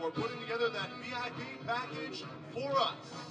for putting together that VIP package for us.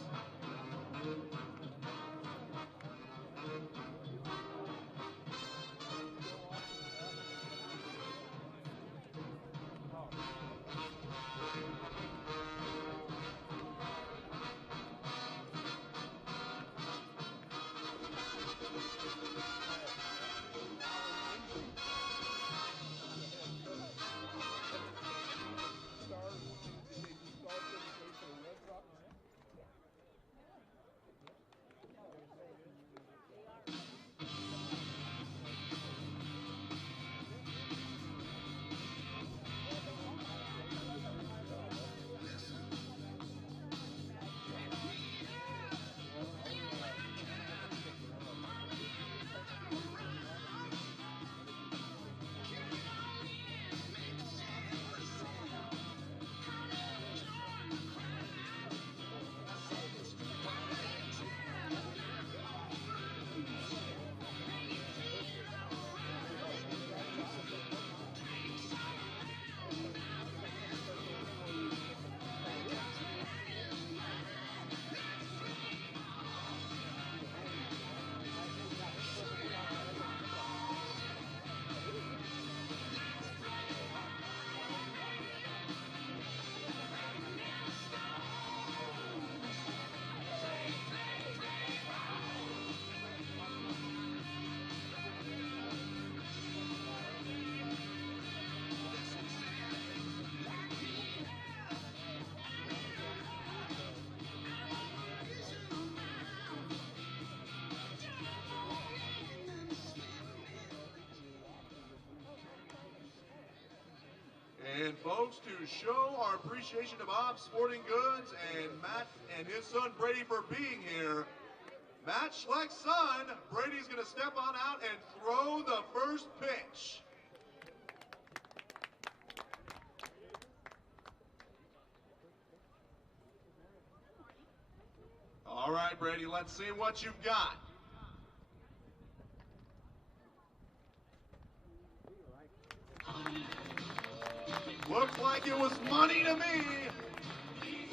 And folks, to show our appreciation to Bob's Sporting Goods and Matt and his son Brady for being here, Matt Schleck's son, Brady's going to step on out and throw the first pitch. All right, Brady, let's see what you've got. Looks like it was money to me.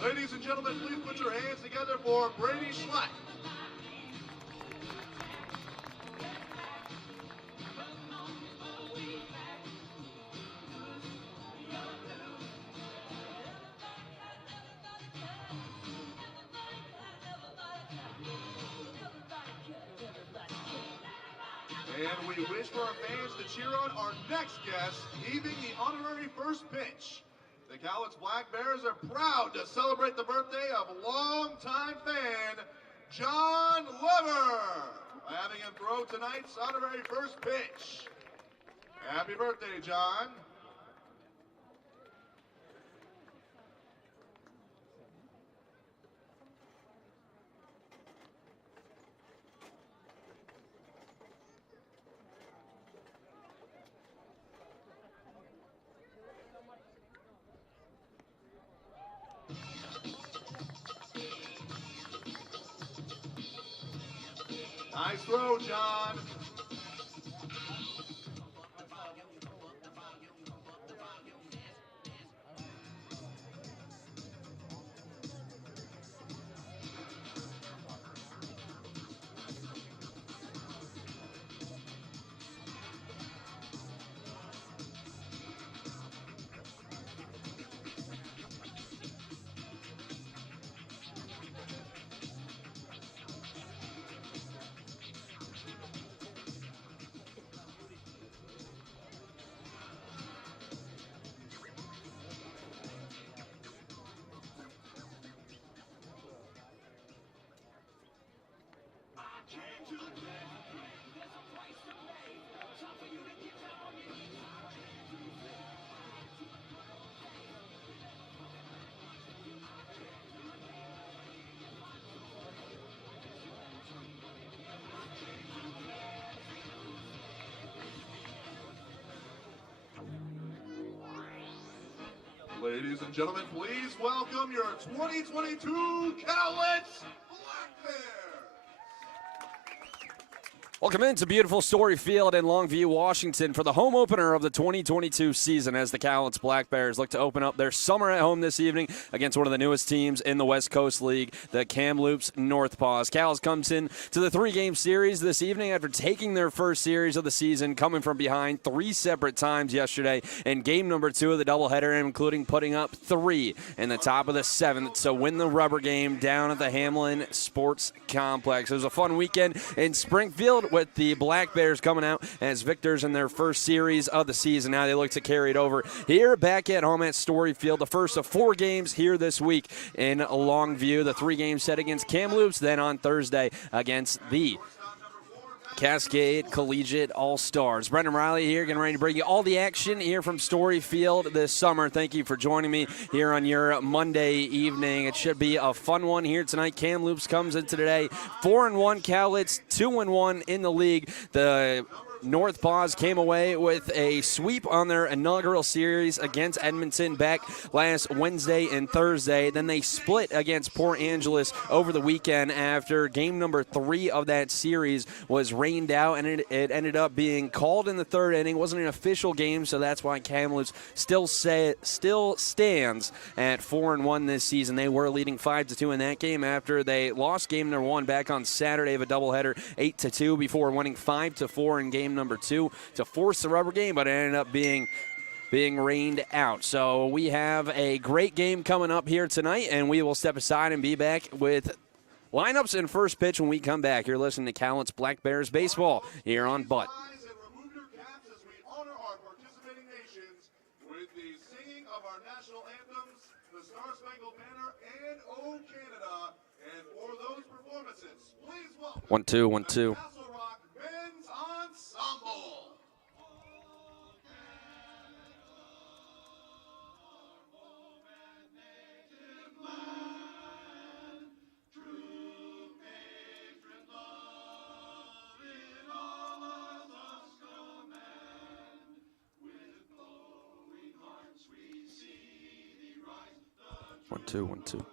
Ladies and gentlemen, please put your hands together for Brady Schleck. And we wish for our fans to cheer on our next guest, heaving the honorary first pitch. The Cowlitz Black Bears are proud to celebrate the birthday of longtime fan, John Lever, by having him throw tonight's honorary first pitch. Happy birthday, John. Nice throw, John. Ladies and gentlemen, please welcome your 2022 Cowlitz Black Bears. Welcome into beautiful Story Field in Longview, Washington for the home opener of the 2022 season as the Cowlitz Black Bears look to open up their summer at home this evening against one of the newest teams in the West Coast League, the Kamloops NorthPaws. Cowlitz comes in to the three-game series this evening after taking their first series of the season, coming from behind three separate times yesterday in game number 2 of the doubleheader, including putting up 3 in the top of the 7th to win the rubber game down at the Hamlin Sports Complex. It was a fun weekend in Springfield with the Black Bears coming out as victors in their first series of the season. Now they look to carry it over here back at home at Story Field. The first of 4 games here this week in Longview. The 3 games set against Kamloops, then on Thursday against the Cascade Collegiate All-Stars. Brendan Riley here, getting ready to bring you all the action here from Story Field this summer. Thank you for joining me here on your Monday evening. It should be a fun one here tonight. Kamloops comes into today 4-1. Cowlitz 2-1 in the league. The NorthPaws came away with a sweep on their inaugural series against Edmonton back last Wednesday and Thursday. Then they split against Port Angeles over the weekend after game number 3 of that series was rained out, and it ended up being called in the 3rd inning. It wasn't an official game, so that's why Kamloops still stands at 4-1 this season. They were leading 5-2 in that game after they lost game number 1 back on Saturday of a doubleheader 8-2 before winning 5-4 in game number 2 to force the rubber game, but it ended up being rained out. So we have a great game coming up here tonight, and we will step aside and be back with lineups and first pitch when we come back. You're listening to Cowlitz Black Bears baseball here on Butt. Remove your caps as we honor our participating nations with the singing of our national anthems, the Star Spangled Banner, and O Canada. And for those performances, please welcome 1-2, 1-2. Castle Rock Men's Ensemble. One, two, 1-2.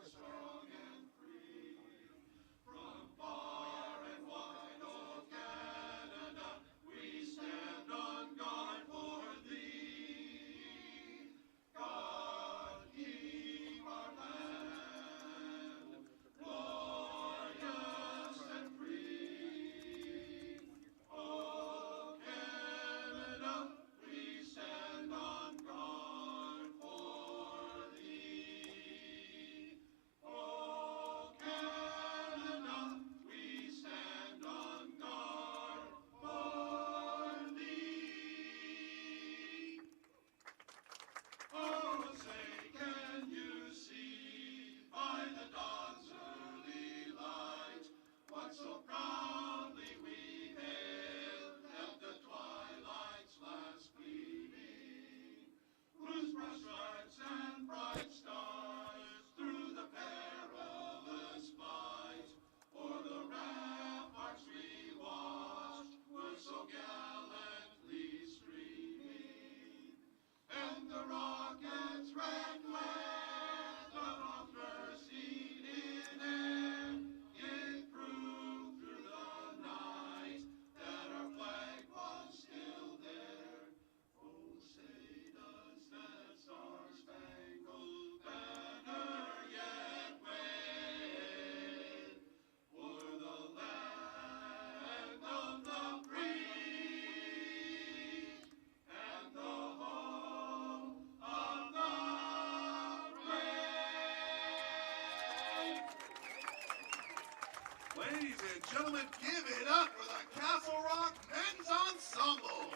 Ladies and gentlemen, give it up for the Castle Rock Men's Ensemble.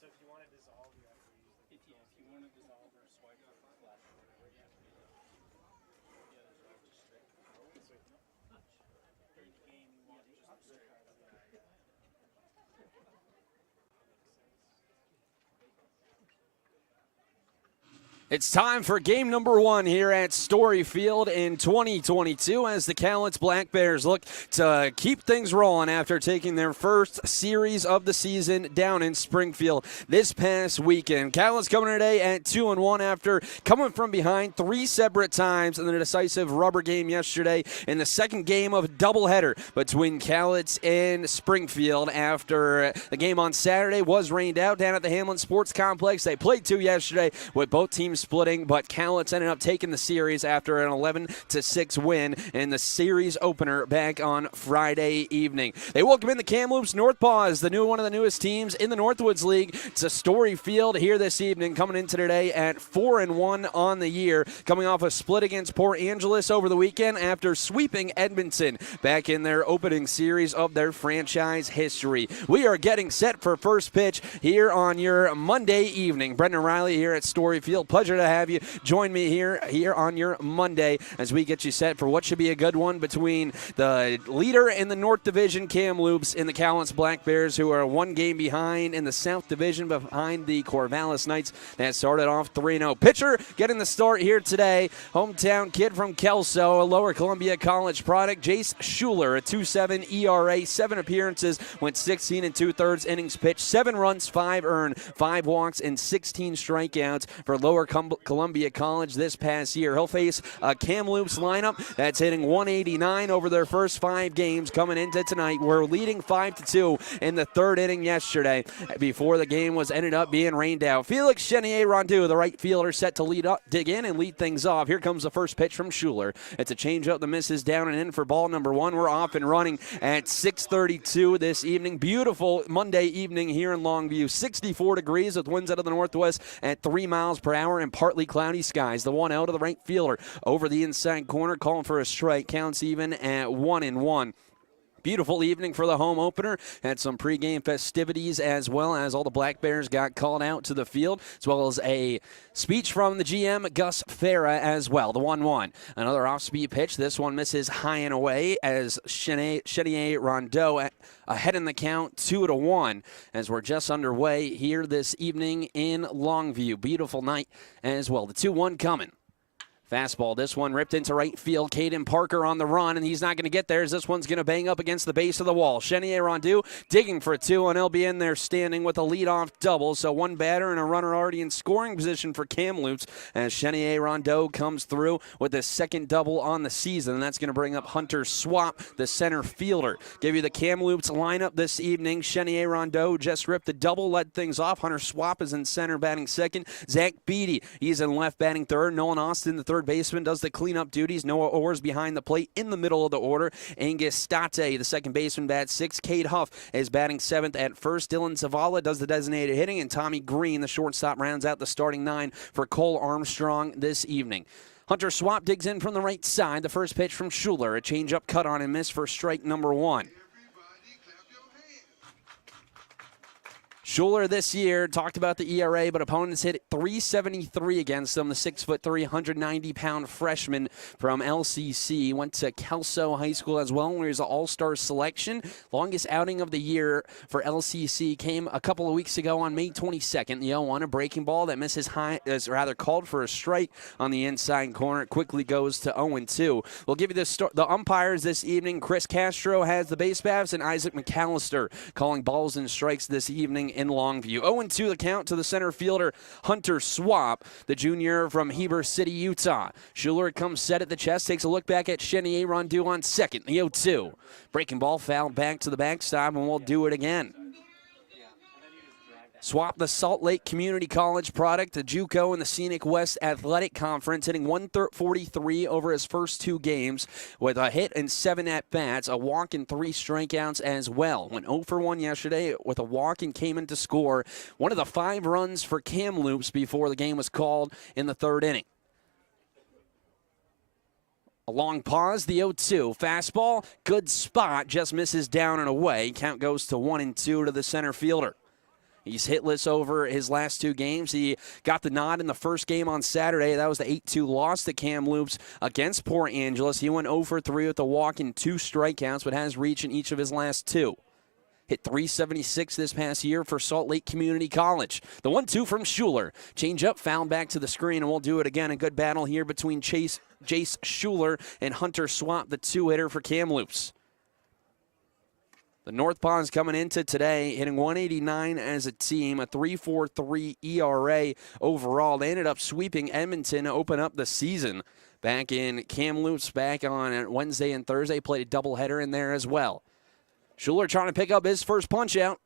So if you want to dissolve, you have to use the... If you want to dissolve or swipe or flash or whatever, you have to use the... Yeah, there's just straight. During the game, you want just straight. It's time for game number 1 here at Story Field in 2022 as the Cowlitz Black Bears look to keep things rolling after taking their first series of the season down in Springfield this past weekend. Cowlitz coming today at 2-1 after coming from behind 3 separate times in the decisive rubber game yesterday in the second game of a doubleheader between Cowlitz and Springfield after the game on Saturday was rained out down at the Hamlin Sports Complex. They played 2 yesterday with both teams splitting, but Cowlitz ended up taking the series after an 11-6 win in the series opener back on Friday evening. They welcome in the Kamloops NorthPaws, one of the newest teams in the Northwoods League. It's a Story Field here this evening, coming into today at 4-1 on the year, coming off a split against Port Angeles over the weekend after sweeping Edmonton back in their opening series of their franchise history. We are getting set for first pitch here on your Monday evening. Brendan Riley here at Story Field. Pleasure to have you join me here on your Monday as we get you set for what should be a good one between the leader in the North Division, Kamloops, and the Cowlitz Black Bears, who are 1 game behind in the South Division behind the Corvallis Knights that started off 3-0. Pitcher getting the start here today, hometown kid from Kelso, a Lower Columbia College product, Jace Schuler, a 2.7 ERA, 7 appearances, went 16 2/3 innings pitched, 7 runs, 5 earned, 5 walks, and 16 strikeouts for Lower Columbia College this past year. He'll face a Kamloops lineup that's hitting 189 over their first 5 games coming into tonight. We're leading 5-2 in the 3rd inning yesterday before the game ended up being rained out. Felix Chenier-Rondeau, the right fielder, set to dig in and lead things off. Here comes the first pitch from Schuler. It's a changeup that misses down and in for ball number 1. We're off and running at 6:32 this evening. Beautiful Monday evening here in Longview. 64 degrees with winds out of the northwest at 3 miles per hour and partly cloudy skies. The 1-0 to the right fielder over the inside corner, calling for a strike. Counts even at 1-1. Beautiful evening for the home opener. Had some pregame festivities as well as all the Black Bears got called out to the field, as well as a speech from the GM, Gus Farah, as well. The 1-1. Another off-speed pitch. This one misses high and away as Chenier-Rondeau ahead in the count 2-1 as we're just underway here this evening in Longview. Beautiful night as well. The 2-1 coming. Fastball, this one ripped into right field. Caden Parker on the run, and he's not going to get there as this one's going to bang up against the base of the wall. Chenier-Rondeau digging for 2, and he'll be in there standing with a leadoff double. So 1 batter and a runner already in scoring position for Kamloops as Chenier-Rondeau comes through with his 2nd double on the season. And that's going to bring up Hunter Swap, the center fielder. Give you the Kamloops lineup this evening. Chenier-Rondeau just ripped a double, led things off. Hunter Swap is in center batting 2nd. Zach Beatty, he's in left batting 3rd. Nolan Austin, the 3rd baseman, does the cleanup duties. Noah Orrs behind the plate in the middle of the order. Angus State, the 2nd baseman, bats 6th. Cade Huff is batting 7th at 1st. Dylan Zavala does the designated hitting, and Tommy Green, the shortstop, rounds out the starting 9 for Cole Armstrong this evening. Hunter Swap digs in from the right side. The first pitch from Schuler, a changeup cut on and miss for strike number 1. Schuler this year, talked about the ERA, but opponents hit 373 against him. The 6'3", 190-pound freshman from LCC. Went to Kelso High School as well, where he's an all-star selection. Longest outing of the year for LCC came a couple of weeks ago on May 22nd. The 0-1, a breaking ball that misses high, is rather called for a strike on the inside corner. It quickly goes to 0-2. We'll give you the umpires this evening. Chris Castro has the base paths, and Isaac McAllister calling balls and strikes this evening in Longview. 0-2 the count to the center fielder, Hunter Swap, the junior from Heber City, Utah. Schuler comes set at the chest, takes a look back at Chenier-Rondeau on 2nd. The 0-2. Breaking ball fouled back to the backstop, and we'll do it again. Swap, the Salt Lake Community College product, the JUCO in the Scenic West Athletic Conference, hitting 143 over his first 2 games with a hit and 7 at-bats, a walk and 3 strikeouts as well. Went 0 for 1 yesterday with a walk and came in to score one of the 5 runs for Kamloops before the game was called in the 3rd inning. A long pause, the 0-2. Fastball, good spot, just misses down and away. Count goes to 1-2 to the center fielder. He's hitless over his last 2 games. He got the nod in the first game on Saturday. That was the 8-2 loss to Kamloops against Port Angeles. He went 0 for 3 with a walk and 2 strikeouts, but has reach in each of his last 2. Hit .376 this past year for Salt Lake Community College. The 1-2 from Schuler. Change up, foul back to the screen, and we'll do it again. A good battle here between Jace Schuler and Hunter Swap, the two-hitter for Kamloops. The NorthPaws coming into today, hitting .189 as a team, a 3.43 ERA overall. They ended up sweeping Edmonton to open up the season. Back in Kamloops, back on Wednesday and Thursday, played a doubleheader in there as well. Schuler trying to pick up his first punch out.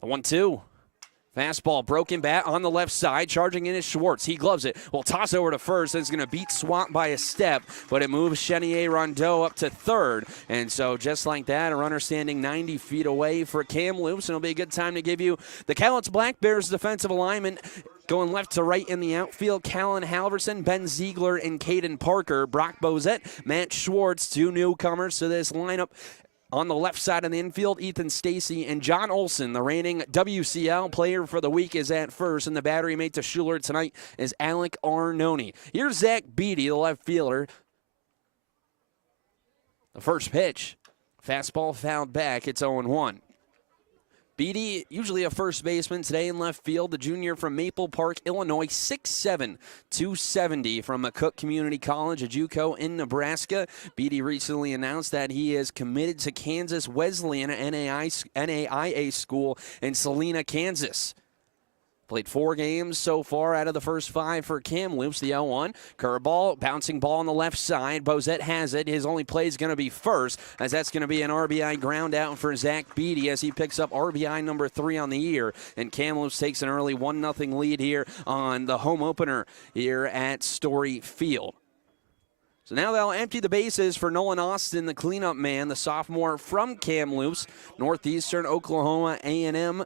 The 1-2. Fastball, broken bat on the left side. Charging in is Schwartz. He gloves it. Will toss over to first. It's going to beat Swamp by a step, but it moves Chenier Rondeau up to third. And so just like that, a runner standing 90 feet away for Kamloops. And it'll be a good time to give you the Cowlitz Black Bears defensive alignment. Going left to right in the outfield, Callan Halverson, Ben Ziegler, and Caden Parker. Brock Bozette, Matt Schwartz, two newcomers to this lineup. On the left side of the infield, Ethan Stacy and John Olson, the reigning WCL player for the week, is at first. And the battery mate to Schuler tonight is Alec Arnone. Here's Zach Beatty, the left fielder. The first pitch. Fastball fouled back. It's 0-1. Beatty, usually a first baseman, today in left field. The junior from Maple Park, Illinois, 6'7", 270 from McCook Community College, a JUCO in Nebraska. Beatty recently announced that he is committed to Kansas Wesleyan, an NAIA school in Salina, Kansas. Played 4 games so far out of the first 5 for Kamloops. The 0-1. Curveball, bouncing ball on the left side. Bozette has it. His only play is going to be first, as that's going to be an RBI ground out for Zach Beatty as he picks up RBI number 3 on the year. And Kamloops takes an early 1-0 lead here on the home opener here at Story Field. So now they'll empty the bases for Nolan Austin, the cleanup man, the sophomore from Kamloops. Northeastern Oklahoma A&M.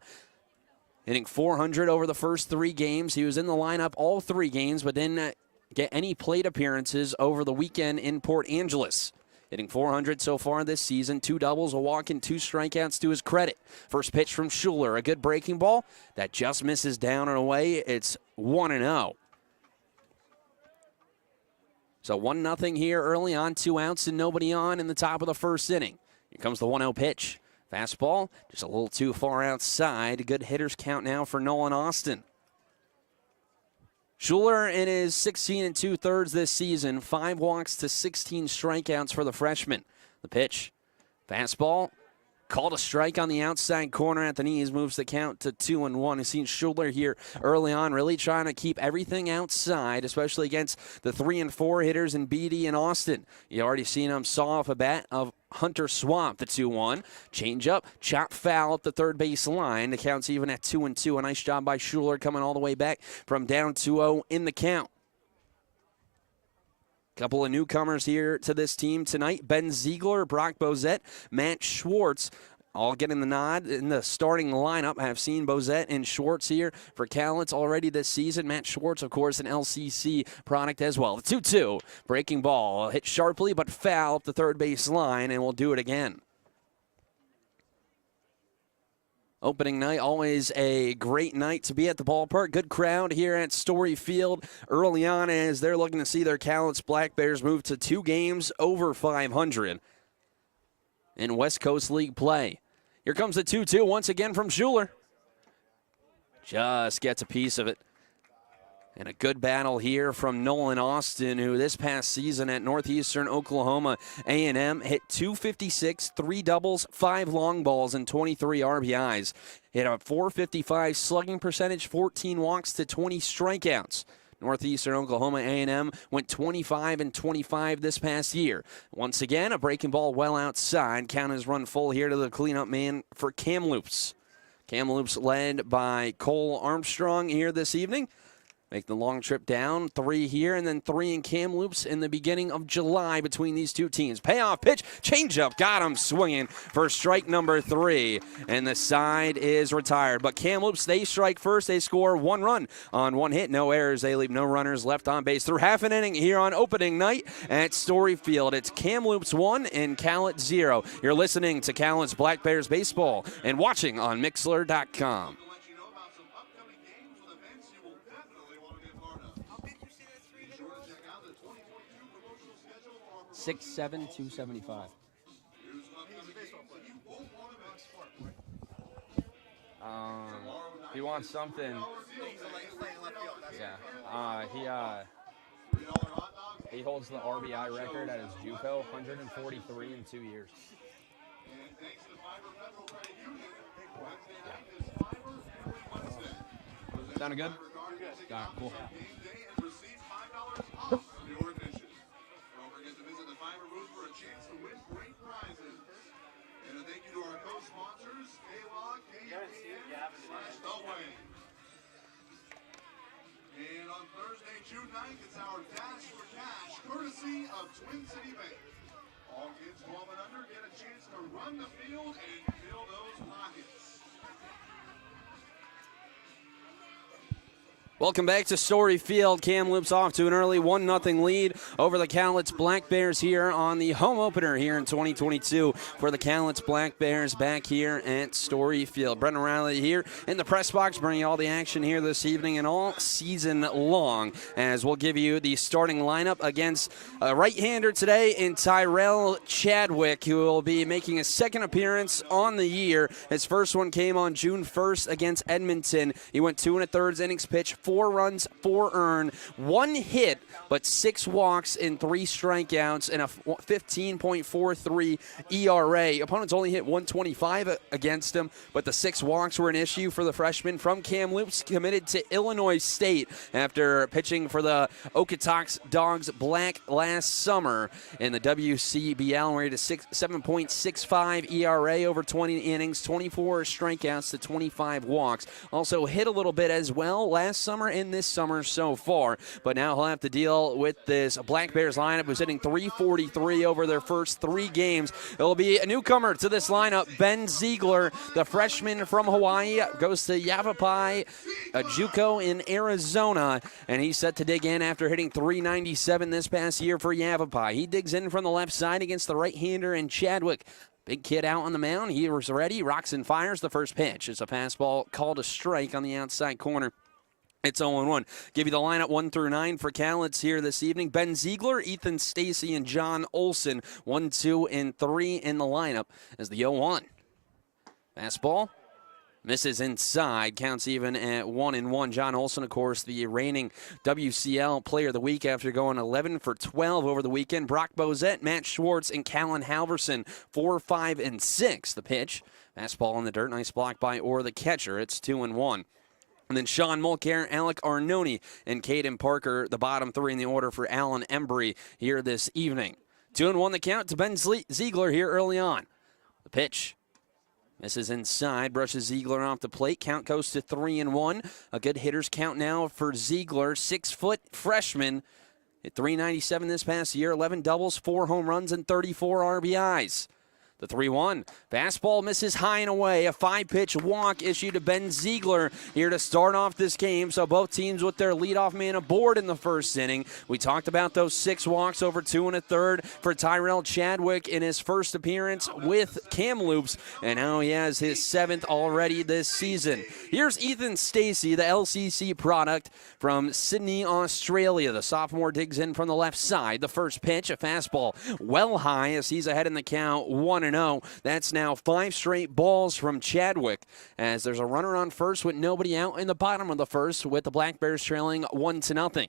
Hitting .400 over the first 3 games. He was in the lineup all 3 games, but didn't get any plate appearances over the weekend in Port Angeles. Hitting .400 so far this season. 2 doubles, a walk, and 2 strikeouts to his credit. First pitch from Schuler, a good breaking ball that just misses down and away. It's 1-0. So 1-0 here early on, 2 outs and nobody on in the top of the first inning. Here comes the 1-0 pitch. Fastball, just a little too far outside. Good hitters count now for Nolan Austin. Schuler in his 16 2/3 this season, 5 walks to 16 strikeouts for the freshman. The pitch, fastball, called a strike on the outside corner at the knees, moves the count to 2-1. We've seen Schuler here early on really trying to keep everything outside, especially against the 3 and 4 hitters in Beatty and Austin. You already seen him saw off a bat of Hunter Swamp, the 2-1. Change up, chop foul at the third base line. The count's even at 2-2. A nice job by Schuler coming all the way back from down 2-0 in the count. Couple of newcomers here to this team tonight. Ben Ziegler, Brock Bozette, Matt Schwartz, all getting the nod in the starting lineup. I have seen Bozette and Schwartz here for Cowlitz already this season. Matt Schwartz, of course, an LCC product as well. The 2-2, breaking ball, hit sharply but foul up the third base line, and we'll do it again. Opening night, always a great night to be at the ballpark. Good crowd here at Story Field early on as they're looking to see their Cowlitz Black Bears move to 2 games over 500 in West Coast League play. Here comes the 2-2 once again from Schuler. Just gets a piece of it. And a good battle here from Nolan Austin, who this past season at Northeastern Oklahoma A&M hit .256, 3 doubles, 5 long balls, and 23 RBIs. Hit a .455 slugging percentage, 14 walks to 20 strikeouts. Northeastern Oklahoma A&M went 25-25 this past year. Once again, a breaking ball well outside. Count is run full here to the cleanup man for Kamloops. Kamloops led by Cole Armstrong here this evening. Make the long trip down, 3 here, and then 3 in Kamloops in the beginning of July between these two teams. Payoff pitch, changeup, got him swinging for strike number 3, and the side is retired. But Kamloops, they strike first. They score 1 run on 1 hit, no errors. They leave no runners left on base through half an inning here on opening night at Story Field. It's Kamloops 1 and Cowlitz 0. You're listening to Cowlitz Black Bears baseball and watching on Mixler.com. 6'7", 275. He wants something. Yeah. He holds the RBI record at his JUCO, 143 in 2 years. Sounded good? All right, cool. And on Thursday, June 9th, it's our Dash for Cash, courtesy of Twin City Bank. All kids 12 and under get a chance to run the field and fill those pockets. Welcome back to Story Field. Kamloops off to an early 1-0 lead over the Cowlitz Black Bears here on the home opener here in 2022 for the Cowlitz Black Bears back here at Story Field. Brendan Riley here in the press box, bringing you all the action here this evening and all season long, as we'll give you the starting lineup against a right-hander today in Tyrell Chadwick, who will be making a second appearance on the year. His first one came on June 1st against Edmonton. He went 2 1/3 innings pitched, 4 runs, 4 earned, 1 hit, but 6 walks and 3 strikeouts and a 15.43 ERA. Opponents only hit 125 against him, but the 6 walks were an issue for the freshman from Kamloops, committed to Illinois State after pitching for the Okotoks Dogs Black last summer in the WCBL, where he had a 7.65 ERA over 20 innings, 24 strikeouts to 25 walks. Also hit a little bit as well last summer and this summer so far, but now he'll have to deal with this Black Bears lineup, who's hitting .343 over their first 3 games. It'll be a newcomer to this lineup, Ben Ziegler, the freshman from Hawaii, goes to Yavapai JUCO in Arizona, and he's set to dig in after hitting .397 this past year for Yavapai. He digs in from the left side against the right-hander in Chadwick. Big kid out on the mound. He was ready, rocks and fires the first pitch. It's a fastball called a strike on the outside corner. It's 0-1. Give you the lineup 1 through 9 for Cowlitz here this evening. Ben Ziegler, Ethan Stacy, and John Olson. 1, 2, and 3 in the lineup as the 0-1. Fastball misses inside. Counts even at 1-1. John Olson, of course, the reigning WCL Player of the Week after going 11 for 12 over the weekend. Brock Bozette, Matt Schwartz, and Callan Halverson 4, 5, and 6. The pitch. Fastball in the dirt. Nice block by Orr, the catcher. It's 2-1. And then Sean Mulcair, Alec Arnone, and Caden Parker, the bottom 3 in the order for Alan Embry here this evening. 2-1 the count to Ben Ziegler here early on. The pitch misses inside, brushes Ziegler off the plate. Count goes to 3-1. A good hitter's count now for Ziegler, 6-foot freshman. Hit .397 this past year, 11 doubles, 4 home runs, and 34 RBIs. The 3-1. Fastball misses high and away. A 5-pitch walk issued to Ben Ziegler here to start off this game. So both teams with their leadoff man aboard in the first inning. We talked about those 6 walks over 2 1/3 for Tyrell Chadwick in his first appearance with Kamloops. And now he has his 7th already this season. Here's Ethan Stacy, the LCC product from Sydney, Australia. The sophomore digs in from the left side. The first pitch, a fastball well high as he's ahead in the count, 1-0. That's now 5 straight balls from Chadwick as there's a runner on first with nobody out in the bottom of the first, with the Black Bears trailing 1-0.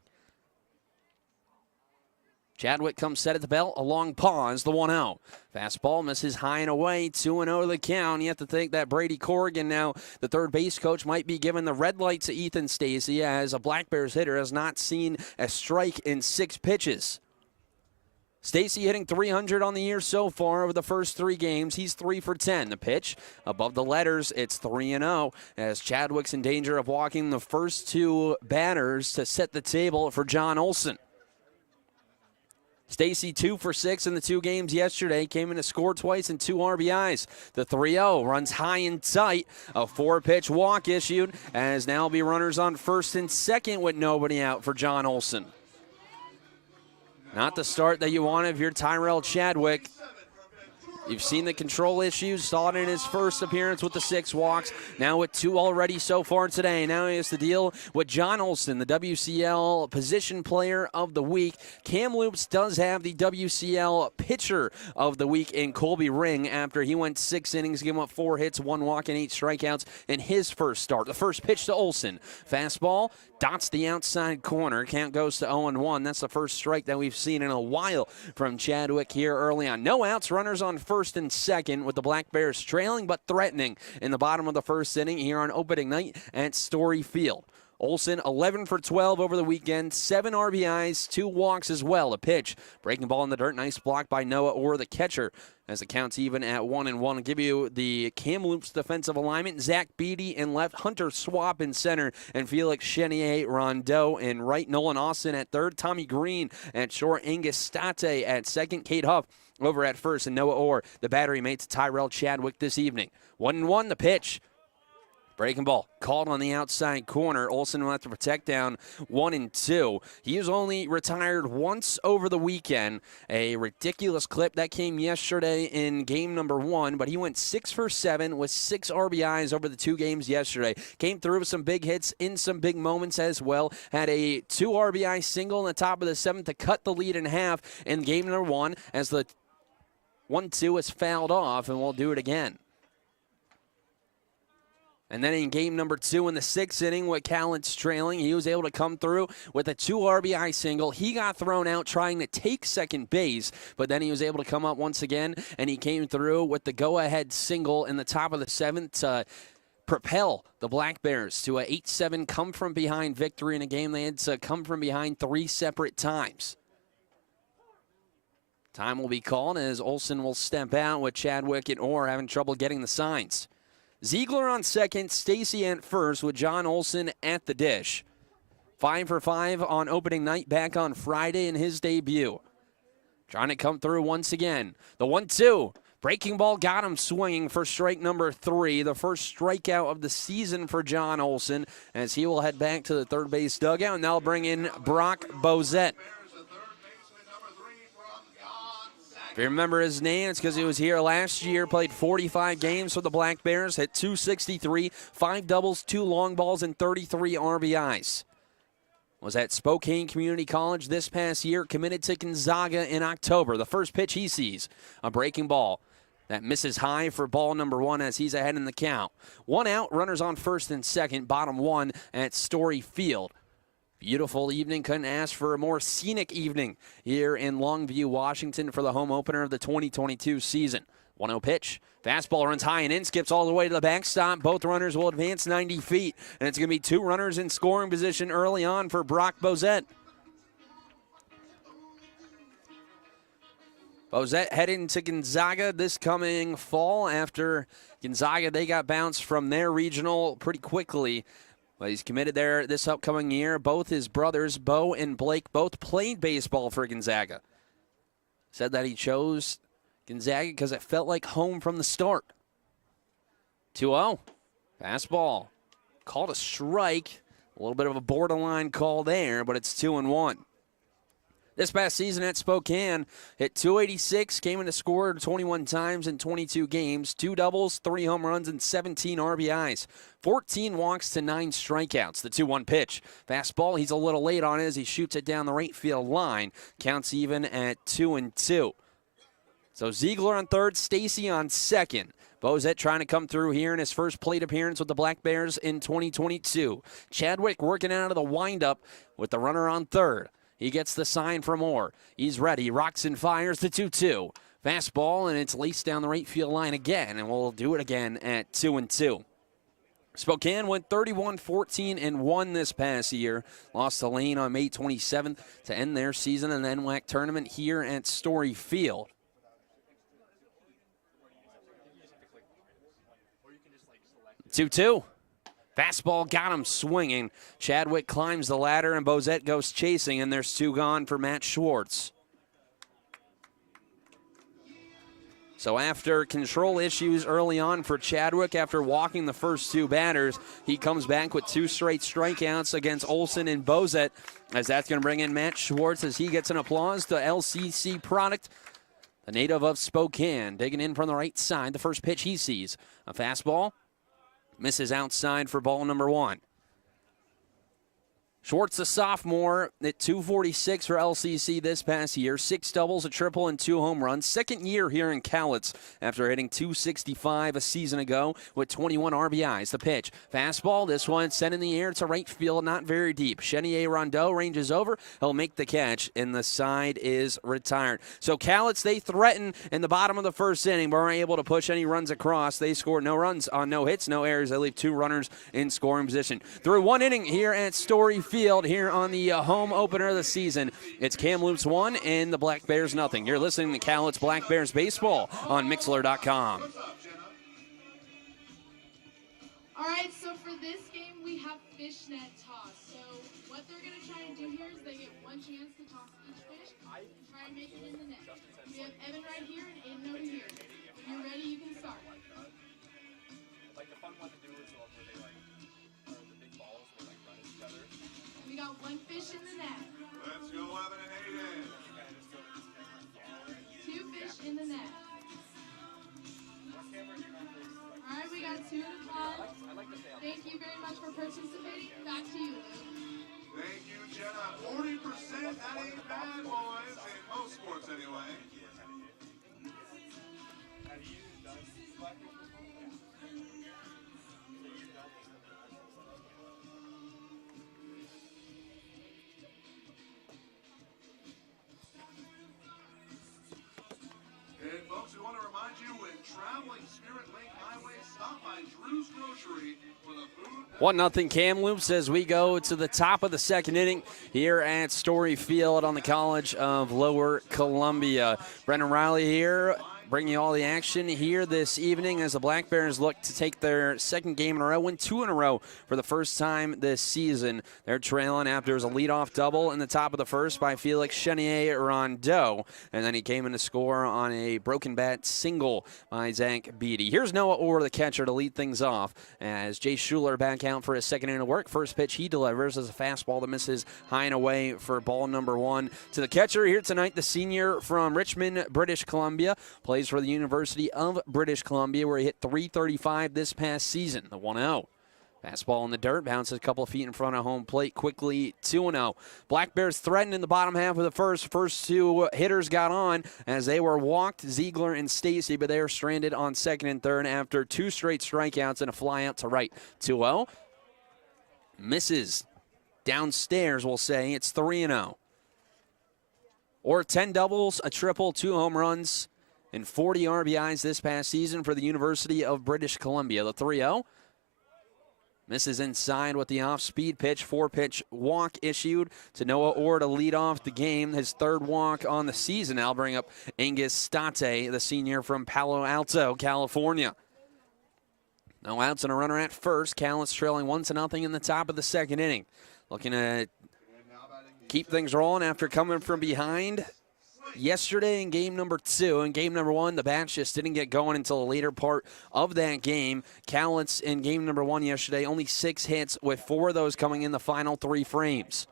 Chadwick comes set at the belt, a long pause, the 1-0. Fastball misses high and away, 2-0 the count. You have to think that Brady Corrigan, now the third base coach, might be giving the red light to Ethan Stacy, as a Black Bears hitter has not seen a strike in 6 pitches. Stacy hitting .300 on the year so far over the first 3 games. He's 3 for 10. The pitch above the letters, it's 3-0, as Chadwick's in danger of walking the first 2 batters to set the table for John Olson. Stacy 2 for 6 in the 2 games yesterday. Came in to score twice and 2 RBIs. The 3-0 runs high and tight. A 4-pitch walk issued, as now will be runners on first and second with nobody out for John Olson. Not the start that you want if you're Tyrell Chadwick. You've seen the control issues, saw it in his first appearance with the 6 walks, now with 2 already so far today. Now he has to deal with John Olson, the WCL Position Player of the Week. Kamloops does have the WCL Pitcher of the Week in Colby Ring after he went 6 innings, giving up 4 hits, 1 walk, and 8 strikeouts in his first start. The first pitch to Olson. Fastball dots the outside corner. Count goes to 0-1. That's the first strike that we've seen in a while from Chadwick here early on. No outs, runners on first and second with the Black Bears trailing but threatening in the bottom of the first inning here on opening night at Story Field. Olson 11 for 12 over the weekend, 7 RBIs, 2 walks as well. A pitch, breaking ball in the dirt, nice block by Noah Orr, the catcher, as the count's even at 1-1. I'll give you the Kamloops defensive alignment. Zach Beatty in left, Hunter Swap in center, and Felix Chenier Rondeau in right. Nolan Austin at third, Tommy Green at short, Angus State at second, Kate Huff over at first, and Noah Orr, the battery mate to Tyrell Chadwick this evening. 1-1 the pitch. Breaking ball called on the outside corner. Olson will have to protect down 1-2. He was only retired once over the weekend. A ridiculous clip that came yesterday in game number 1, but he went 6 for 7 with 6 RBIs over the 2 games yesterday. Came through with some big hits in some big moments as well. Had a 2 RBI single in the top of the 7th to cut the lead in half in game number 1 as the 1-2 is fouled off, and we'll do it again. And then in game number 2 in the 6th inning with Callants trailing, he was able to come through with a 2 RBI single. He got thrown out trying to take second base, but then he was able to come up once again, and he came through with the go-ahead single in the top of the 7th to propel the Black Bears to a 8-7 come-from-behind victory in a game they had to come from behind 3 separate times. Time will be called as Olson will step out with Chadwick and Orr having trouble getting the signs. Ziegler on second, Stacy at first with John Olson at the dish. 5 for 5 on opening night back on Friday in his debut. Trying to come through once again. The 1-2. Breaking ball got him swinging for strike number 3. The first strikeout of the season for John Olson as he will head back to the third base dugout, and they'll bring in Brock Bozette. If you remember his name, it's because he was here last year, played 45 games for the Black Bears, hit .263, 5 doubles, 2 long balls, and 33 RBIs. Was at Spokane Community College this past year, committed to Gonzaga in October. The first pitch he sees, a breaking ball that misses high for ball number 1 as he's ahead in the count. 1 out, runners on first and second, bottom 1 at Story Field. Beautiful evening. Couldn't ask for a more scenic evening here in Longview, Washington for the home opener of the 2022 season. 1-0 pitch. Fastball runs high and in, skips all the way to the backstop. Both runners will advance 90 feet, and it's going to be 2 runners in scoring position early on for Brock Bozette. Bozette heading to Gonzaga this coming fall after Gonzaga, they got bounced from their regional pretty quickly. Well, he's committed there this upcoming year. Both his brothers, Bo and Blake, both played baseball for Gonzaga. Said that he chose Gonzaga because it felt like home from the start. 2-0. Fastball. Called a strike. A little bit of a borderline call there, but it's 2-1. This past season at Spokane, hit .286, came in to score 21 times in 22 games, 2 doubles, 3 home runs, and 17 RBIs. 14 walks to 9 strikeouts. The 2-1 pitch. Fastball, he's a little late on it as he shoots it down the right field line. Counts even at 2-2. So Ziegler on third, Stacy on second. Bozette trying to come through here in his first plate appearance with the Black Bears in 2022. Chadwick working out of the windup with the runner on third. He gets the sign from Orr. He's ready. Rocks and fires the 2-2. Fastball, and it's laced down the right field line again, and we'll do it again at 2-2. Spokane went 31-14-1 this past year. Lost to Lane on May 27th to end their season in the NWAC tournament here at Story Field. 2-2. Fastball got him swinging. Chadwick climbs the ladder, and Bozette goes chasing, and there's 2 gone for Matt Schwartz. So after control issues early on for Chadwick, after walking the first 2 batters, he comes back with 2 straight strikeouts against Olson and Bozette, as that's going to bring in Matt Schwartz as he gets an applause. The LCC product a native of Spokane, digging in from the right side. The first pitch he sees, a fastball, misses outside for ball number 1. Schwartz, a sophomore, at 246 for LCC this past year. 6 doubles, a triple, and 2 home runs. Second year here in Cowlitz after hitting 265 a season ago with 21 RBIs. The pitch, fastball, this one sent in the air to right field, not very deep. Chenier Rondeau ranges over. He'll make the catch, and the side is retired. So Cowlitz, they threaten in the bottom of the first inning, but aren't able to push any runs across. They score no runs on no hits, no errors. They leave 2 runners in scoring position. Through 1 inning here at Story Field here on the home opener of the season. It's Kamloops 1 and the Black Bears nothing. You're listening to Cowlitz Black Bears baseball on Mixler.com. All right, so for this game, we have fishnet toss. So what they're going to try and do here is they get 1 chance to toss each fish and try and make it in the net. We have Evan right here and Aiden over here. When you're ready, you can start. Like the fun one to do is the one where they like the big balls will like run together. We got 1 fish in the net. Let's go, Evan and Hayden. 2 fish in the net. All right, we got 2 in the pond. Thank you very much for participating. Back to you. Thank you, Jenna. 40%, that ain't bad, boys, in most sports anyway. Have you done black bears before? So you know And folks, we want to remind you, when traveling Spirit Lake Highway, stop by Drew's Grocery for the food. 1-0 Kamloops as we go to the top of the second inning here at Story Field on the College of Lower Columbia. Brendan Riley here, bringing you all the action here this evening as the Black Bears look to take their second game in a row, win 2 in a row for the first time this season. They're trailing after there was a leadoff double in the top of the first by Felix Chenier Rondeau, and then he came in to score on a broken bat single by Zach Beatty. Here's Noah Orr, the catcher, to lead things off as Jay Schuler back out for his second inning of work. First pitch he delivers as a fastball that misses high and away for ball number 1. To the catcher here tonight, the senior from Richmond, British Columbia, plays for the University of British Columbia, where he hit .335 this past season. The 1-0. Fastball in the dirt, bounces a couple of feet in front of home plate, quickly 2-0. Black Bears threatened in the bottom half of the first. First 2 hitters got on as they were walked, Ziegler and Stacy, but they are stranded on second and third after 2 straight strikeouts and a fly out to right. 2-0. Misses downstairs, we'll say. It's 3-0. Or 10 doubles, a triple, 2 home runs, and 40 RBIs this past season for the University of British Columbia. The 3-0. Misses inside with the off-speed pitch. 4-pitch walk issued to Noah Orr to lead off the game. His 3rd walk on the season. I'll bring up Angus State, the senior from Palo Alto, California. No outs and a runner at first. Cowlitz trailing 1-0 in the top of the second inning. Looking to keep things rolling after coming from behind yesterday in game number 2. In game number 1, the bats just didn't get going until the later part of that game. Cowlitz in game number 1 yesterday, only 6 hits, with 4 of those coming in the final 3 frames.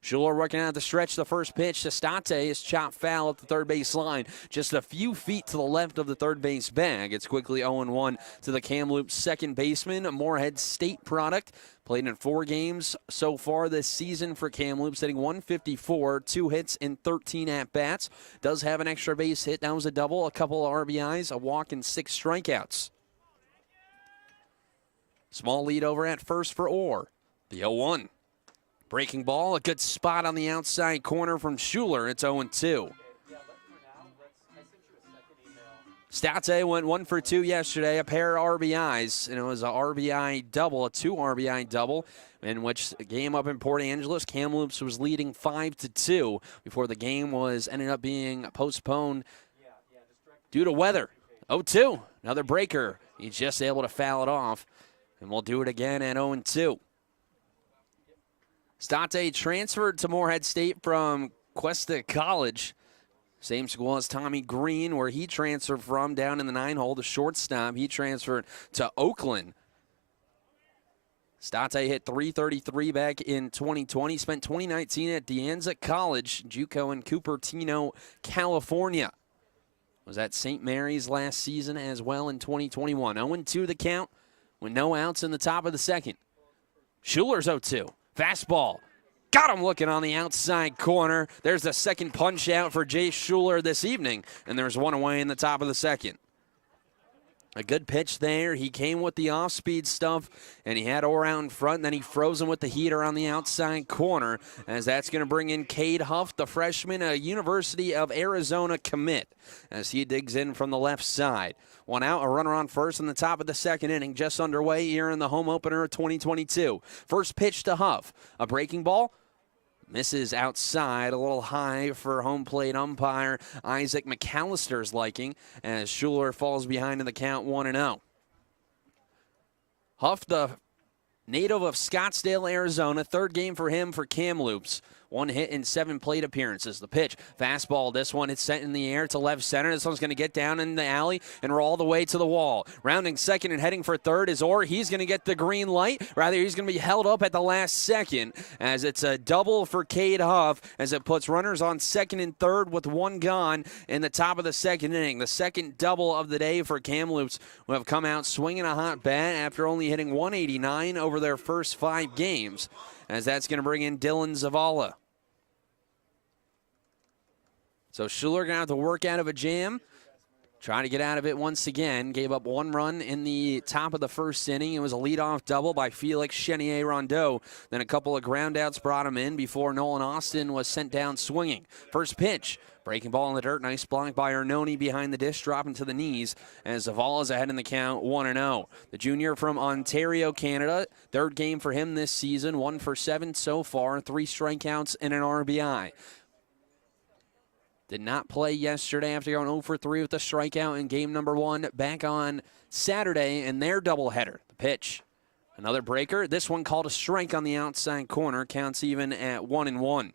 Schuler working out the stretch. The first pitch to State is chopped foul at the third base line, just a few feet to the left of the third base bag. It's quickly 0-1 to the Kamloops second baseman, a Moorhead State product. Played in 4 games so far this season for Kamloops, hitting .154, 2 hits and 13 at-bats. Does have an extra base hit. That was a double, a couple of RBIs, a walk, and 6 strikeouts. Small lead over at first for Orr. The 0-1. Breaking ball, a good spot on the outside corner from Schuler. It's 0-2. State went 1 for 2 yesterday, a pair of RBIs, and it was a RBI double, a 2 RBI double, in which a game up in Port Angeles, Kamloops was leading 5-2 before the game ended up being postponed due to weather. 0-2, another breaker. He's just able to foul it off, and we'll do it again at 0-2. State transferred to Moorhead State from Cuesta College. Same school as Tommy Green, where he transferred from down in the 9-hole, the shortstop. He transferred to Oakland. State hit .333 back in 2020. Spent 2019 at De Anza College, JUCO in Cupertino, California. Was at St. Mary's last season as well in 2021. 0-2 the count with no outs in the top of the second. Schuler's 0-2. Fastball. Got him looking on the outside corner. There's the second punch out for Jay Schuler this evening, and there's one away in the top of the second. A good pitch there. He came with the off-speed stuff, and he had Orr out in front, and then he froze him with the heater on the outside corner, as that's going to bring in Cade Huff, the freshman, a University of Arizona commit, as he digs in from the left side. One out, a runner on first in the top of the second inning, just underway here in the home opener of 2022. First pitch to Huff. A breaking ball. Misses outside, a little high for home plate umpire Isaac McAllister's liking, as Schuler falls behind in the count 1-0. Huff, the native of Scottsdale, Arizona, third game for him for Kamloops. 1 hit in 7 plate appearances. The pitch, fastball. This one, it's sent in the air to left center. This one's going to get down in the alley and roll all the way to the wall. Rounding second and heading for third is Orr. He's going to get the green light. Rather, he's going to be held up at the last second, as it's a double for Cade Huff, as it puts runners on second and third with 1 gone in the top of the second inning. The second double of the day for Kamloops, who have come out swinging a hot bat after only hitting 189 over their first 5 games, as that's going to bring in Dylan Zavala. So Schuler going to have to work out of a jam, trying to get out of it once again. Gave up 1 run in the top of the first inning. It was a leadoff double by Felix Chenier-Rondeau. Then a couple of groundouts brought him in before Nolan Austin was sent down swinging. First pitch, breaking ball in the dirt. Nice block by Arnone behind the dish, dropping to the knees as Zavala's ahead in the count 1-0. The junior from Ontario, Canada. Third game for him this season. 1 for 7 so far. 3 strikeouts and an RBI. Did not play yesterday after going 0 for 3 with a strikeout in game number 1 back on Saturday in their doubleheader. The pitch, another breaker. This one called a strike on the outside corner. Counts even at 1-1.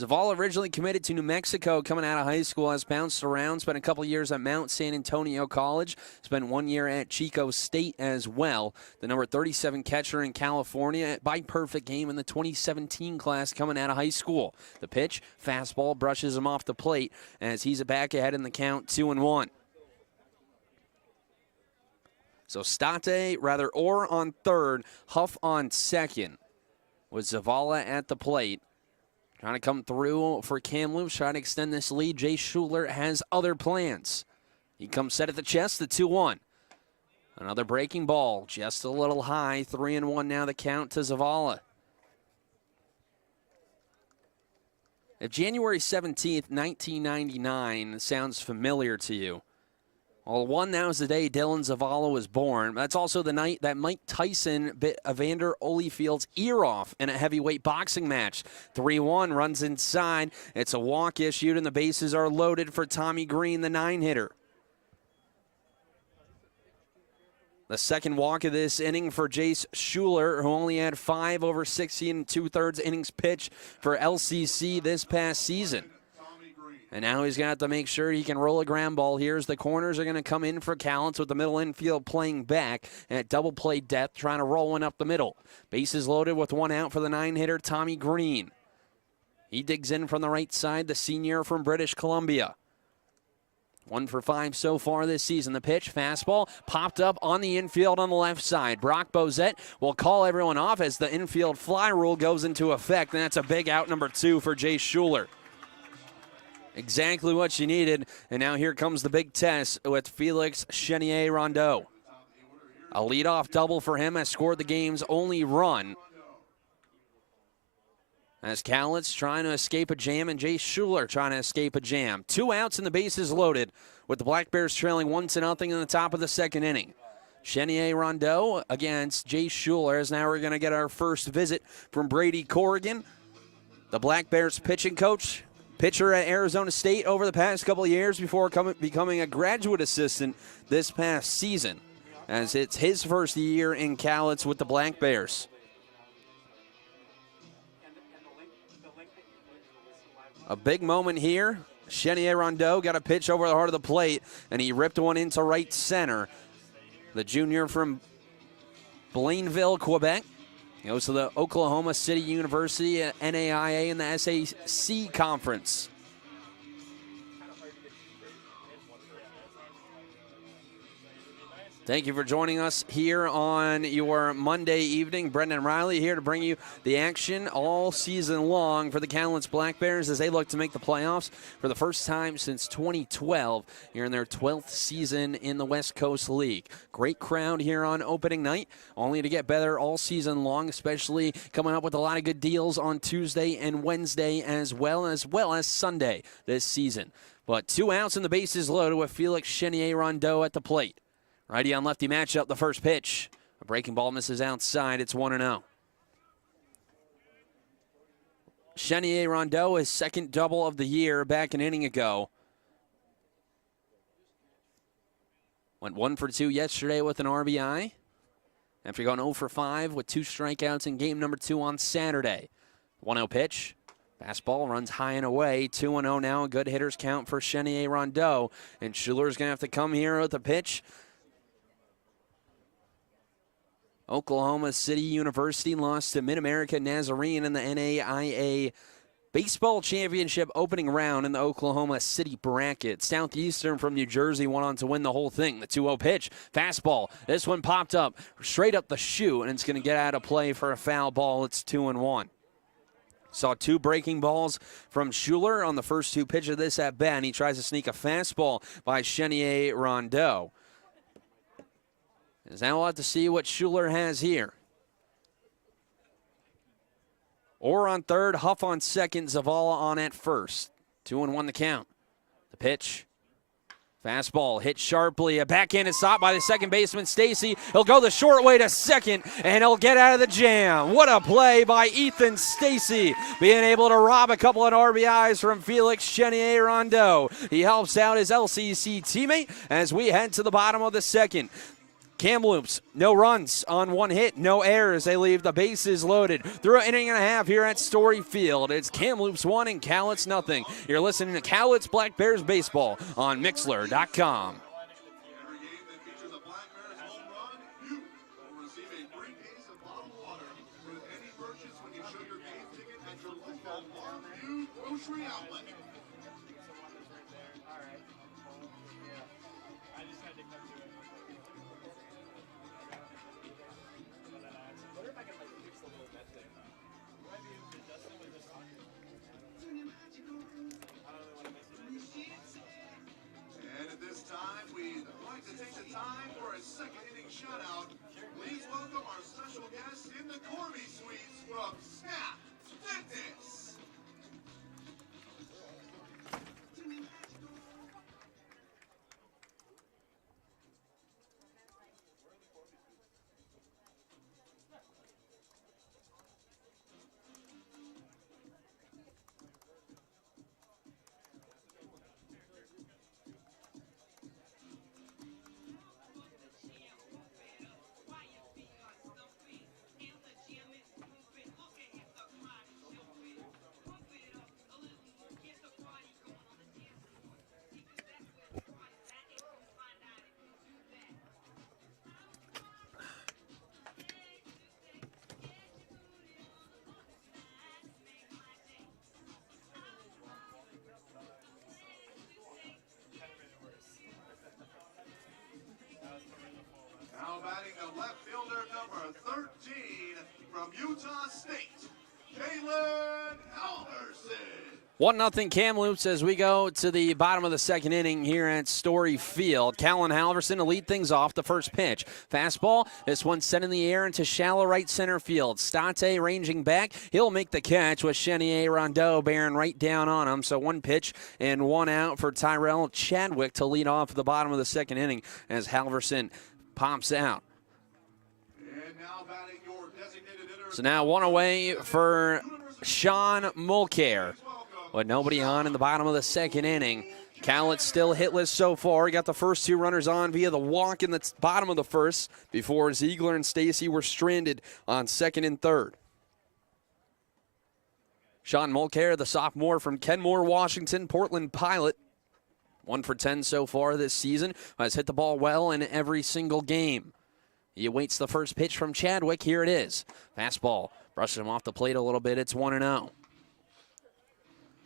Zavala originally committed to New Mexico coming out of high school, has bounced around, spent a couple years at Mount San Antonio College, spent 1 year at Chico State as well. The number 37 catcher in California by perfect game in the 2017 class coming out of high school. The pitch, fastball, brushes him off the plate as he's back ahead in the count 2-1. So Orr on third, Huff on second, with Zavala at the plate. Trying to come through for Kamloops, trying to extend this lead. Jay Schuler has other plans. He comes set at the chest, the 2-1. Another breaking ball, just a little high. 3-1 now the count to Zavala. If January 17th, 1999 sounds familiar to you, well, that was the day Dylan Zavala was born. That's also the night that Mike Tyson bit Evander Holyfield's ear off in a heavyweight boxing match. 3-1, runs inside. It's a walk issued, and the bases are loaded for Tommy Green, the 9-hitter. The second walk of this inning for Jace Schuler, who only had 5 over 16 2/3 innings pitched for LCC this past season. And now he's going to have to make sure he can roll a ground ball here as the corners are going to come in for Callants with the middle infield playing back at double play depth, trying to roll one up the middle. Bases loaded with 1 out for the 9-hitter, Tommy Green. He digs in from the right side, the senior from British Columbia. 1 for 5 so far this season. The pitch, fastball, popped up on the infield on the left side. Brock Bozette will call everyone off as the infield fly rule goes into effect, and that's a big out number 2 for Jay Schuler. Exactly what you needed, and now here comes the big test with Felix Chenier-Rondeau. A leadoff double for him has scored the game's only run, as Callants trying to escape a jam and Jay Schuler trying to escape a jam. 2 outs and the bases loaded, with the Black Bears trailing 1-0 in the top of the second inning. Chenier-Rondeau against Jay Schuler, as now we're going to get our first visit from Brady Corrigan, the Black Bears pitching coach. Pitcher at Arizona State over the past couple of years before becoming a graduate assistant this past season, as it's his first year in Callants with the Black Bears. A big moment here. Chenier-Rondeau got a pitch over the heart of the plate, and he ripped one into right center. The junior from Blainville, Quebec. He goes to the Oklahoma City University NAIA in the SAC Conference. Thank you for joining us here on your Monday evening. Brendan Riley here to bring you the action all season long for the Cowlitz Black Bears as they look to make the playoffs for the first time since 2012 here in their 12th season in the West Coast League. Great crowd here on opening night, only to get better all season long, especially coming up with a lot of good deals on Tuesday and Wednesday as well as Sunday this season. But 2 outs and the bases loaded with Felix Chenier-Rondeau at the plate. Righty on lefty matchup, the first pitch. A breaking ball misses outside. It's 1-0. Chenier-Rondeau, his second double of the year back an inning ago. Went 1 for 2 yesterday with an RBI. After going 0 for 5 with 2 strikeouts in game number 2 on Saturday. 1-0 pitch. Fastball runs high and away. 2-0 now. A good hitter's count for Chenier-Rondeau. And Schuler's going to have to come here with a pitch. Oklahoma City University lost to Mid-America Nazarene in the NAIA Baseball Championship opening round in the Oklahoma City bracket. Southeastern from New Jersey went on to win the whole thing. The 2-0 pitch, fastball. This one popped up straight up the chute, and it's going to get out of play for a foul ball. It's 2-1. Saw 2 breaking balls from Schuler on the first 2 pitches of this at bat, and he tries to sneak a fastball by Chenier-Rondeau. Now we'll have to see what Schuler has here. Orr on third, Huff on second, Zavala on at first. 2-1 the count. The pitch. Fastball hit sharply. A backhanded stop by the second baseman, Stacy. He'll go the short way to second, and he'll get out of the jam. What a play by Ethan Stacy, being able to rob a couple of RBIs from Felix Chenier-Rondeau. He helps out his LCC teammate as we head to the bottom of the second. Kamloops, no runs on 1 hit, no errors. They leave the bases loaded through an inning and a half here at Story Field. It's Kamloops 1 and Cowlitz nothing. You're listening to Cowlitz Black Bears Baseball on Mixler.com. Every game that features a Black Bears home run, you will receive a free case of bottled water with any purchase when you show your game ticket at your local Longview grocery outlet. And at this time, we'd like to take the time for a second inning shutout. Please welcome our special guest in the Corby Suites from Snap Fitness. Now batting the left fielder, number 13, from Utah State, Kalen Alderson. 1-0 Kamloops as we go to the bottom of the second inning here at Story Field. Callan Halverson to lead things off. The first pitch. Fastball. This one sent in the air into shallow right center field. State ranging back. He'll make the catch with Chenier-Rondeau bearing right down on him. So 1 pitch and 1 out for Tyrell Chadwick to lead off the bottom of the second inning as Halverson pops out. And now batting your designated hitter. So now 1 away for Sean Mulcair. With nobody on in the bottom of the second inning. Cowlitz still hitless so far. He got the first 2 runners on via the walk in the bottom of the first before Ziegler and Stacy were stranded on second and third. Sean Mulcair, the sophomore from Kenmore, Washington, Portland Pilot. 1 for 10 so far this season. Has hit the ball well in every single game. He awaits the first pitch from Chadwick. Here it is. Fastball. Brushes him off the plate a little bit. It's 1-0.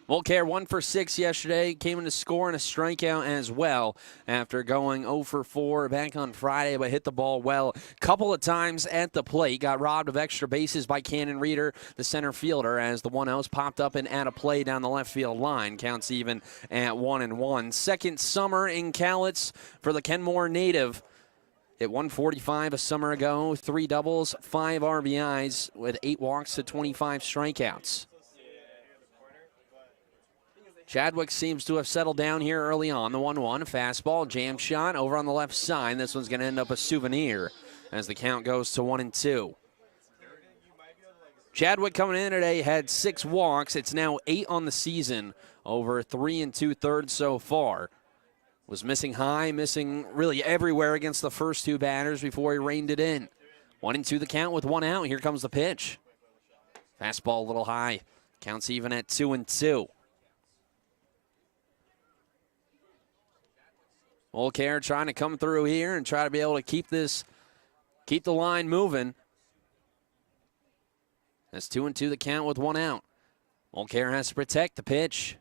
Volcare 1 for 6 yesterday, came in to score and a strikeout as well after going 0 for 4 back on Friday, but hit the ball well. Couple of times at the plate, got robbed of extra bases by Cannon Reeder, the center fielder, as the 1-0s popped up and at a play down the left field line. Counts even at 1-1. Second summer in Cowlitz for the Kenmore native. Hit 145 a summer ago, 3 doubles, 5 RBIs with 8 walks to 25 strikeouts. Chadwick seems to have settled down here early on. The 1-1, fastball, jam shot over on the left side. This one's going to end up a souvenir as the count goes to 1-2. Chadwick coming in today had 6 walks. It's now 8 on the season, over 3 2/3 so far. Was missing high, missing really everywhere against the first 2 batters before he reined it in. 1-2 the count with 1 out. Here comes the pitch. Fastball a little high. Counts even at 2-2. Volcare trying to come through here and try to be able to keep the line moving. That's 2-2 the count with 1 out. Volcare has to protect the pitch.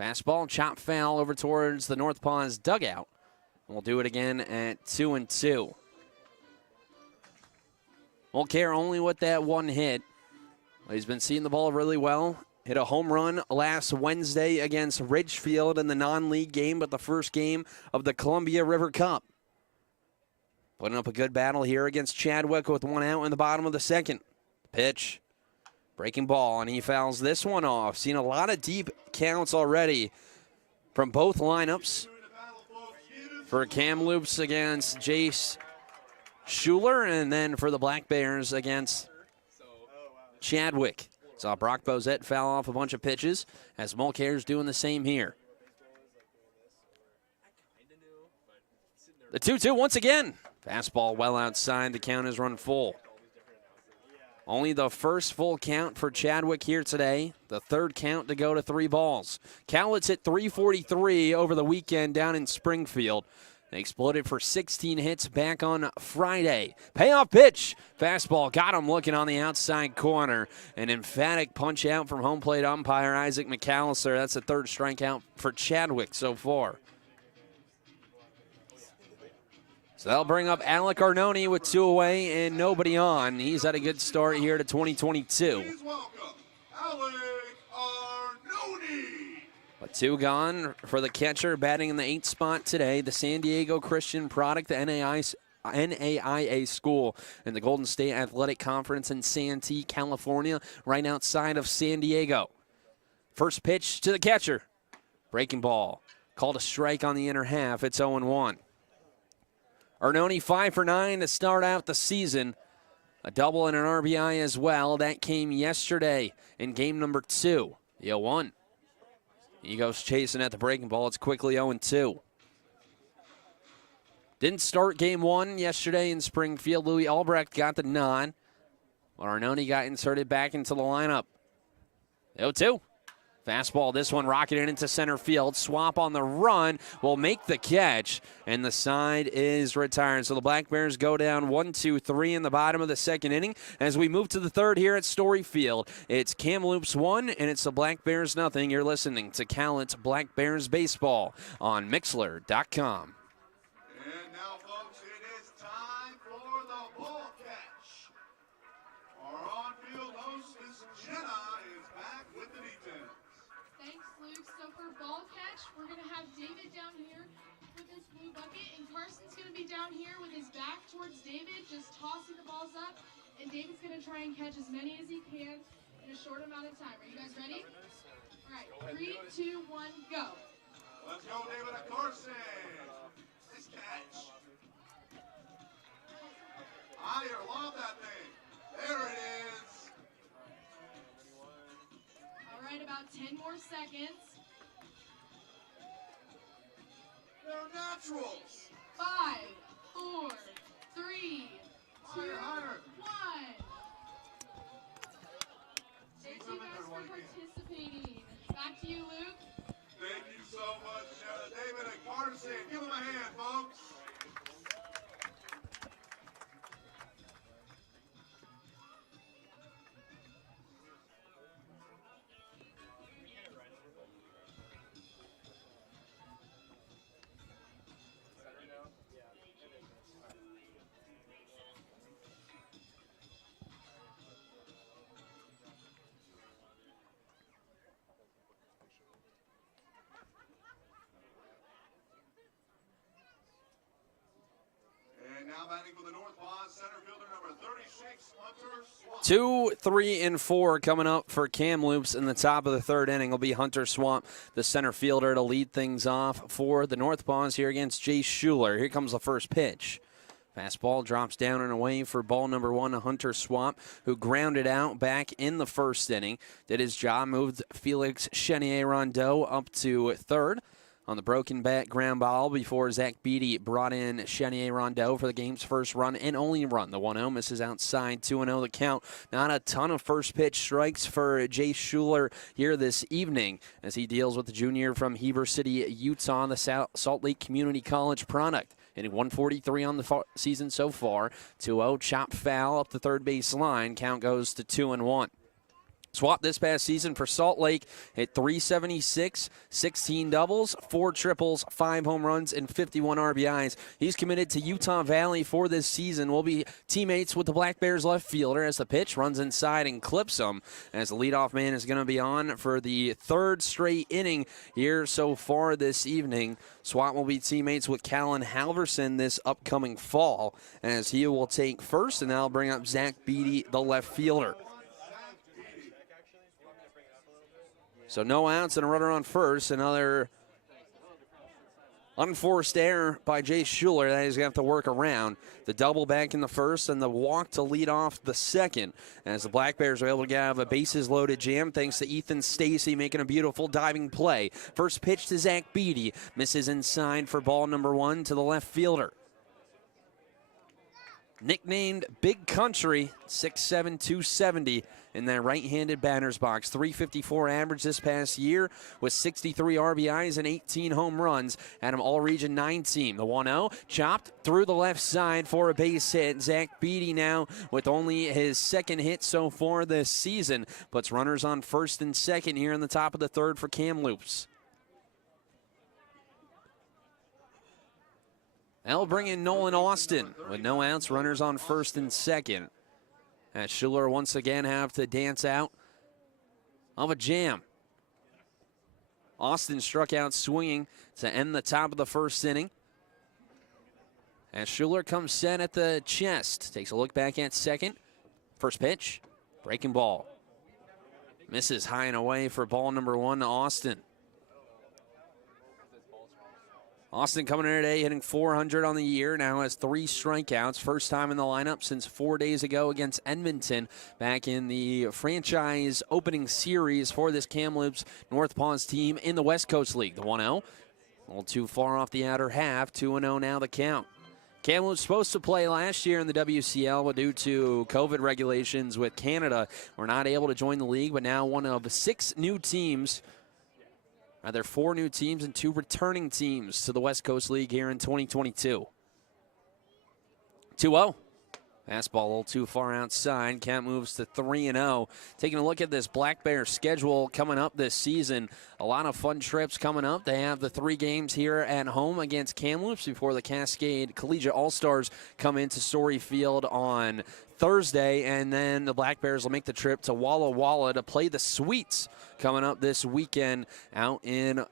Fastball, chop foul over towards the NorthPaws dugout. We'll do it again at 2-2. Volcare only with that 1 hit. He's been seeing the ball really well. Hit a home run last Wednesday against Ridgefield in the non-league game, but the first game of the Columbia River Cup. Putting up a good battle here against Chadwick with 1 out in the bottom of the second. Pitch, breaking ball, and he fouls this one off. Seen a lot of deep counts already from both lineups. For Kamloops against Jace Schuler, and then for the Black Bears against Chadwick. Saw Brock Bozette foul off a bunch of pitches, as Volcare's doing the same here. The 2-2 once again. Fastball well outside. The count is run full. Only the first full count for Chadwick here today. The third count to go to 3 balls. Cowlitz hit .343 over the weekend down in Springfield. They exploded for 16 hits back on Friday. Payoff pitch. Fastball got him looking on the outside corner. An emphatic punch out from home plate umpire Isaac McAllister. That's the 3rd strikeout for Chadwick so far. So that'll bring up Alec Arnone with 2 away and nobody on. He's had a good start here to 2022. Please welcome Alec Arnone. But 2 gone for the catcher, batting in the 8th spot today. The San Diego Christian product, the NAIA school in the Golden State Athletic Conference in Santee, California, right outside of San Diego. First pitch to the catcher. Breaking ball. Called a strike on the inner half. It's 0-1. Arnone 5 for 9 to start out the season. A double and an RBI as well. That came yesterday in game number 2. The 0-1. He goes chasing at the breaking ball. It's quickly 0-2. Didn't start game 1 yesterday in Springfield. Louis Albrecht got the nod. Arnone got inserted back into the lineup. 0-2. Fastball, this one rocketed into center field. Swap on the run will make the catch, and the side is retired. So the Black Bears go down 1-2-3 in the bottom of the second inning. As we move to the third here at Story Field, it's Kamloops 1, and it's the Black Bears nothing. You're listening to Cowlitz Black Bears Baseball on Mixler.com. And now, folks, it is time for the ball catch. Our on-field hostess, Jenna, is back with the details. Thanks, Luke. So for ball catch, we're going to have David down here with his blue bucket, and Carson's going to be down here with his back towards David, just tossing the balls up, and David's going to try and catch as many as he can in a short amount of time. Are you guys ready? All right, 3, 2, 1, go. Let's go, David Carson. Nice catch. I love that thing. There it is. All right, about 10 more seconds. They're naturals. 5, 4, 3, 2, 1. Higher. Thank you guys for participating. Back to you, Luke. Thank you so much, David and Carson. Give them a hand, folks. 2, 3, and 4 coming up for Kamloops in the top of the third inning will be Hunter Swamp, the center fielder, to lead things off for the NorthPaws here against Jay Schuler. Here comes the first pitch. Fastball drops down and away for ball number 1 to Hunter Swamp, who grounded out back in the first inning. Did his job, moved Felix Chenier-Rondeau up to third on the broken bat ground ball before Zach Beatty brought in Chenier-Rondeau for the game's first run and only run. The 1-0 misses outside, 2-0 the count. Not a ton of first pitch strikes for Jay Schuler here this evening as he deals with the junior from Heber City, Utah, the Salt Lake Community College product. Hitting 143 on the season so far. 2-0, chop foul up the third base line. Count goes to 2-1. Swap this past season for Salt Lake hit .376, 16 doubles, 4 triples, 5 home runs, and 51 RBIs. He's committed to Utah Valley for this season. Will be teammates with the Black Bears left fielder as the pitch runs inside and clips him. As the leadoff man is going to be on for the third straight inning here so far this evening. Swap will be teammates with Callan Halverson this upcoming fall as he will take first, and that'll bring up Zach Beatty, the left fielder. So no outs and a runner on first. Another unforced error by Jay Schuler that he's going to have to work around. The double back in the first and the walk to lead off the second as the Black Bears are able to have a bases-loaded jam thanks to Ethan Stacy making a beautiful diving play. First pitch to Zach Beatty. Misses inside for ball number 1 to the left fielder. Nicknamed Big Country, 6'7", 270 in that right-handed batter's box. 354 average this past year with 63 RBIs and 18 home runs at an all-region 9 team. The 1-0 chopped through the left side for a base hit. Zach Beatty now with only his second hit so far this season. Puts runners on first and second here in the top of the third for Kamloops. That'll bring in Nolan Austin with no outs, runners on first and second. As Schuler once again have to dance out of a jam. Austin struck out swinging to end the top of the first inning. As Schuler comes set at the chest, takes a look back at second. First pitch, breaking ball. Misses high and away for ball number 1 to Austin. Austin coming in today hitting .400 on the year, now has 3 strikeouts. First time in the lineup since 4 days ago against Edmonton back in the franchise opening series for this Kamloops NorthPaws team in the West Coast League. The 1-0, a little too far off the outer half, 2-0 now the count. Kamloops supposed to play last year in the WCL, but due to COVID regulations with Canada, were not able to join the league, but now one of 6 new teams. There are 4 new teams and 2 returning teams to the West Coast League here in 2022. 2-0. Fastball a little too far outside. Count moves to 3-0. Taking a look at this Black Bear schedule coming up this season. A lot of fun trips coming up. They have the 3 games here at home against Kamloops before the Cascade Collegiate All-Stars come into Story Field on Thursday. And then the Black Bears will make the trip to Walla Walla to play the Sweets coming up this weekend out in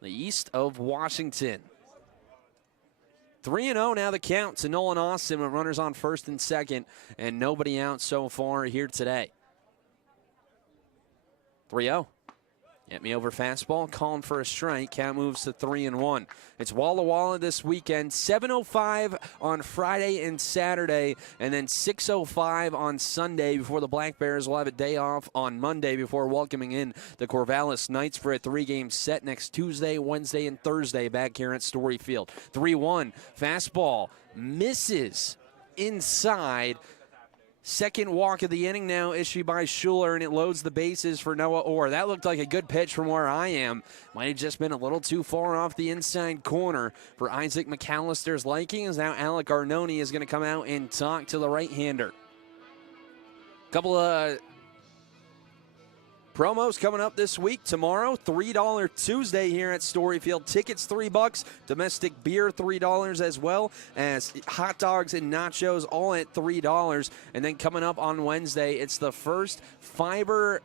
the east of Washington. 3-0 now the count to Nolan Austin with runners on first and second and nobody out so far here today. 3-0. Hit me over fastball, calling for a strike. Count moves to 3-1. It's Walla Walla this weekend. 7:05 on Friday and Saturday, and then 6:05 on Sunday before the Black Bears will have a day off on Monday before welcoming in the Corvallis Knights for a 3-game set next Tuesday, Wednesday, and Thursday back here at Story Field. 3-1. Fastball misses inside. Second walk of the inning now issued by Schuler, and it loads the bases for Noah Orr. That looked like a good pitch from where I am. Might have just been a little too far off the inside corner for Isaac McAllister's liking, as now Alec Arnone is going to come out and talk to the right-hander. Couple of promos coming up this week. Tomorrow, $3 Tuesday here at Storyfield. Tickets $3, domestic beer $3, as well as hot dogs and nachos all at $3. And then coming up on Wednesday, it's the first Fiber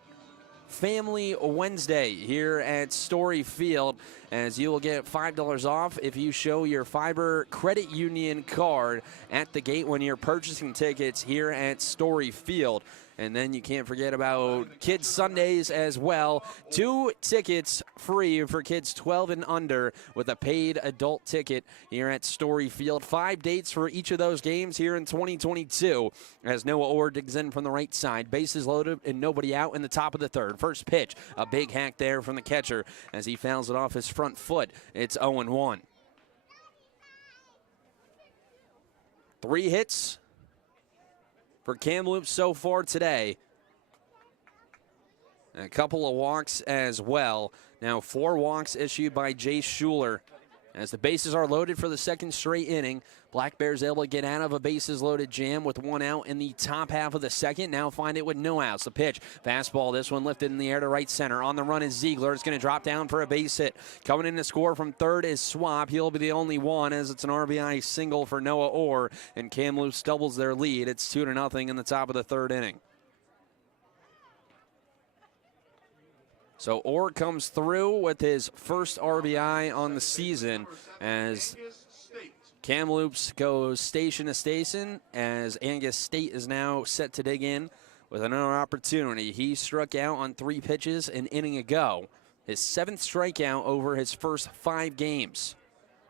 Family Wednesday here at Story Field as you will get $5 off if you show your Fiber Credit Union card at the gate when you're purchasing tickets here at Story Field. And then you can't forget about Kids Sundays as well. 2 tickets free for kids 12 and under with a paid adult ticket here at Story Field. 5 dates for each of those games here in 2022 as Noah Orr digs in from the right side. Bases loaded and nobody out in the top of the third. First pitch, a big hack there from the catcher as he fouls it off his front foot. It's 0-1. 3 hits for Kamloops so far today. And a couple of walks as well. Now 4 walks issued by Jay Schuler. As the bases are loaded for the second straight inning, Black Bears able to get out of a bases loaded jam with 1 out in the top half of the second. Now find it with no outs. The pitch, fastball, this one lifted in the air to right center. On the run is Ziegler. It's going to drop down for a base hit. Coming in to score from third is Swap. He'll be the only one as it's an RBI single for Noah Orr, and Kamloops doubles their lead. It's 2-0 in the top of the third inning. So Orr comes through with his first RBI on the season as Kamloops goes station to station as Angus State is now set to dig in with another opportunity. He struck out on 3 pitches an inning ago. His 7th strikeout over his first 5 games.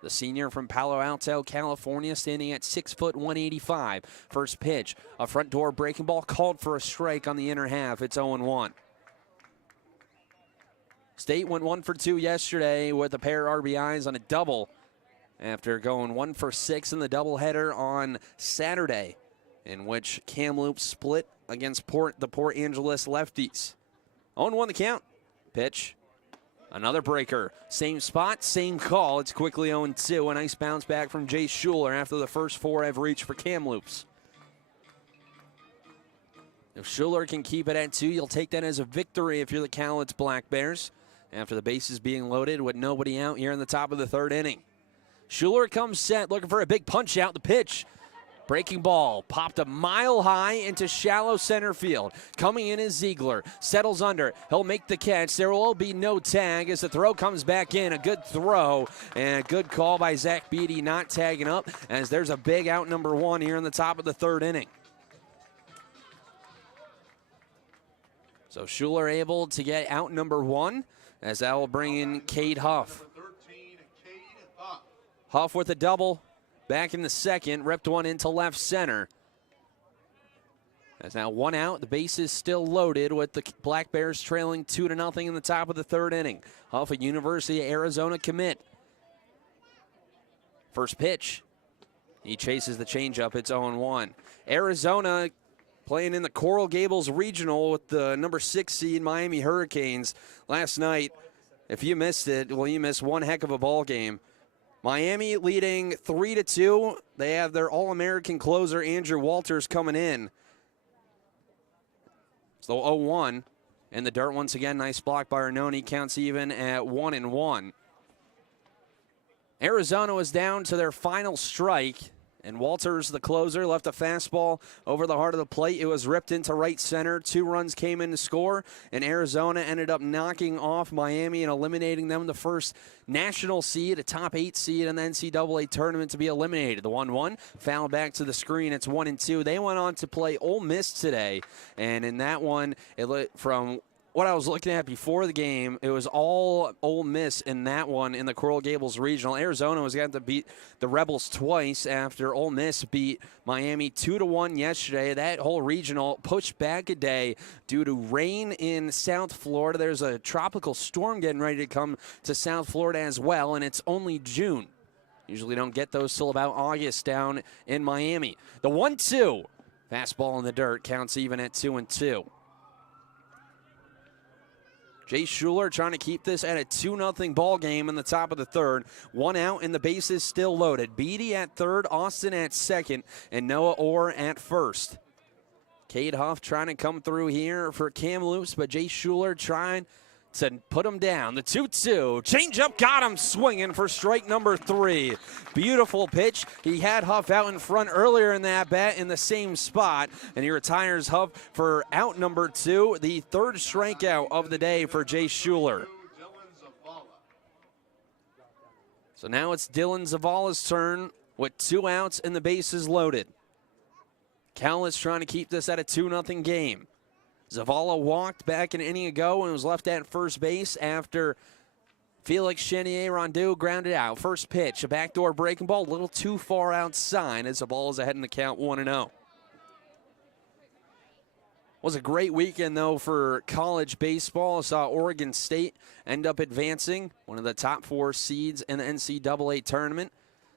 The senior from Palo Alto, California, standing at 6 foot 185. First pitch, a front door breaking ball called for a strike on the inner half. It's 0-1. State went 1 for 2 yesterday with a pair of RBIs on a double after going 1 for 6 in the doubleheader on Saturday, in which Kamloops split against the Port Angeles lefties. 0-1 the count. Pitch. Another breaker. Same spot, same call. It's quickly 0-2. A nice bounce back from Jay Schuler after the first 4 have reached for Kamloops. If Schuler can keep it at 2, you'll take that as a victory if you're the Cowlitz Black Bears, after the bases being loaded with nobody out here in the top of the third inning. Schuler comes set, looking for a big punch out. The pitch, breaking ball, popped a mile high into shallow center field. Coming in is Ziegler, settles under. He'll make the catch. There will be no tag as the throw comes back in. A good throw and a good call by Zach Beatty, not tagging up, as there's a big out number 1 here in the top of the third inning. So Schuler able to get out number 1, as that will bring in Cade Huff. Huff with a double back in the second, ripped one into left center. As now 1 out, the base is still loaded with the Black Bears trailing 2-0 in the top of the third inning. Huff, a University of Arizona commit. First pitch, he chases the changeup. It's 0-1. Arizona playing in the Coral Gables Regional with the number 6 seed Miami Hurricanes last night. If you missed it, well, you missed one heck of a ball game. Miami leading 3-2. They have their All-American closer Andrew Walters coming in. So 0-1. And the dirt once again, nice block by Arnone, counts even at 1-1. Arizona was down to their final strike, and Walters, the closer, left a fastball over the heart of the plate. It was ripped into right center. 2 runs came in to score, and Arizona ended up knocking off Miami and eliminating them, the first national seed, a top 8 seed in the NCAA tournament to be eliminated. The 1-1 foul back to the screen. It's 1-2. They went on to play Ole Miss today, and in that one, from what I was looking at before the game, it was all Ole Miss in that one in the Coral Gables Regional. Arizona was going to beat the Rebels twice after Ole Miss beat Miami 2-1 yesterday. That whole regional pushed back a day due to rain in South Florida. There's a tropical storm getting ready to come to South Florida as well, and it's only June. Usually don't get those till about August down in Miami. The 1-2, fastball in the dirt, counts even at 2-2. Jay Schuler trying to keep this at a 2-0 ball game in the top of the third. 1 out and the bases still loaded. Beatty at third, Austin at second, and Noah Orr at first. Cade Huff trying to come through here for Kamloops, but Jay Schuler trying to put him down. The 2-2. Changeup got him swinging for strike number 3. Beautiful pitch. He had Huff out in front earlier in that bat in the same spot, and he retires Huff for out number 2, the 3rd strikeout of the day for Jay Schuler. So now it's Dylan Zavala's turn with 2 outs and the bases loaded. Cowlitz trying to keep this at a 2-0 game. Zavala walked back an inning ago and was left at first base after Felix Chenier-Rondeau grounded out. First pitch, a backdoor breaking ball, a little too far outside as Zavala's ahead in the count 1-0. Was a great weekend, though, for college baseball. I saw Oregon State end up advancing, one of the top 4 seeds in the NCAA tournament.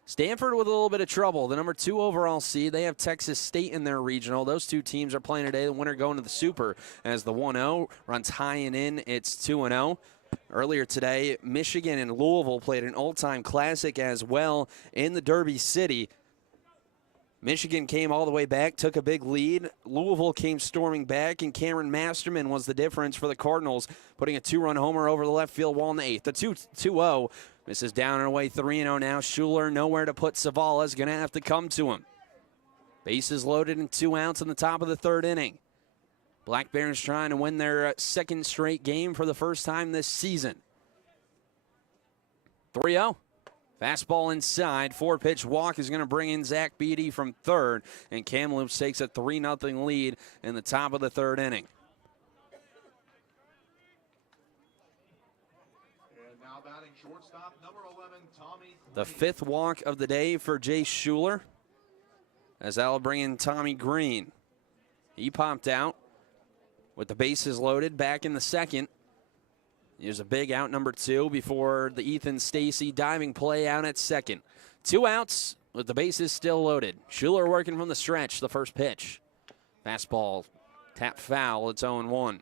Stanford with a little bit of trouble. The number 2 overall seed, they have Texas State in their regional. Those 2 teams are playing today. The winner going to the Super as the 1-0 runs high and in. It's 2-0. Earlier today, Michigan and Louisville played an all-time classic as well in the Derby City. Michigan came all the way back, took a big lead. Louisville came storming back, and Cameron Masterman was the difference for the Cardinals, putting a 2-run homer over the left field wall in the 8th. The 2-0. This is down and away, 3-0 now. Schuler nowhere to put. Zavala is going to have to come to him. Bases loaded and 2 outs in the top of the 3rd inning. Black Bears trying to win their 2nd straight game for the first time this season. 3-0. Fastball inside. 4-pitch walk is going to bring in Zach Beatty from 3rd. And Kamloops takes a 3-0 lead in the top of the 3rd inning. And now batting shortstop, number 11, Tommy. The 5th walk of the day for Jay Schuler, as that'll bring in Tommy Green. He popped out with the bases loaded back in the 2nd. Here's a big out, number 2, before the Ethan Stacy diving play out at 2nd. 2 outs with the bases still loaded. Schuler working from the stretch, the first pitch. Fastball, tap foul, it's 0-1.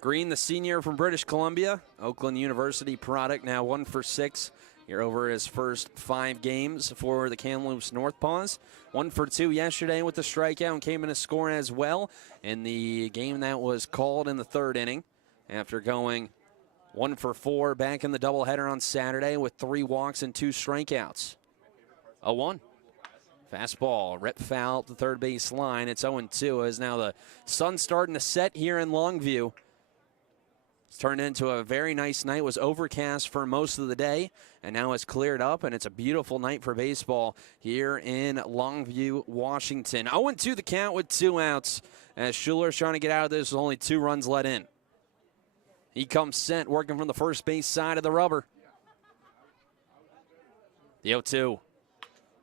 Green, the senior from British Columbia, Oakland University product, now 1 for 6 here over his first 5 games for the Kamloops NorthPaws. 1 for 2 yesterday with the strikeout and came in a score as well in the game that was called in the 3rd inning. After going 1 for 4 back in the doubleheader on Saturday with 3 walks and 2 strikeouts. 0-1. Fastball, rip foul at the 3rd base line. It's 0-2 as now the sun's starting to set here in Longview. It's turned into a very nice night. It was overcast for most of the day, and now it's cleared up, and it's a beautiful night for baseball here in Longview, Washington. 0-2 the count with 2 outs as Schuler's trying to get out of this with only 2 runs let in. He comes sent, working from the first base side of the rubber. The 0-2.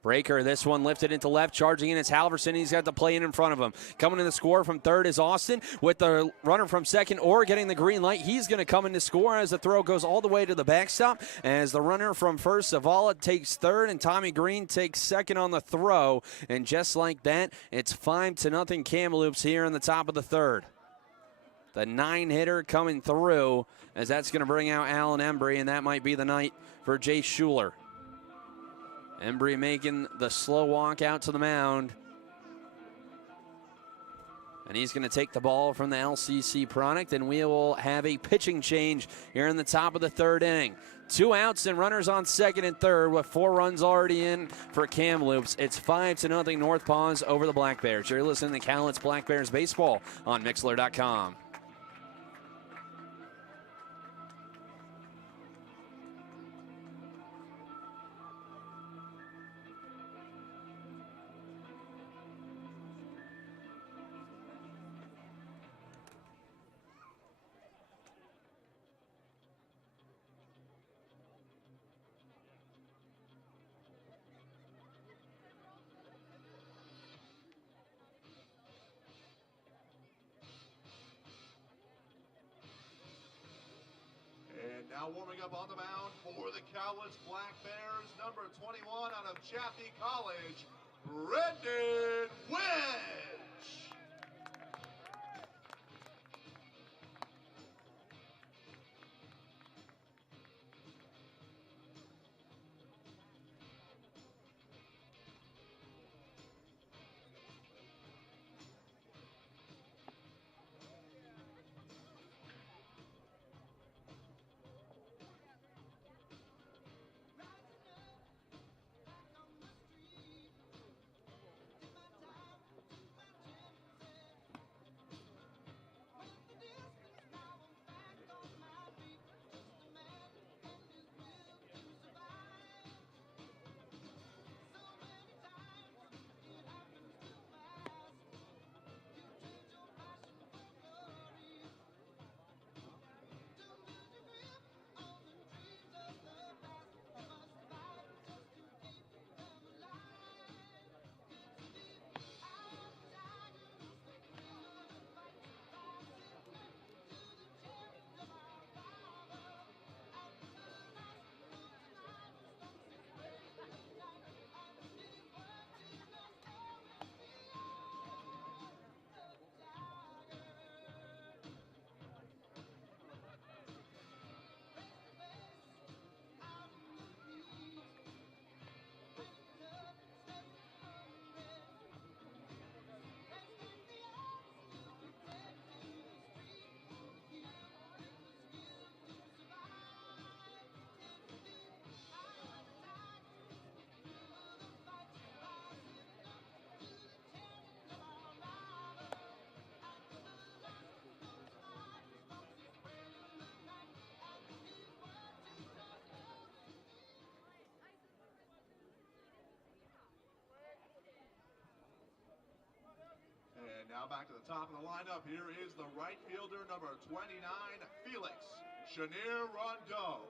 Breaker, this one lifted into left, charging in. It's Halverson. He's got the play in front of him. Coming in the score from 3rd is Austin with the runner from 2nd, or getting the green light. He's going to come in to score as the throw goes all the way to the backstop. As the runner from 1st, Zavala, takes 3rd, and Tommy Green takes 2nd on the throw. And just like that, it's 5-0 Kamloops here in the top of the 3rd. The 9-hitter coming through as that's going to bring out Alan Embry, and that might be the night for Jay Schuler. Embry making the slow walk out to the mound. And he's going to take the ball from the LCC product, and we will have a pitching change here in the top of the 3rd inning. 2 outs and runners on 2nd and 3rd with 4 runs already in for Kamloops. It's 5-0 NorthPaws over the Black Bears. You're listening to Cowlitz Black Bears Baseball on Mixlr.com. Now warming up on the mound for the Cowlitz Black Bears, number 21 out of Chaffee College, Brendan Wedge. Now back to the top of the lineup. Here is the right fielder, number 29, Felix Chenier Rondeau.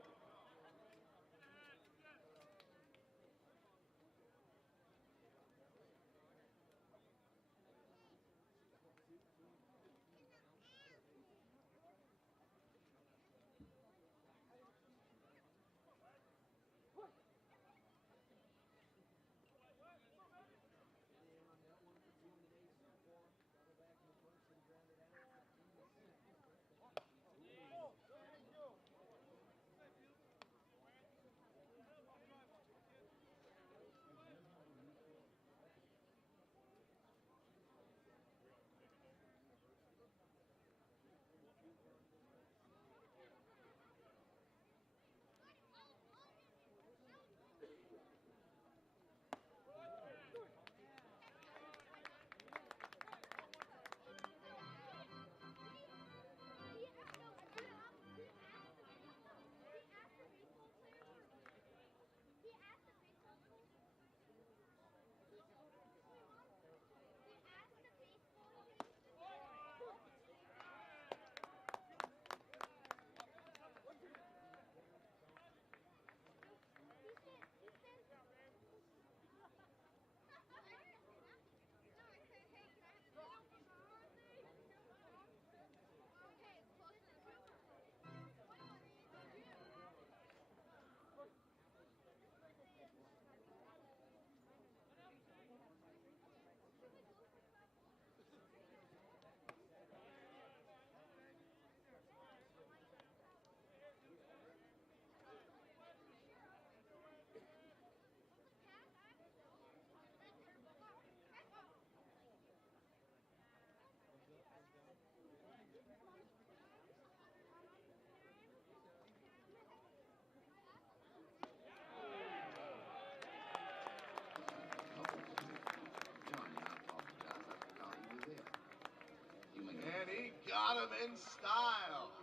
And he got him in style.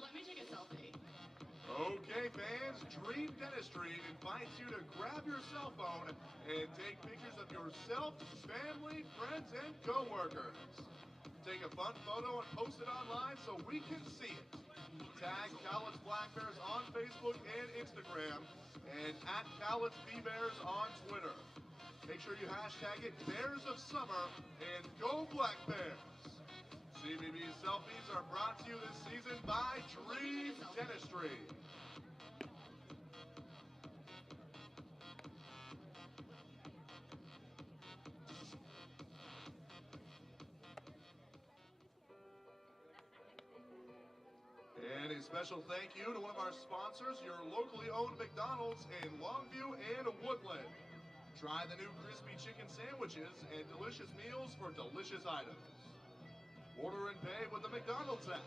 Let me take a selfie. Okay, fans, Dream Dentistry invites you to grab your cell phone and take pictures of yourself, family, friends, and coworkers. Take a fun photo and post it online so we can see it. Tag Cowlitz Black Bears on Facebook and Instagram, and at Cowlitz B-Bears on Twitter. Make sure you hashtag it Bears of Summer and go Black Bears. CBB selfies are brought to you this season by Dream Dentistry. And a special thank you to one of our sponsors, your locally owned McDonald's in Longview and Woodland. Try the new crispy chicken sandwiches and delicious meals for delicious items. Order and pay with the McDonald's app.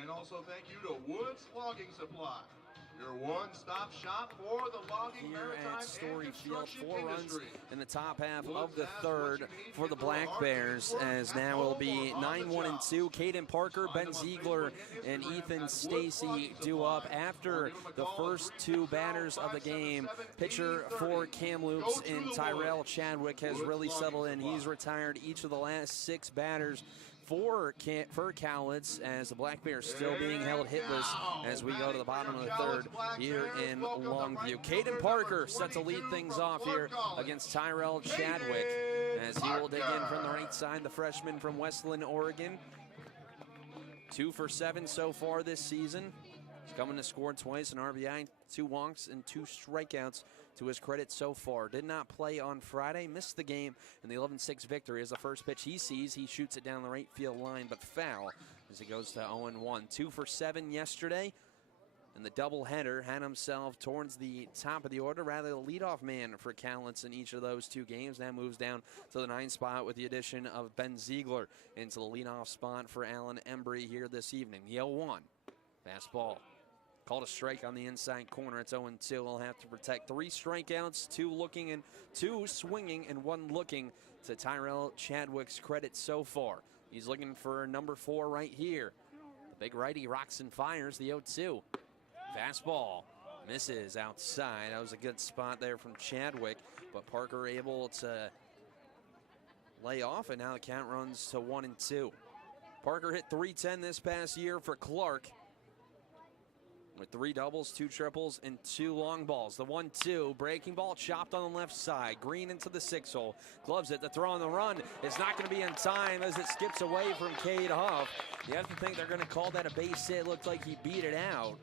And also thank you to Woods Logging Supply, your one-stop shop for the logging, Here maritime, at Story and Field, construction 4 runs industry. in the top half Woods of the has third what you need for the for Black hard Bears, work as at now will home be or on 9, the 1, and job. 2. Caden Parker, Find Ben them on Ziegler, Facebook and Instagram Ethan at Woods Stacy Logging due up Supply. after Or give them a the call first at 2 batters of the game. 320-577-8030. Pitcher for Kamloops Go to and the Tyrell Woods. Chadwick has Woods really Logging settled in. Supply. He's retired each of the last 6 batters for Cowlitz, as the Black Bears still being held hitless as we go to the bottom of the third here in Longview. Caden Parker set to lead things off here against Tyrell Chadwick, as he will dig in from the right side, the freshman from Westland, Oregon. 2 for 7 so far this season. He's coming to score twice, an RBI, 2 walks, and 2 strikeouts to his credit so far. Did not play on Friday, missed the game in the 11-6 victory. As the first pitch he sees, he shoots it down the right field line, but foul as he goes to 0-1. 2 for 7 yesterday, and the doubleheader had himself towards the top of the order, rather the leadoff man for Cowlitz in each of those 2 games. Now moves down to the 9th spot with the addition of Ben Ziegler into the leadoff spot for Alan Embry here this evening. The 0-1 fastball Called a strike on the inside corner. It's 0-2. He'll have to protect 3 strikeouts, 2 looking and 2 swinging and 1 looking, to Tyrell Chadwick's credit so far. He's looking for number 4 right here. The big righty rocks and fires the 0-2. Fastball misses outside. That was a good spot there from Chadwick, but Parker able to lay off, and now the count runs to 1-2. Parker hit .310 this past year for Clark, with 3 doubles, 2 triples, and 2 long balls. The 1-2, breaking ball chopped on the left side. Green into the 6-hole. Gloves it. The throw on the run is not going to be in time as it skips away from Cade Huff. You have to think they're going to call that a base hit. Looked like he beat it out.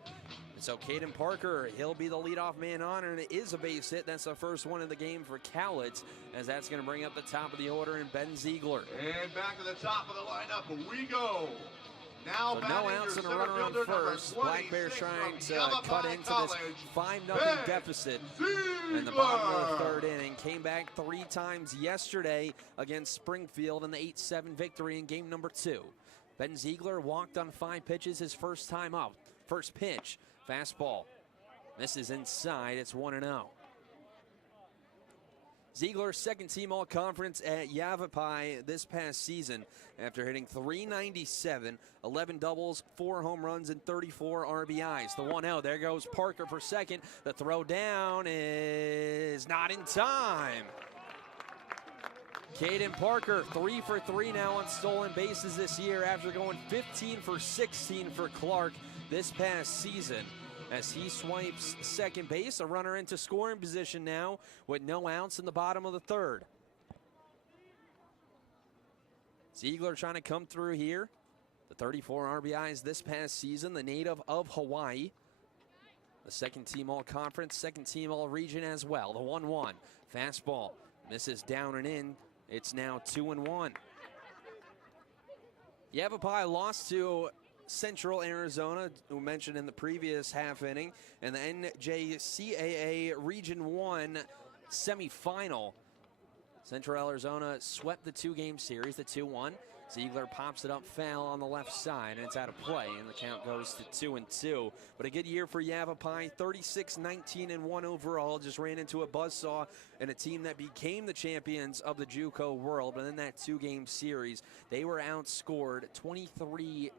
So Caden Parker, he'll be the leadoff man on, and it is a base hit. That's the first one of the game for Cowlitz, as that's going to bring up the top of the order in Ben Ziegler. And back to the top of the lineup we go. Now so no outs and a runner on first. Black Bears trying to cut into this 5-0 deficit in the bottom of the 3rd inning. Came back 3 times yesterday against Springfield in the 8-7 victory in game number 2. Ben Ziegler walked on 5 pitches his first time up. First pitch, fastball, misses inside. It's 1-0. Ziegler, second team all-conference at Yavapai this past season after hitting .397, 11 doubles, 4 home runs, and 34 RBIs. The 1-0, there goes Parker for second. The throw down is not in time. Caden Parker, 3 for 3 now on stolen bases this year after going 15 for 16 for Clark this past season. As he swipes second base, a runner into scoring position now with no outs in the bottom of the 3rd. Ziegler trying to come through here. The 34 RBIs this past season, the native of Hawaii. The second team all-conference, second team all-region as well. The 1-1, fastball, misses down and in. It's now 2-1. Yavapai lost to Central Arizona, who mentioned in the previous half inning, and the NJCAA Region 1 semifinal. Central Arizona swept the 2-game series, the 2-1. Ziegler pops it up foul on the left side, and it's out of play, and the count goes to 2-2. But a good year for Yavapai, 36-19-1 overall. Just ran into a buzzsaw and a team that became the champions of the JUCO world. But in that 2-game series, they were outscored 23-5.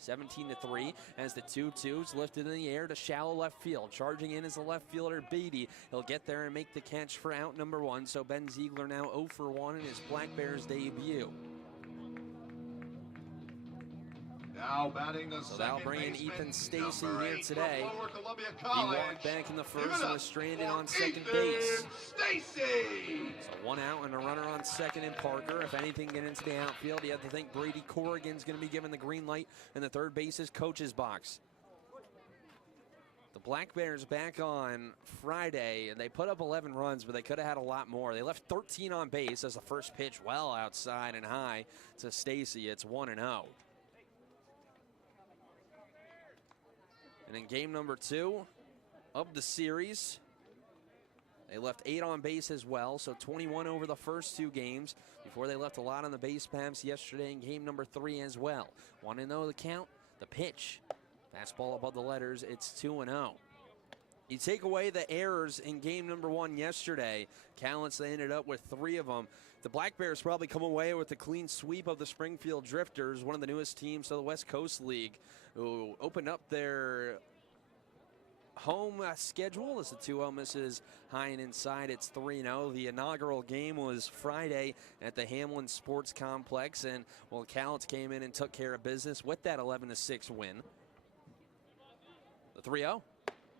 17-3 as the 2-2's lifted in the air to shallow left field. Charging in is the left fielder Beatty. He'll get there and make the catch for out number 1. So Ben Ziegler now 0 for 1 in his Black Bears debut. Now batting the so that'll bring in Ethan Stacy here today. He walked back in the first and was stranded on second base. Stacy! So 1 out and a runner on second in Parker. If anything get into the outfield, you have to think Brady Corrigan's going to be given the green light in the third base's coach's box. The Black Bears back on Friday, and they put up 11 runs, but they could have had a lot more. They left 13 on base as the first pitch well outside and high to Stacy. It's 1-0. And in game number 2 of the series, they left 8 on base as well, so 21 over the first 2 games before they left a lot on the base paths yesterday in game number 3 as well. 1-0 the count, the pitch. Fastball above the letters, it's 2-0. You take away the errors in game number 1 yesterday, Cowlitz, they ended up with 3 of them. The Black Bears probably come away with a clean sweep of the Springfield Drifters, one of the newest teams to the West Coast League, who opened up their home schedule as the 2-0 misses high and inside. It's 3-0. The inaugural game was Friday at the Hamlin Sports Complex, and well, Cowlitz came in and took care of business with that 11-6 win. The 3-0.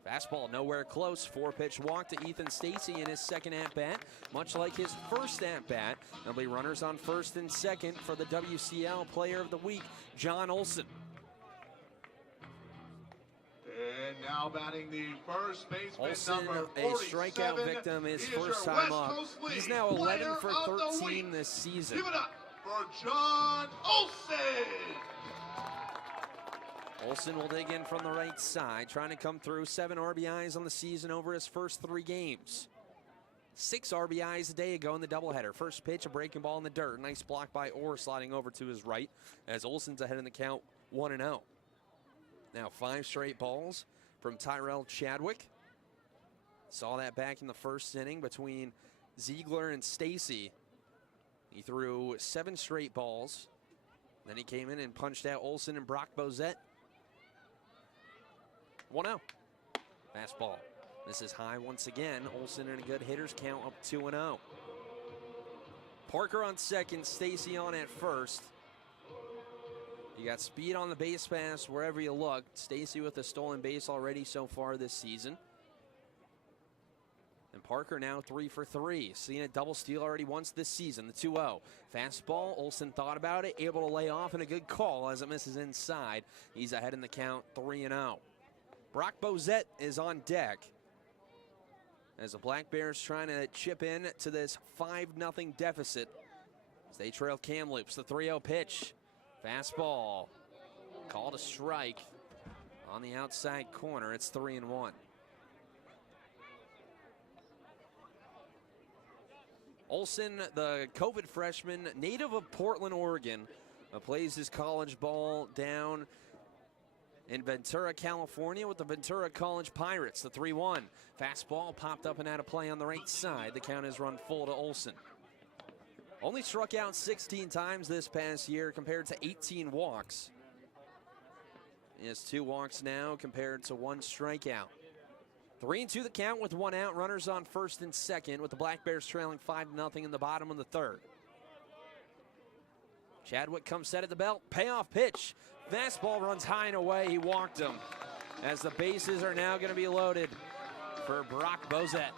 Fastball nowhere close. 4-pitch walk to Ethan Stacy in his second at-bat. Much like his first at-bat, there'll be runners on first and second for the WCL Player of the Week, John Olson. And now batting the first baseman, Olson, number a 47, strikeout victim, his is first your time West up. Coast League He's now 11 for Player of the 13 Week. this season. Give it up for John Olson. Olson will dig in from the right side, trying to come through. 7 RBIs on the season over his first 3 games. 6 RBIs a day ago in the doubleheader. First pitch, a breaking ball in the dirt. Nice block by Orr, sliding over to his right as Olson's ahead in the count, 1-0. Now 5 straight balls from Tyrell Chadwick. Saw that back in the first inning between Ziegler and Stacy. He threw 7 straight balls. Then he came in and punched out Olson and Brock Bozette. 1-0. Fastball. This is high once again. Olson in a good hitter's count, up 2-0. Parker on second, Stacy on at first. You got speed on the base pass wherever you look. Stacy with a stolen base already so far this season. And Parker now 3 for 3. Seeing a double steal already once this season, the 2-0. Fastball, Olson thought about it, able to lay off, and a good call as it misses inside. He's ahead in the count, 3-0. Brock Bozette is on deck as the Black Bears trying to chip in to this 5-0 deficit as they trail Kamloops. The 3-0 pitch. Fastball. Called a strike on the outside corner. It's 3-1. Olson, the COVID freshman, native of Portland, Oregon, plays his college ball down in Ventura, California with the Ventura College Pirates. The 3-1. Fastball popped up and out of play on the right side. The count is run full to Olson. Only struck out 16 times this past year compared to 18 walks. He has 2 walks now compared to 1 strikeout. 3-2 the count with 1 out. Runners on first and second with the Black Bears trailing 5-0 in the bottom of the 3rd. Chadwick comes set at the belt. Payoff pitch. Fastball runs high and away. He walked him as the bases are now going to be loaded for Brock Bozette.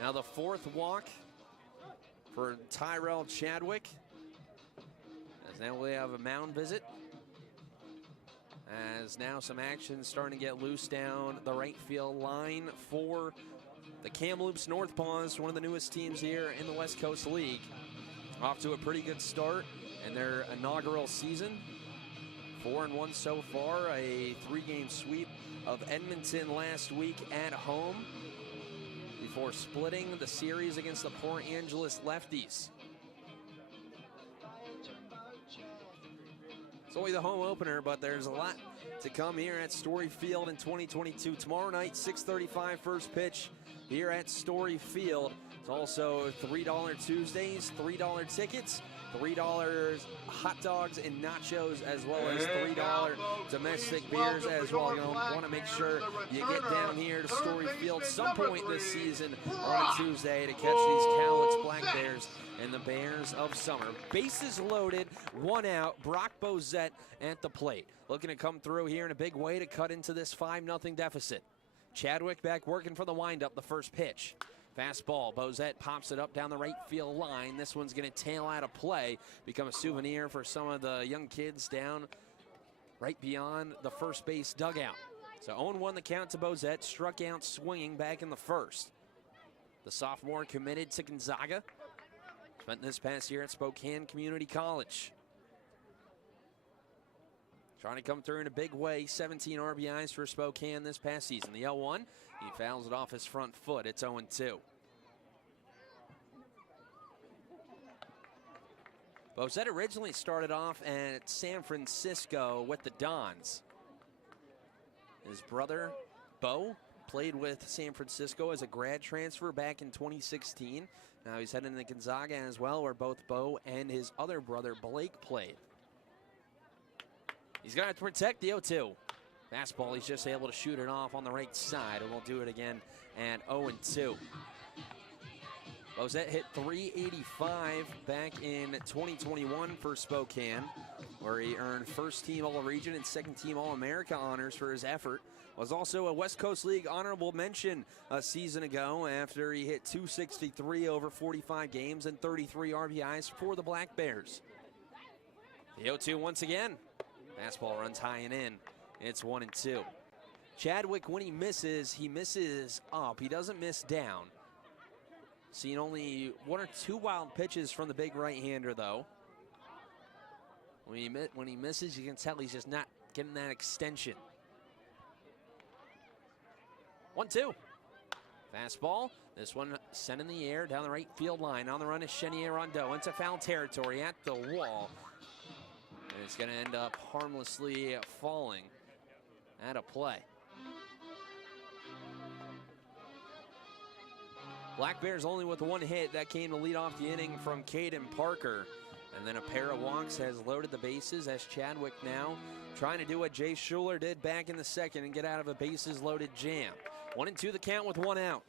Now the 4th walk for Tyrell Chadwick. As now we have a mound visit. As now some action starting to get loose down the right field line for the Kamloops NorthPaws, one of the newest teams here in the West Coast League. Off to a pretty good start in their inaugural season. 4-1 so far, a 3-game sweep of Edmonton last week at home before splitting the series against the Port Angeles Lefties. It's only the home opener, but there's a lot to come here at Story Field in 2022. Tomorrow night, 6:35 first pitch here at Story Field. It's also $3 Tuesdays, $3 tickets, $3 hot dogs and nachos, as well as $3 domestic beers as well. You want to make sure you get down here to Story Field some point this season on a Tuesday to catch these Cowlitz Black Bears and the Bears of Summer. Bases loaded, 1 out. Brock Bozette at the plate. Looking to come through here in a big way to cut into this 5-0 deficit. Chadwick back working for the windup, the first pitch. Fastball, Bozette pops it up down the right field line. This one's going to tail out of play, become a souvenir for some of the young kids down right beyond the first base dugout. So 0-1 the count to Bozette, struck out swinging back in the 1st. The sophomore committed to Gonzaga. Spent this past year at Spokane Community College. Trying to come through in a big way. 17 RBIs for Spokane this past season. The 0-1, he fouls it off his front foot. It's 0-2. Bozette originally started off at San Francisco with the Dons. His brother, Bo, played with San Francisco as a grad transfer back in 2016. Now he's heading to Gonzaga as well, where both Bo and his other brother, Blake, played. He's going to have to protect the 0-2. Fastball, he's just able to shoot it off on the right side, and we'll do it again at 0-2. Bozette hit .385 back in 2021 for Spokane, where he earned first-team All-Region and second-team All-America honors for his effort. Was also a West Coast League honorable mention a season ago after he hit .263 over 45 games and 33 RBIs for the Black Bears. The 0-2 once again. Fastball runs high and in. It's 1-2. Chadwick, when he misses up. He doesn't miss down. Seen only 1 or 2 wild pitches from the big right-hander, though. When he misses, you can tell he's just not getting that extension. 1-2. Fastball, this one sent in the air down the right field line. On the run is Chenier Rondeau into foul territory at the wall. And it's going to end up harmlessly falling out of play. Black Bears only with one hit. That came to lead off the inning from Caden Parker. And then a pair of walks has loaded the bases as Chadwick now trying to do what Jay Schuler did back in the second and get out of a bases-loaded jam. 1-2 the count with one out.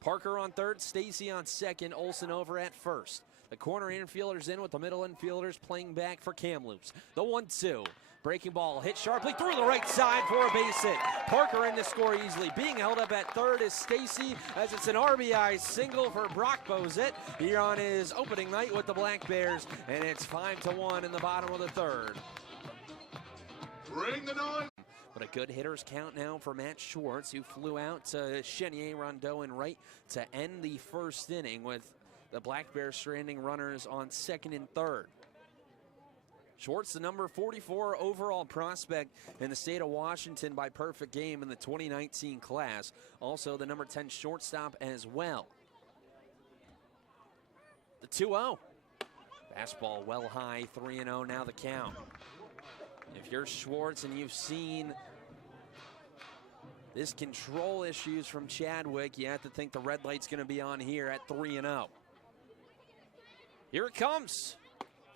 Parker on third, Stacy on second, Olsen over at first. The corner infielders in with the middle infielders playing back for Kamloops. The 1-2. Breaking ball hit sharply through the right side for a base hit. Parker in to score easily. Being held up at third is Stacy as it's an RBI single for Brock Bozet here on his opening night with the Black Bears. And it's 5-1 in the bottom of the third. Bring the noise. But a good hitter's count now for Matt Schwartz, who flew out to Chenier Rondeau and right to end the first inning with the Black Bears stranding runners on second and third. Schwartz, the number 44 overall prospect in the state of Washington by perfect game in the 2019 class. Also the number 10 shortstop as well. The 2-0. Fastball well high, 3-0 now the count. If you're Schwartz and you've seen this control issues from Chadwick, you have to think the red light's going to be on here at 3-0. Here it comes.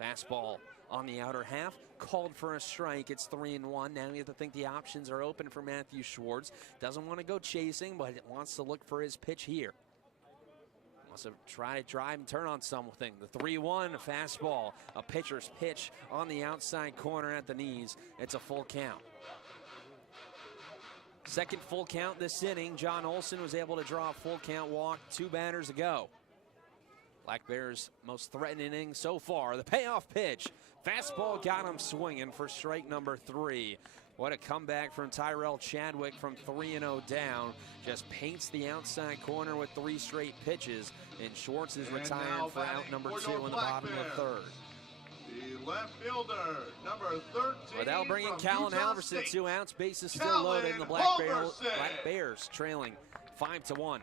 Fastball on the outer half, called for a strike. It's 3-1. Now you have to think the options are open for Matthew Schwartz. Doesn't want to go chasing, but wants to look for his pitch here. Wants to try to drive and turn on something. The 3-1 fastball, a pitcher's pitch on the outside corner at the knees. It's a full count. Second full count this inning. John Olsen was able to draw a full count walk 2 batters ago. Black Bears' most threatening inning so far. The payoff pitch. Fastball got him swinging for strike number 3. What a comeback from Tyrell Chadwick from 3-0 down. Just paints the outside corner with 3 straight pitches. And Schwartz is retired for out number 2 in the bottom of the third. The left fielder, number 13. But that'll bring in Callan Halverson. State. 2 outs, bases still loaded. And the Black Bears trailing 5-1.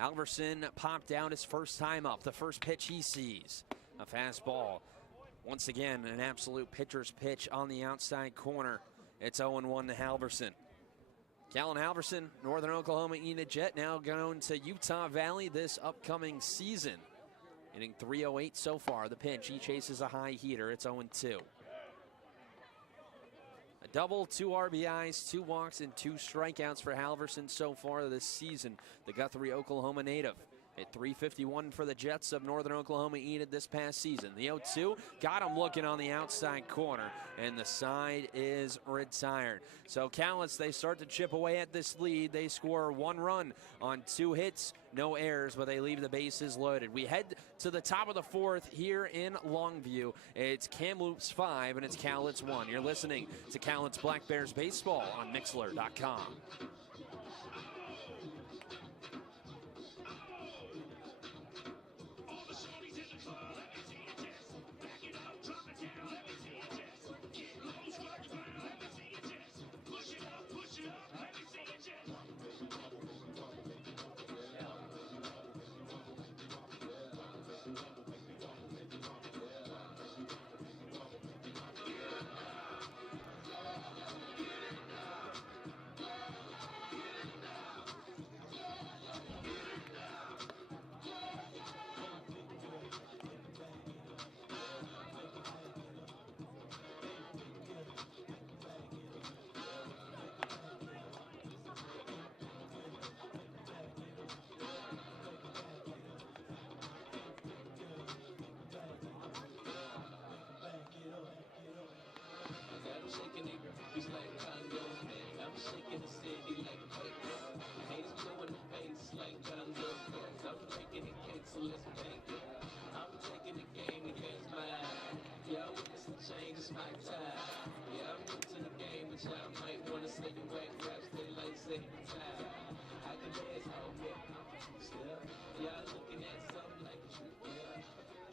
Halverson popped out his first time up. The first pitch he sees. A fastball. Once again, an absolute pitcher's pitch on the outside corner. It's 0-1 to Halverson. Callan Halverson, Northern Oklahoma Enid Jet, now going to Utah Valley this upcoming season. Hitting .308 so far. The pitch, he chases a high heater. It's 0-2. A double, 2 RBIs, 2 walks, and 2 strikeouts for Halverson so far this season. The Guthrie, Oklahoma native. At .351 for the Jets of Northern Oklahoma Enid this past season. The 0-2 got him looking on the outside corner, and the side is retired. So Cowlitz, they start to chip away at this lead. They score 1 run on 2 hits, no errors, but they leave the bases loaded. We head to the top of the 4th here in Longview. It's Kamloops 5 and it's Cowlitz 1. You're listening to Cowlitz Black Bears Baseball on Mixler.com.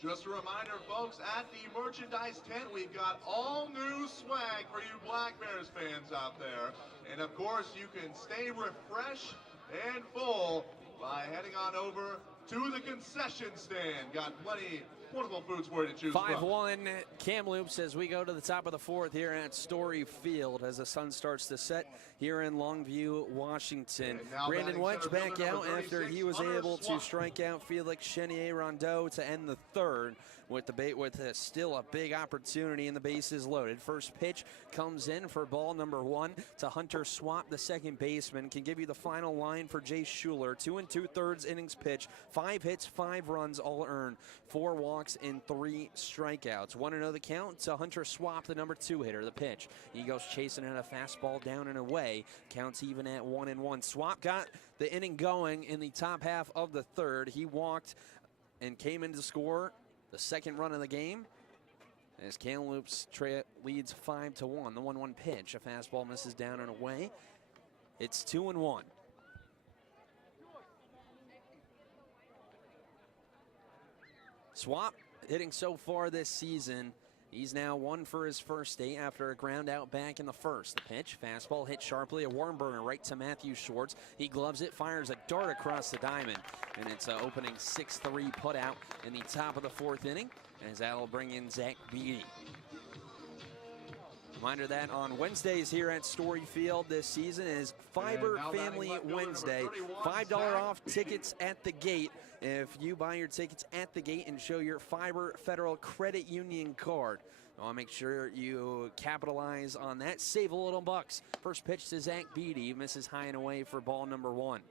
Just a reminder, folks, at the merchandise tent, we've got all new swag for you Black Bears fans out there. And of course, you can stay refreshed and full by heading on over to the concession stand. Got plenty portable foods for you to choose from. 5-1 Kamloops as we go to the top of the fourth here at Story Field as the sun starts to set here in Longview, Washington. Brandon Wedge back out after he was able to strike out Felix Chenier-Rondeau to end the third with still a big opportunity and the bases loaded. First pitch comes in for ball number 1 to Hunter Swap, the second baseman. Can give you the final line for Jay Schuler. 2 2/3 innings pitch, 5 hits, 5 runs, all earned, 4 walks and 3 strikeouts. 1-0 the count to Hunter Swap, the number 2 hitter. The pitch, he goes chasing in a fastball down and away. Counts even at 1-1. Swap got the inning going in the top half of the third. He walked and came in to score the second run of the game as Kamloops leads 5-1. The 1-1 pitch, a fastball misses down and away. It's 2-1. Swap hitting so far this season. He's now 1 for his first 8 after a ground out back in the first. The pitch, fastball hit sharply, a warm burner right to Matthew Schwartz. He gloves it, fires a dart across the diamond, and it's an opening 6-3 put out in the top of the fourth inning, as that'll bring in Zach Beatty. Reminder that on Wednesdays here at Story Field this season is Fiber Family Wednesday. $5 off tickets at the gate if you buy your tickets at the gate and show your Fiber Federal Credit Union card. I want to make sure you capitalize on that. Save a little bucks. First pitch to Zach Beatty. Misses high and away for ball number 1.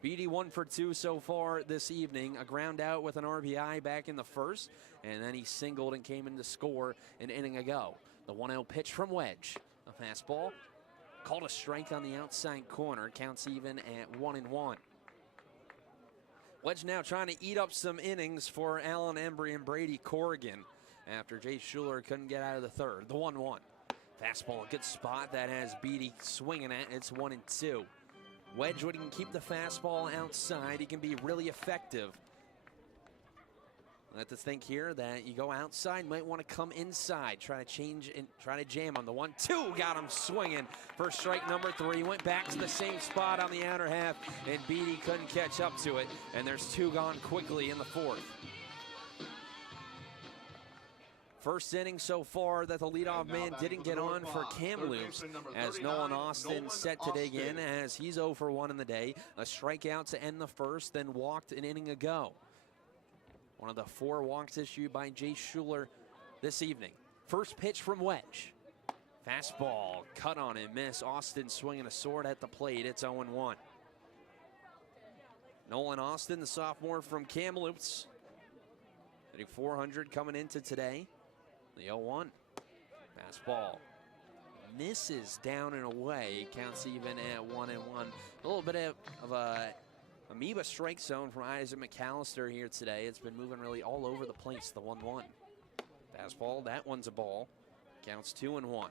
Beatty 1 for 2 so far this evening. A ground out with an RBI back in the first, and then he singled and came in to score an inning ago. The 1-0 pitch from Wedge. A fastball called a strike on the outside corner. Counts even at 1-1. Wedge now trying to eat up some innings for Alan Embry and Brady Corrigan after Jay Schuler couldn't get out of the third. The 1-1. Fastball, a good spot that has Beatty swinging at. It's 1-2. Wedge, when he can keep the fastball outside, he can be really effective. I have to think here that you go outside, might want to come inside, try to change and try to jam on the 1-2. Got him swinging for strike number 3. Went back to the same spot on the outer half, and Beatty couldn't catch up to it. And there's 2 gone quickly in the fourth. First inning so far that the leadoff man didn't get on for Kamloops, as Nolan Austin set to dig in as he's 0 for 1 in the day. A strikeout to end the first, then walked an inning ago. One of the 4 walks issued by Jay Schuler this evening. First pitch from Wedge. Fastball, cut on and miss. Austin swinging a sword at the plate. It's 0-1. Nolan Austin, the sophomore from Kamloops, hitting .400 coming into today. The 0-1. Fastball misses down and away. Counts even at 1-1. A little bit of a amoeba strike zone from Isaac McAllister here today. It's been moving really all over the place, the 1-1. Fastball, that one's a ball. Counts 2-1.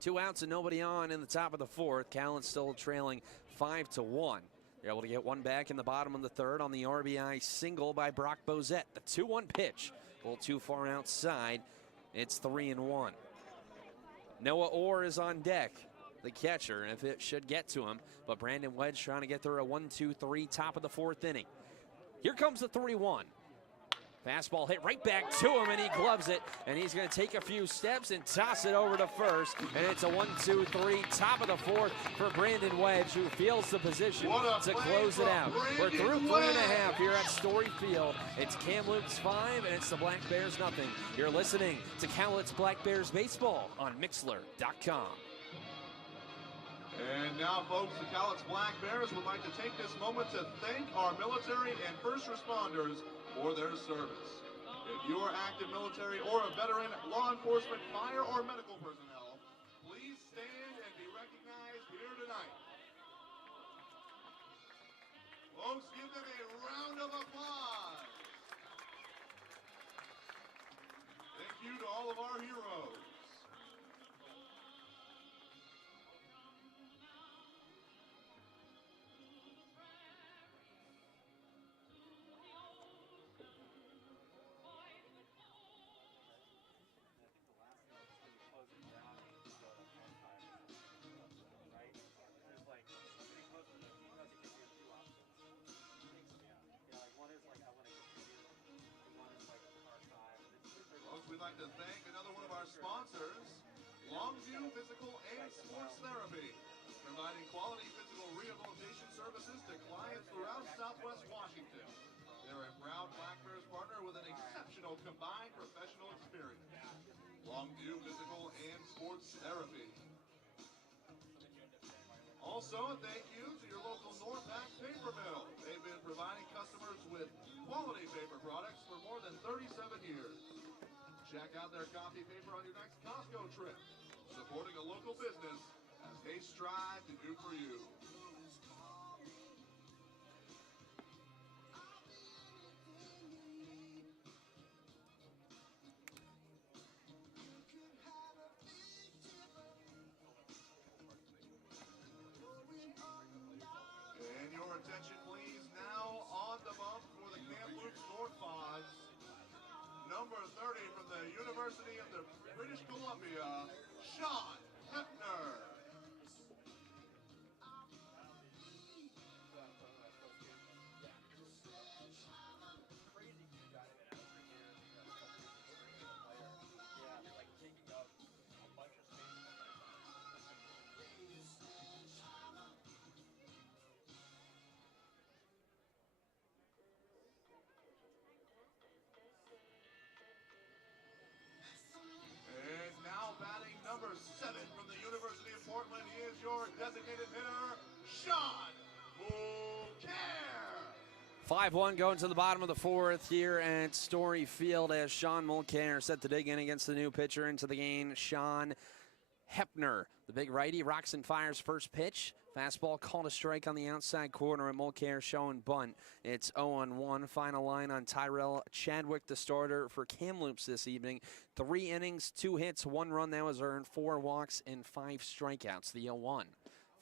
2 outs and nobody on in the top of the fourth. Callan still trailing 5-1. They're able to get 1 back in the bottom of the third on the RBI single by Brock Bozette. The 2-1 pitch, a little too far outside. It's 3-1. Noah Orr is on deck, the catcher, if it should get to him. But Brandon Wedge trying to get through a 1-2-3 top of the fourth inning. Here comes the 3-1. Fastball hit right back to him, and he gloves it. And he's going to take a few steps and toss it over to first. And it's a 1-2-3 top of the fourth for Brandon Wedge, who feels the position to close it out. We're through 3.5 here at Story Field. It's Kamloops 5, and it's the Black Bears nothing. You're listening to Kamloops Black Bears Baseball on Mixlr.com. And now, folks, the Kamloops Black Bears would like to take this moment to thank our military and first responders for their service. If you are active military or a veteran, law enforcement, fire, or medical personnel, please stand and be recognized here tonight. Folks, give them a round of applause. Thank you to all of our heroes. Longview Physical and Sports Therapy, providing quality physical rehabilitation services to clients throughout Southwest Washington. They're a proud Black Bears partner with an exceptional combined professional experience. Longview Physical and Sports Therapy. Also, thank you to your local NorthPaws paper mill. They've been providing customers with quality paper products for more than 37 years. Check out their copy paper on your next Costco trip. Supporting a local business as they strive to do for you. And your attention, please, now on the bump for the Kamloops NorthPaws. Number 30 from the University of the British Columbia, Sean Hefner. And now batting number 7 from the University of Portland, he is your designated hitter, Sean Mulcair. 5-1 going to the bottom of the fourth here at Story Field as Sean Mulcair set to dig in against the new pitcher into the game, Sean Hefner. The big righty rocks and fires first pitch. Fastball called a strike on the outside corner, and Mulcair showing bunt. It's 0-1. Final line on Tyrell Chadwick, the starter for Kamloops this evening. 3 innings, 2 hits, 1 run that was earned, 4 walks, and 5 strikeouts. The 0-1.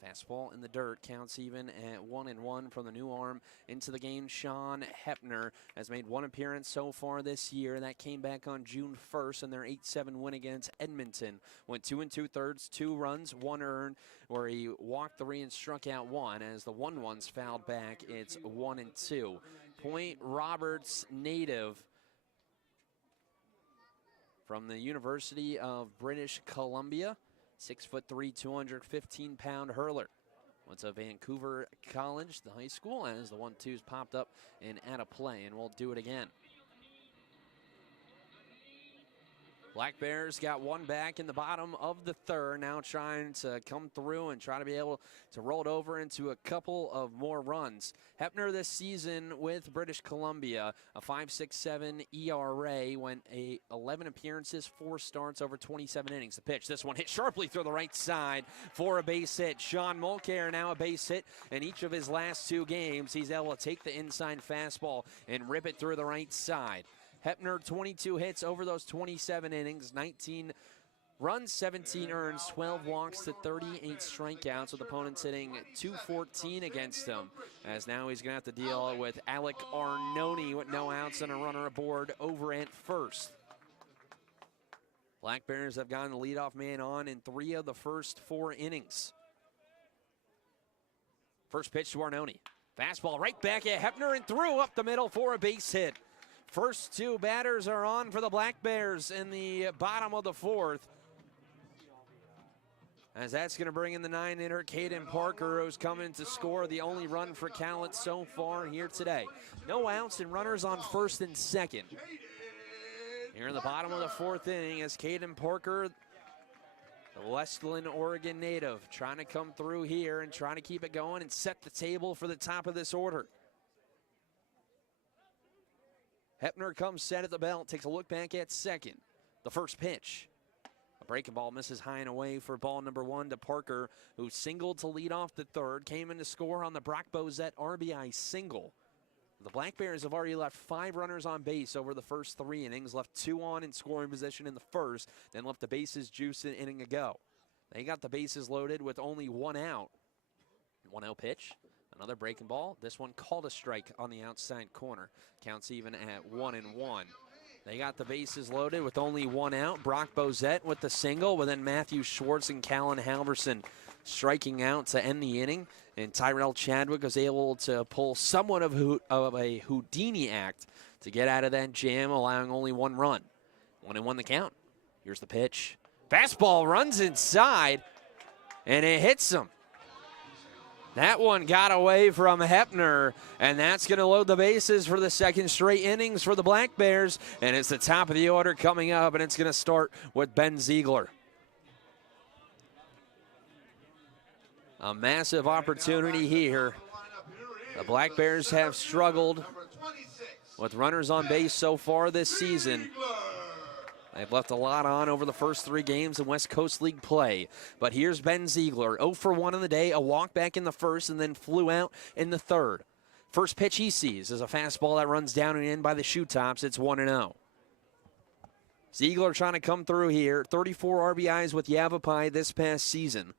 Fastball in the dirt, counts even at 1-1 from the new arm into the game. Sean Hefner has made 1 appearance so far this year. That came back on June 1st in their 8-7 win against Edmonton. Went 2 2/3, 2 runs, 1 earned, where he walked 3 and struck out 1. As the 1-1's fouled back, it's 1-2. Point Roberts native from the University of British Columbia. 6'3", 215-pound hurler. Went to Vancouver College, the high school, as the 1-2's popped up and out of play, and we'll do it again. Black Bears got 1 back in the bottom of the third, now trying to come through and try to be able to roll it over into a couple of more runs. Hefner this season with British Columbia, a 5.67 ERA, went 11 appearances, 4 starts over 27 innings. The pitch, this one hit sharply through the right side for a base hit. Sean Mulcair now a base hit in each of his last 2 games. He's able to take the inside fastball and rip it through the right side. Hefner, 22 hits over those 27 innings, 19 runs, 17 earns, 12 walks to 38 strikeouts, with opponents hitting .214 against him. As now he's going to have to deal with Alec Arnone with no outs and a runner aboard over at first. Black Bears have gotten the leadoff man on in 3 of the first 4 innings. First pitch to Arnone. Fastball right back at Hefner and through up the middle for a base hit. First 2 batters are on for the Black Bears in the bottom of the 4th. As that's going to bring in the 9-hitter, Caden Parker, who's coming to score the only run for Cowlitz so far here today. No outs and runners on first and second. Here in the bottom of the 4th inning as Caden Parker, the Westland, Oregon native, trying to come through here and trying to keep it going and set the table for the top of this order. Hefner comes set at the belt, takes a look back at second. The first pitch. A breaking ball misses high and away for ball number 1 to Parker, who singled to lead off the third, came in to score on the Brock Bozette RBI single. The Black Bears have already left 5 runners on base over the first 3 innings, left 2 on in scoring position in the first, then left the bases juiced an inning ago. They got the bases loaded with only 1 out. 1-0 pitch. Another breaking ball. This one called a strike on the outside corner. Counts even at 1-1. They got the bases loaded with only 1 out. Brock Bozette with the single, but then Matthew Schwartz and Callan Halverson striking out to end the inning. And Tyrell Chadwick was able to pull somewhat of a Houdini act to get out of that jam, allowing only 1 run. 1-1 the count. Here's the pitch Fastball runs inside, and it hits him. That one got away from Hepner, and that's going to load the bases for the second straight innings for the Black Bears. And it's the top of the order coming up, and it's going to start with Ben Ziegler. A massive opportunity here. The Black Bears have struggled with runners on base so far this season. They've left a lot on over the first 3 games in West Coast League play. But here's Ben Ziegler, 0 for 1 on the day, a walk back in the first, and then flew out in the third. First pitch he sees is a fastball that runs down and in by the shoe tops. It's 1-0. Ziegler trying to come through here. 34 RBIs with Yavapai this past season.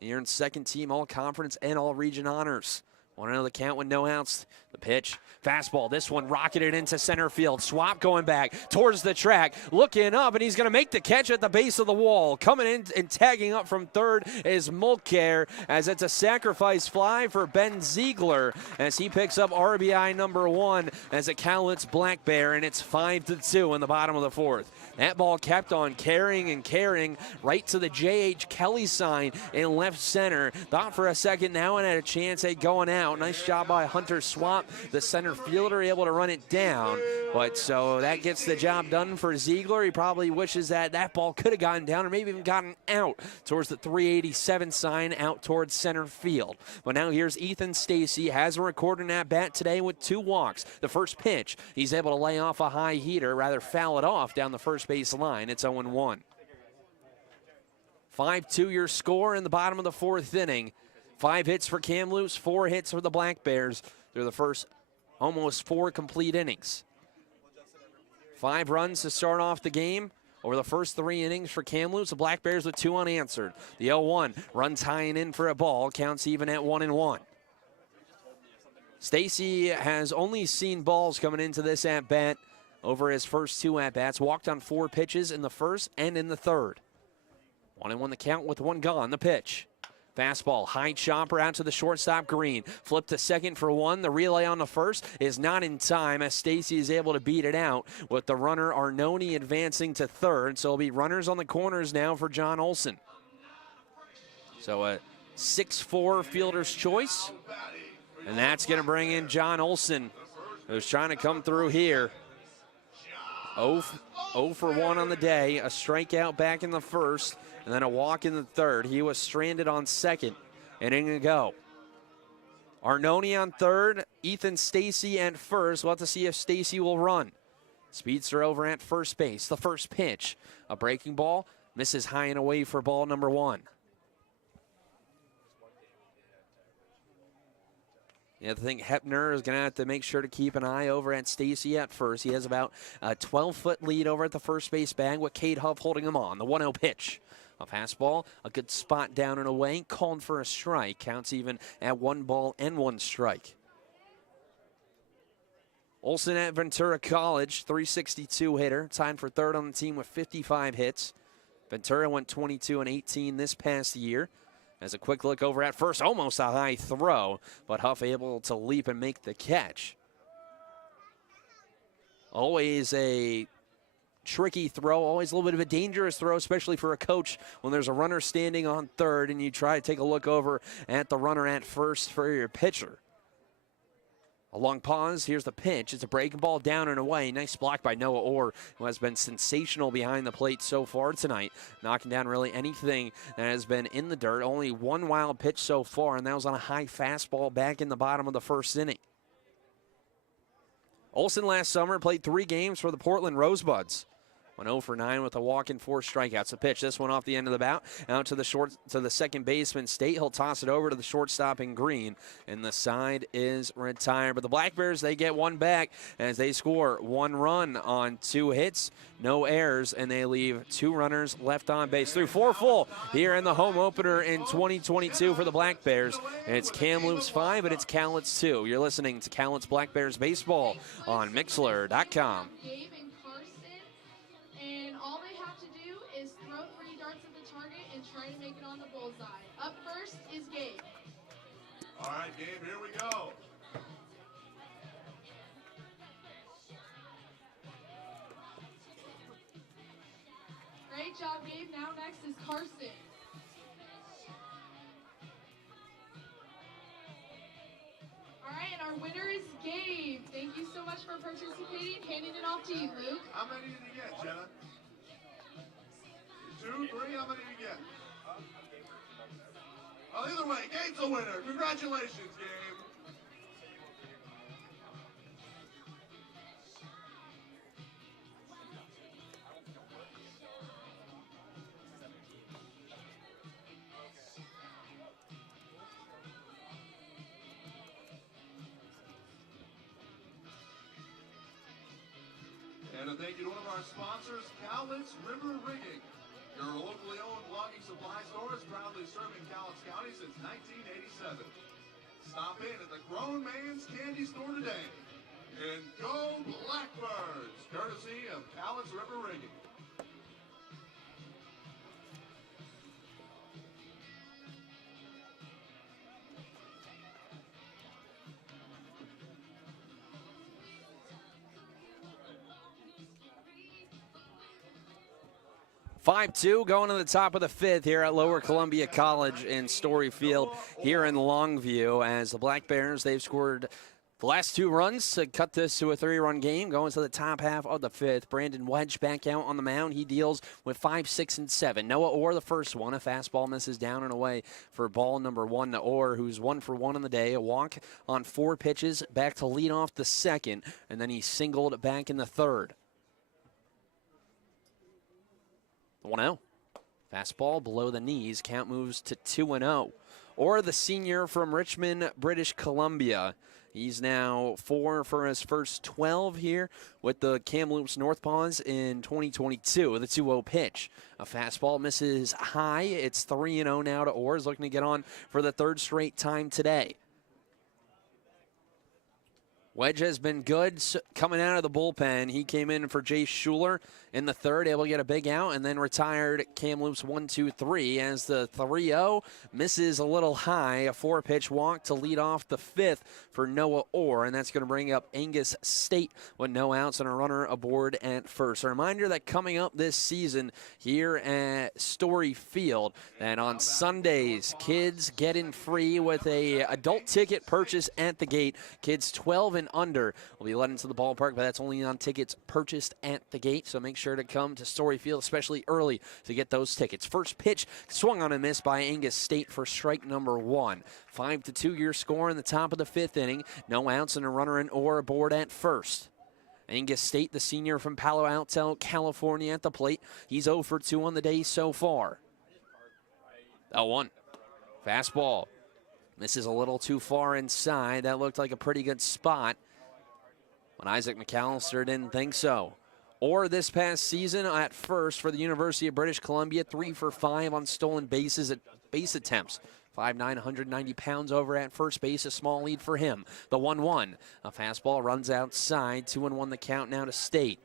He earned second team all-conference and all-region honors. 1-0 the count with no outs. The pitch, fastball. This one rocketed into center field. Swap going back towards the track, looking up, and he's going to make the catch at the base of the wall. Coming in and tagging up from third is Mulcair, as it's a sacrifice fly for Ben Ziegler as he picks up RBI number 1 as a Cowlitz Black Bear, and it's 5-2 in the bottom of the fourth. That ball kept on carrying and carrying right to the J.H. Kelly sign in left center. Thought for a second now and had a chance at going out. Nice job by Hunter Swap, the center fielder, able to run it down. But so that gets the job done for Ziegler. He probably wishes that that ball could have gotten down or maybe even gotten out towards the 387 sign out towards center field. But now here's Ethan Stacy. Has a recording at bat today with 2 walks. The first pitch, he's able to lay off a high heater, rather foul it off down the first base line. It's 0-1. 5-2 your score in the bottom of the fourth inning. 5 hits for Kamloops, 4 hits for the Black Bears through the first almost 4 complete innings. 5 runs to start off the game over the first 3 innings for Kamloops. The Black Bears with 2 unanswered. The 0-1 runs high and in for a ball, counts even at 1-1. Stacy has only seen balls coming into this at-bat over his first 2 at-bats. Walked on 4 pitches in the first and in the third. 1-1 the count with 1 gone. The pitch. Fastball, high chopper out to the shortstop, Green. Flip to second for 1. The relay on the first is not in time as Stacy is able to beat it out with the runner Arnone advancing to third. So it'll be runners on the corners now for John Olson. So a 6-4 fielder's choice. And that's going to bring in John Olson, who's trying to come through here. 0 for 1 on the day, a strikeout back in the first, and then a walk in the third. He was stranded on second, inning ago. Arnone on third, Ethan Stacy at first. We'll have to see if Stacy will run. Speedster over at first base. The first pitch, a breaking ball, misses high and away for ball number 1. I think Hepner is going to have to make sure to keep an eye over at Stacy at first. He has about a 12-foot lead over at the first base bag with Cade Huff holding him on. The 1-0 pitch. A fastball, a good spot down and away, calling for a strike. Counts even at 1 ball and 1 strike. Olson at Ventura College, 362 hitter, tied for third on the team with 55 hits. Ventura went 22-18 this past year. As a quick look over at first, almost a high throw, but Huff able to leap and make the catch. Always a tricky throw, always a little bit of a dangerous throw, especially for a coach when there's a runner standing on third and you try to take a look over at the runner at first for your pitcher. A long pause, here's the pitch. It's a breaking ball down and away. Nice block by Noah Orr, who has been sensational behind the plate so far tonight, knocking down really anything that has been in the dirt. Only 1 wild pitch so far, and that was on a high fastball back in the bottom of the first inning. Olson last summer played 3 games for the Portland Rosebuds. Went 0 for 9 with a walk and 4 strikeouts. A pitch, this one off the end of the bat, out to the second baseman State. He'll toss it over to the shortstop in Green, and the side is retired. But the Black Bears, they get 1 back as they score 1 run on 2 hits, no errors, and they leave 2 runners left on base. Through 4 full here in the home opener in 2022 for the Black Bears. And it's Kamloops 5 and it's Cowlitz 2. You're listening to Cowlitz Black Bears baseball on Mixlr.com. Try to make it on the bullseye. Up first is Gabe. All right, Gabe, here we go. Great job, Gabe. Now next is Carson. All right, and our winner is Gabe. Thank you so much for participating. Handing it off to you, Luke. How many did you get, Jenna? 2, 3, how many did you get? Well, either way, Gabe's the winner. Congratulations, Gabe. And a thank you to one of our sponsors, Cowlitz River Rigging. Your locally owned logging supply store is proudly serving Cowlitz County since 1987. Stop in at the Grown Man's Candy Store today. And go Blackbirds, courtesy of Cowlitz River Rigging. 5-2 going to the top of the fifth here at Lower Columbia College in Story Field here in Longview. As the Black Bears, they've scored the last 2 runs to cut this to a 3-run game. Going to the top half of the fifth. Brandon Wedge back out on the mound. He deals with 5, 6, and 7. Noah Orr, the first one. A fastball misses down and away for ball number 1 to Orr, who's 1 for 1 on the day. A walk on 4 pitches. Back to lead off the second. And then he singled back in the third. 1-0. Fastball below the knees. Count moves to 2-0. Or the senior from Richmond, British Columbia. He's now 4 for his first 12 here with the Kamloops NorthPaws in 2022. The 2-0 pitch. A fastball misses high. It's 3-0 now to Orr. Looking to get on for the 3rd straight time today. Wedge has been good coming out of the bullpen. He came in for Jay Schuler in the 3rd, able to get a big out, and then retired Kamloops 1-2-3 as the 3-0 misses a little high. A 4-pitch walk to lead off the 5th for Noah Orr, and that's going to bring up Angus State with no outs and a runner aboard at first. A reminder that coming up this season here at Story Field, that on Sundays, kids get in free with a adult ticket purchase at the gate. Kids 12 and under will be let into the ballpark, but that's only on tickets purchased at the gate. So make sure to come to Story Field, especially early, to get those tickets. First pitch swung on and missed by Angus State for strike number 1. 5-2 your score in the top of the 5th inning. No outs and a runner in Orr aboard at first. Angus State, the senior from Palo Alto, California, at the plate. He's 0 for 2 on the day so far. 0-1. Fastball. Misses a little too far inside. That looked like a pretty good spot when Isaac McAllister didn't think so. Or this past season at first for the University of British Columbia, 3 for 5 on stolen bases at base attempts. 5'9", 190 pounds over at first base, a small lead for him. The 1-1. A fastball runs outside. 2-1 the count now to State.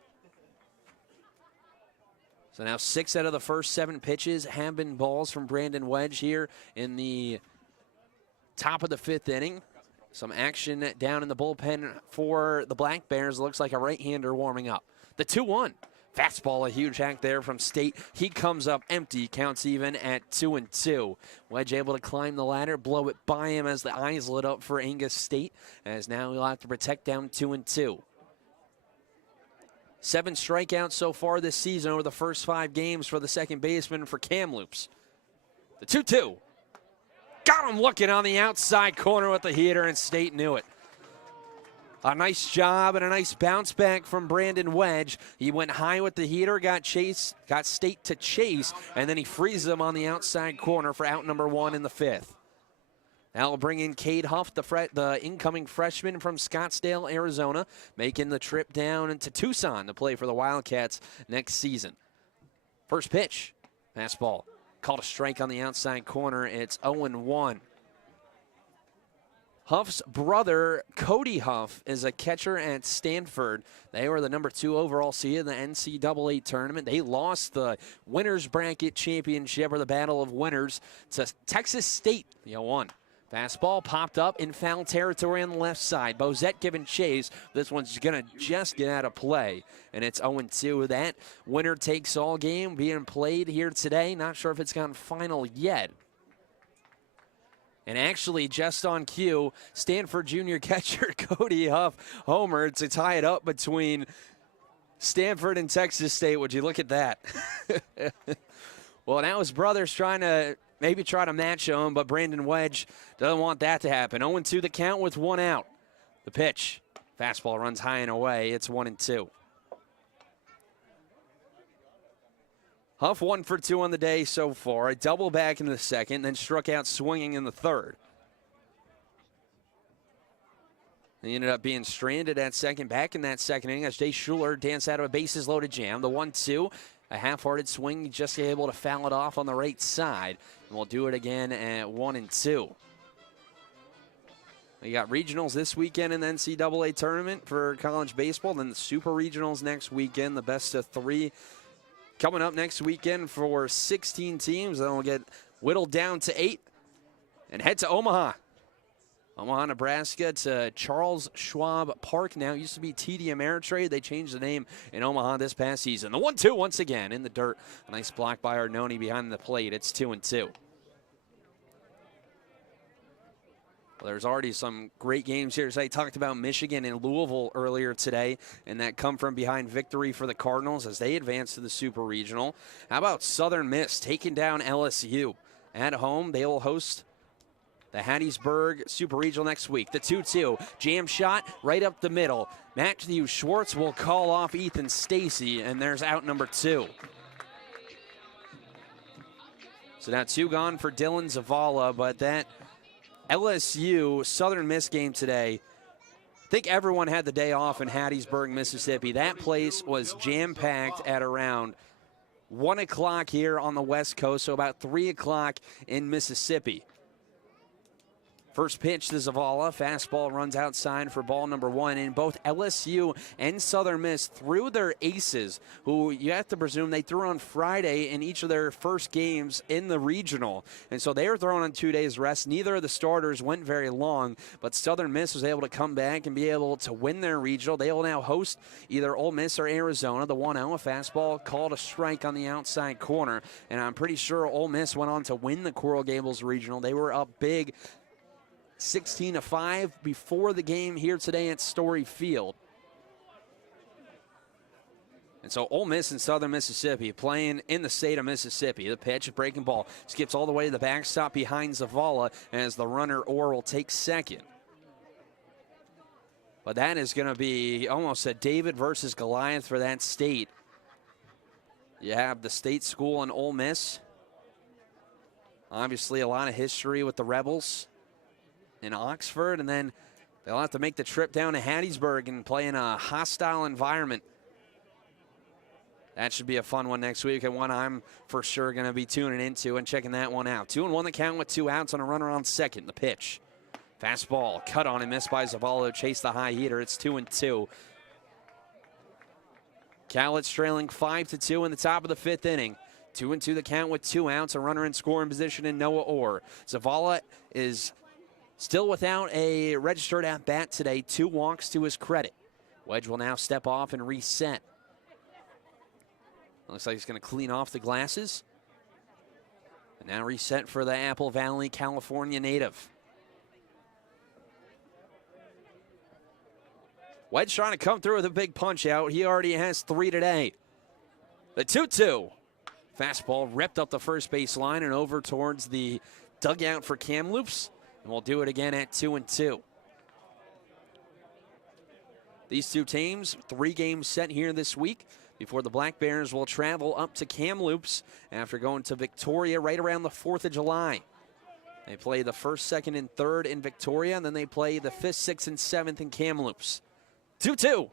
So now 6 out of the first 7 pitches have been balls from Brandon Wedge here in the top of the 5th inning. Some action down in the bullpen for the Black Bears. Looks like a right-hander warming up. The 2-1. Fastball, a huge hack there from State. He comes up empty, counts even at 2-2. Wedge able to climb the ladder, blow it by him as the eyes lit up for Angus State, as now he'll have to protect down 2-2. 7 strikeouts so far this season over the first 5 games for the second baseman for Kamloops. The 2-2. Got him looking on the outside corner with the heater, and State knew it. A nice job and a nice bounce back from Brandon Wedge. He went high with the heater, got State to chase, and then he frees them on the outside corner for out number 1 in the 5th. Now we'll bring in Cade Huff, the incoming freshman from Scottsdale, Arizona, making the trip down into Tucson to play for the Wildcats next season. First pitch, fastball. Called a strike on the outside corner. It's 0-1. Huff's brother, Cody Huff, is a catcher at Stanford. They were the number 2 overall seed in the NCAA tournament. They lost the winners bracket championship, or the battle of winners, to Texas State. 1. Fastball popped up in foul territory on the left side. Bozette giving chase. This one's going to just get out of play. And it's 0-2. That winner takes all game being played here today. Not sure if it's gone final yet. And actually, just on cue, Stanford junior catcher Cody Huff homered to tie it up between Stanford and Texas State. Would you look at that? Well, now his brother's trying to maybe try to match him, but Brandon Wedge doesn't want that to happen. 0-2 the count with 1 out. The pitch. Fastball runs high and away. It's 1-2. Huff 1 for 2 on the day so far. A double back in the second, then struck out swinging in the third. He ended up being stranded at second, back in that second inning as Jay Schuler danced out of a bases-loaded jam. The 1-2, a half-hearted swing, just able to foul it off on the right side. And we'll do it again at 1-2. We got regionals this weekend in the NCAA tournament for college baseball, then the super regionals next weekend, the best of 3 coming up next weekend for 16 teams. Then we'll get whittled down to 8 and head to Omaha. Omaha, Nebraska to Charles Schwab Park. Now it used to be TD Ameritrade. They changed the name in Omaha this past season. The 1-2 once again in the dirt. A nice block by Arnone behind the plate. It's 2-2. Well, there's already some great games here. So I talked about Michigan and Louisville earlier today, and that come from behind victory for the Cardinals as they advance to the Super Regional. How about Southern Miss taking down LSU? At home, they will host the Hattiesburg Super Regional next week. The 2-2, jam shot right up the middle. Matthew Schwartz will call off Ethan Stacy, and there's out number 2. So now 2 gone for Dylan Zavala, but that LSU Southern Miss game today, I think everyone had the day off in Hattiesburg, Mississippi. That place was jam-packed at around 1 o'clock here on the West Coast, so about 3 o'clock in Mississippi. First pitch to Zavala. Fastball runs outside for ball number 1. And both LSU and Southern Miss threw their aces, who you have to presume they threw on Friday in each of their first games in the regional. And so they were thrown on 2 days rest. Neither of the starters went very long, but Southern Miss was able to come back and be able to win their regional. They will now host either Ole Miss or Arizona. The 1-0, a fastball called a strike on the outside corner. And I'm pretty sure Ole Miss went on to win the Coral Gables regional. They were up big 16-5 before the game here today at Story Field. And so Ole Miss and Southern Mississippi playing in the state of Mississippi. The pitch, a breaking ball, skips all the way to the backstop behind Zavala as the runner Orr will take second. But that is going to be almost a David versus Goliath for that state. You have the state school and Ole Miss. Obviously a lot of history with the Rebels in Oxford, and then they'll have to make the trip down to Hattiesburg and play in a hostile environment. That should be a fun one next week, and one I'm for sure going to be tuning into and checking that one out. 2-1 the count with 2 outs on a runner on second. The pitch. Fastball cut on and missed by Zavala. Chase the high heater. It's 2-2. Cowlitz trailing 5-2 in the top of the 5th inning. 2-2 the count with 2 outs. A runner in scoring position in Noah Orr. Zavala is still without a registered at-bat today. 2 walks to his credit. Wedge will now step off and reset. Looks like he's going to clean off the glasses. And now reset for the Apple Valley, California native. Wedge trying to come through with a big punch out. He already has 3 today. The 2-2. Fastball ripped up the first base line and over towards the dugout for Kamloops. And we'll do it again at 2-2. These 2 teams, 3 games set here this week before the Black Bears will travel up to Kamloops after going to Victoria right around the 4th of July. They play the 1st, 2nd, and 3rd in Victoria, and then they play the 5th, 6th, and 7th in Kamloops. 2-2. A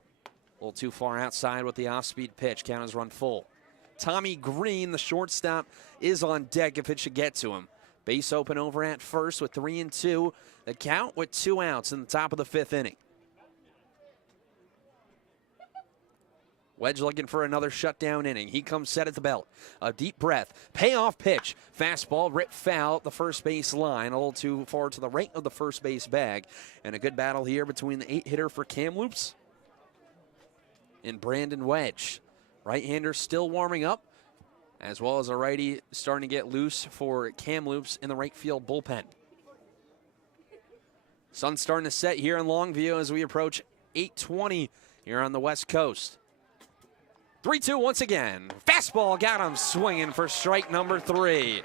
little too far outside with the off-speed pitch. Count is run full. Tommy Green, the shortstop, is on deck if it should get to him. Base open over at first with 3-2. The count with 2 outs in the top of the 5th inning. Wedge looking for another shutdown inning. He comes set at the belt. A deep breath. Payoff pitch. Fastball ripped foul at the first base line. A little too far to the right of the first base bag. And a good battle here between the 8-hitter for Kamloops and Brandon Wedge. Right-hander still warming up, as well as a righty starting to get loose for Kamloops in the right field bullpen. Sun's starting to set here in Longview as we approach 8:20 here on the West Coast. 3-2 once again. Fastball got him swinging for strike number 3.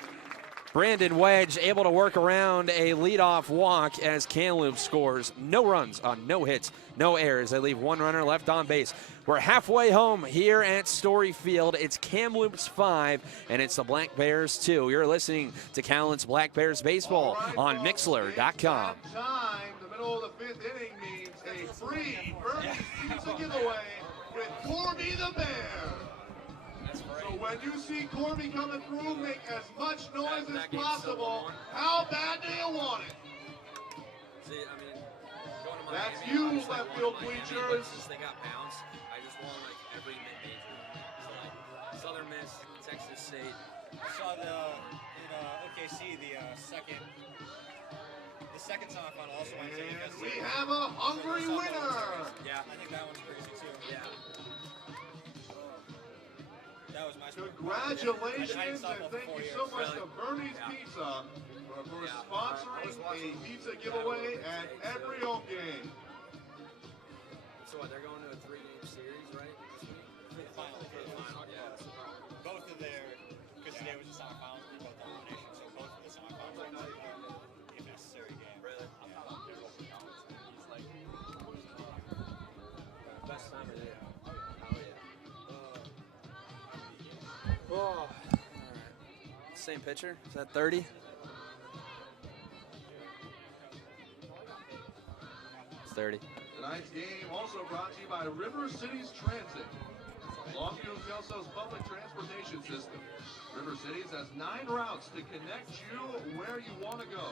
Brandon Wedge able to work around a leadoff walk as Kamloops scores. No runs on no hits, no errors. They leave one runner left on base. We're halfway home here at Story Field. It's Kamloops 5, and it's the Black Bears 2. You're listening to Cowlitz Black Bears Baseball on Mixler.com. Time, the middle of the 5th inning means a free Bernie's Pizza giveaway with Corby the Bear. So when you see Corby coming through, make as much noise as possible. How bad do you want it? See, I mean, going to That's Miami, you, I just left like field Miami, bleachers. Since they got bounced, I just want like every mid-major. So like Southern Miss, Texas State. I saw in OKC the second semifinal also went to And we have a hungry winner. Yeah, I think that one's crazy too. Yeah. That was my Congratulations I and saw that thank for you 4 so years. much Really? to Bernie's Pizza for sponsoring a pizza giveaway at every home game. So what, they're going to a 3-game series, right? This week? For the final. Yeah. Both of their, because today was the semifinals, we both elimination, so both of the semifinals are going to be a necessary game. Really? Best time of the year. Oh, yeah. All right. Same pitcher? Is that 30? It's 30. Tonight's game also brought to you by River Cities Transit, Longview and Kelso's public transportation system. River Cities has 9 routes to connect you where you want to go.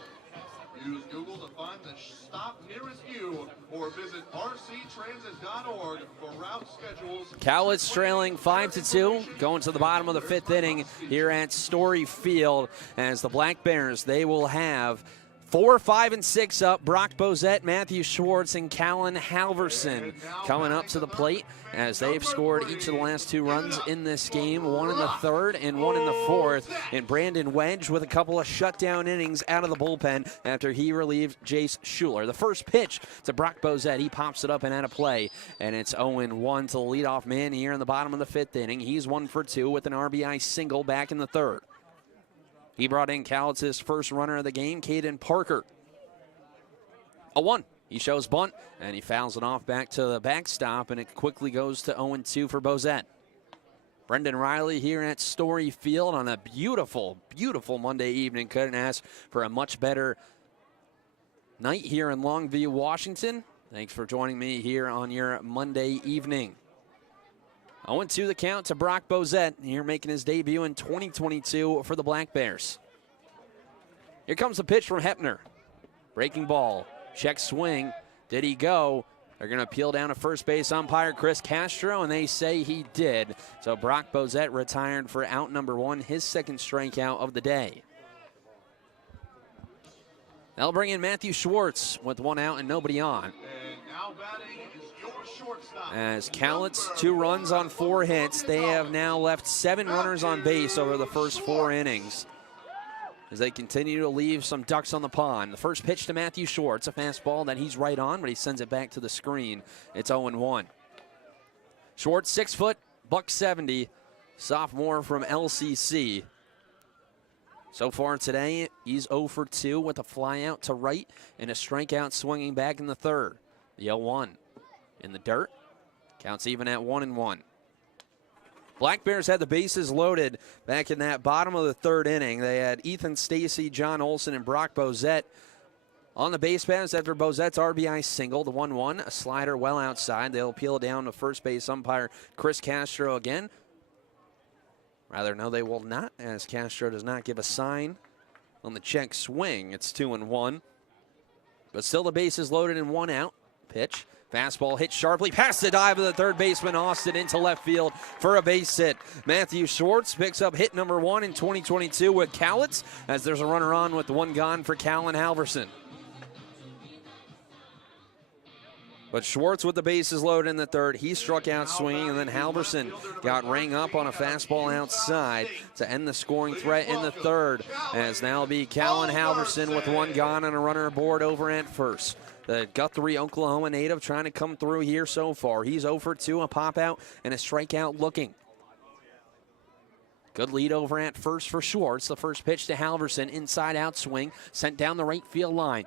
Use Google to find the stop nearest you or visit rctransit.org for route schedules. Cowlitz trailing 5-2, going to the bottom of the 5th inning here at Story Field as the Black Bears, they will have 4, 5, and 6 up. Brock Bozette, Matthew Schwartz, and Callan Halverson coming up to the plate as they've scored each of the last 2 runs in this game, 1 in the 3rd and 1 in the 4th. And Brandon Wedge with a couple of shutdown innings out of the bullpen after he relieved Jace Schuler. The first pitch to Brock Bozette, he pops it up and out of play, and it's 0-1 to the leadoff man here in the bottom of the 5th inning. He's 1 for 2 with an RBI single back in the 3rd. He brought in Cowlitz's first runner of the game, Caden Parker. 0-1. He shows bunt, and he fouls it off back to the backstop, and it quickly goes to 0-2 for Bozette. Brendan Riley here at Story Field on a beautiful, beautiful Monday evening. Couldn't ask for a much better night here in Longview, Washington. Thanks for joining me here on your Monday evening. 0-2 the count to Brock Bozette here making his debut in 2022 for the Black Bears. Here comes the pitch from Hepner. Breaking ball. Check swing. Did he go? They're going to appeal down to first base umpire Chris Castro, and they say he did. So Brock Bozette retired for out number 1, his 2nd strikeout of the day. They'll bring in Matthew Schwartz with 1 out and nobody on. And now batting is your shortstop. As Cowlitz, 2 runs on 4 hits. They have now left 7 runners on base over the first 4 innings as they continue to leave some ducks on the pond. The first pitch to Matthew Schwartz, a fastball that he's right on, but he sends it back to the screen. It's 0-1. Schwartz, 6 foot, $170, sophomore from LCC. So far today, he's 0 for 2 with a fly out to right and a strikeout swinging back in the 3rd. The 0-1 in the dirt. Counts even at 1-1. Black Bears had the bases loaded back in that bottom of the 3rd inning. They had Ethan Stacy, John Olson, and Brock Bozette on the base paths after Bozette's RBI single, the 1-1, a slider well outside. They'll peel it down to first base umpire Chris Castro again. Rather, no, they will not, as Castro does not give a sign on the check swing. It's 2-1. But still the bases loaded and 1 out. Pitch Fastball hit sharply past the dive of the third baseman Austin into left field for a base hit. Matthew Schwartz picks up hit number 1 in 2022 with Cowlitz, as there's a runner on with 1 gone for Callan Halverson. But Schwartz with the bases loaded in the third. He struck out swinging, and then Halverson got rang up on a fastball outside to end the scoring threat in the third, as now be Callan Halverson with 1 gone and a runner aboard over at first. The Guthrie, Oklahoma native trying to come through here so far. He's 0 for 2, a pop out and a strikeout looking. Good lead over at first for Schwartz. The first pitch to Halverson, inside out swing, sent down the right field line.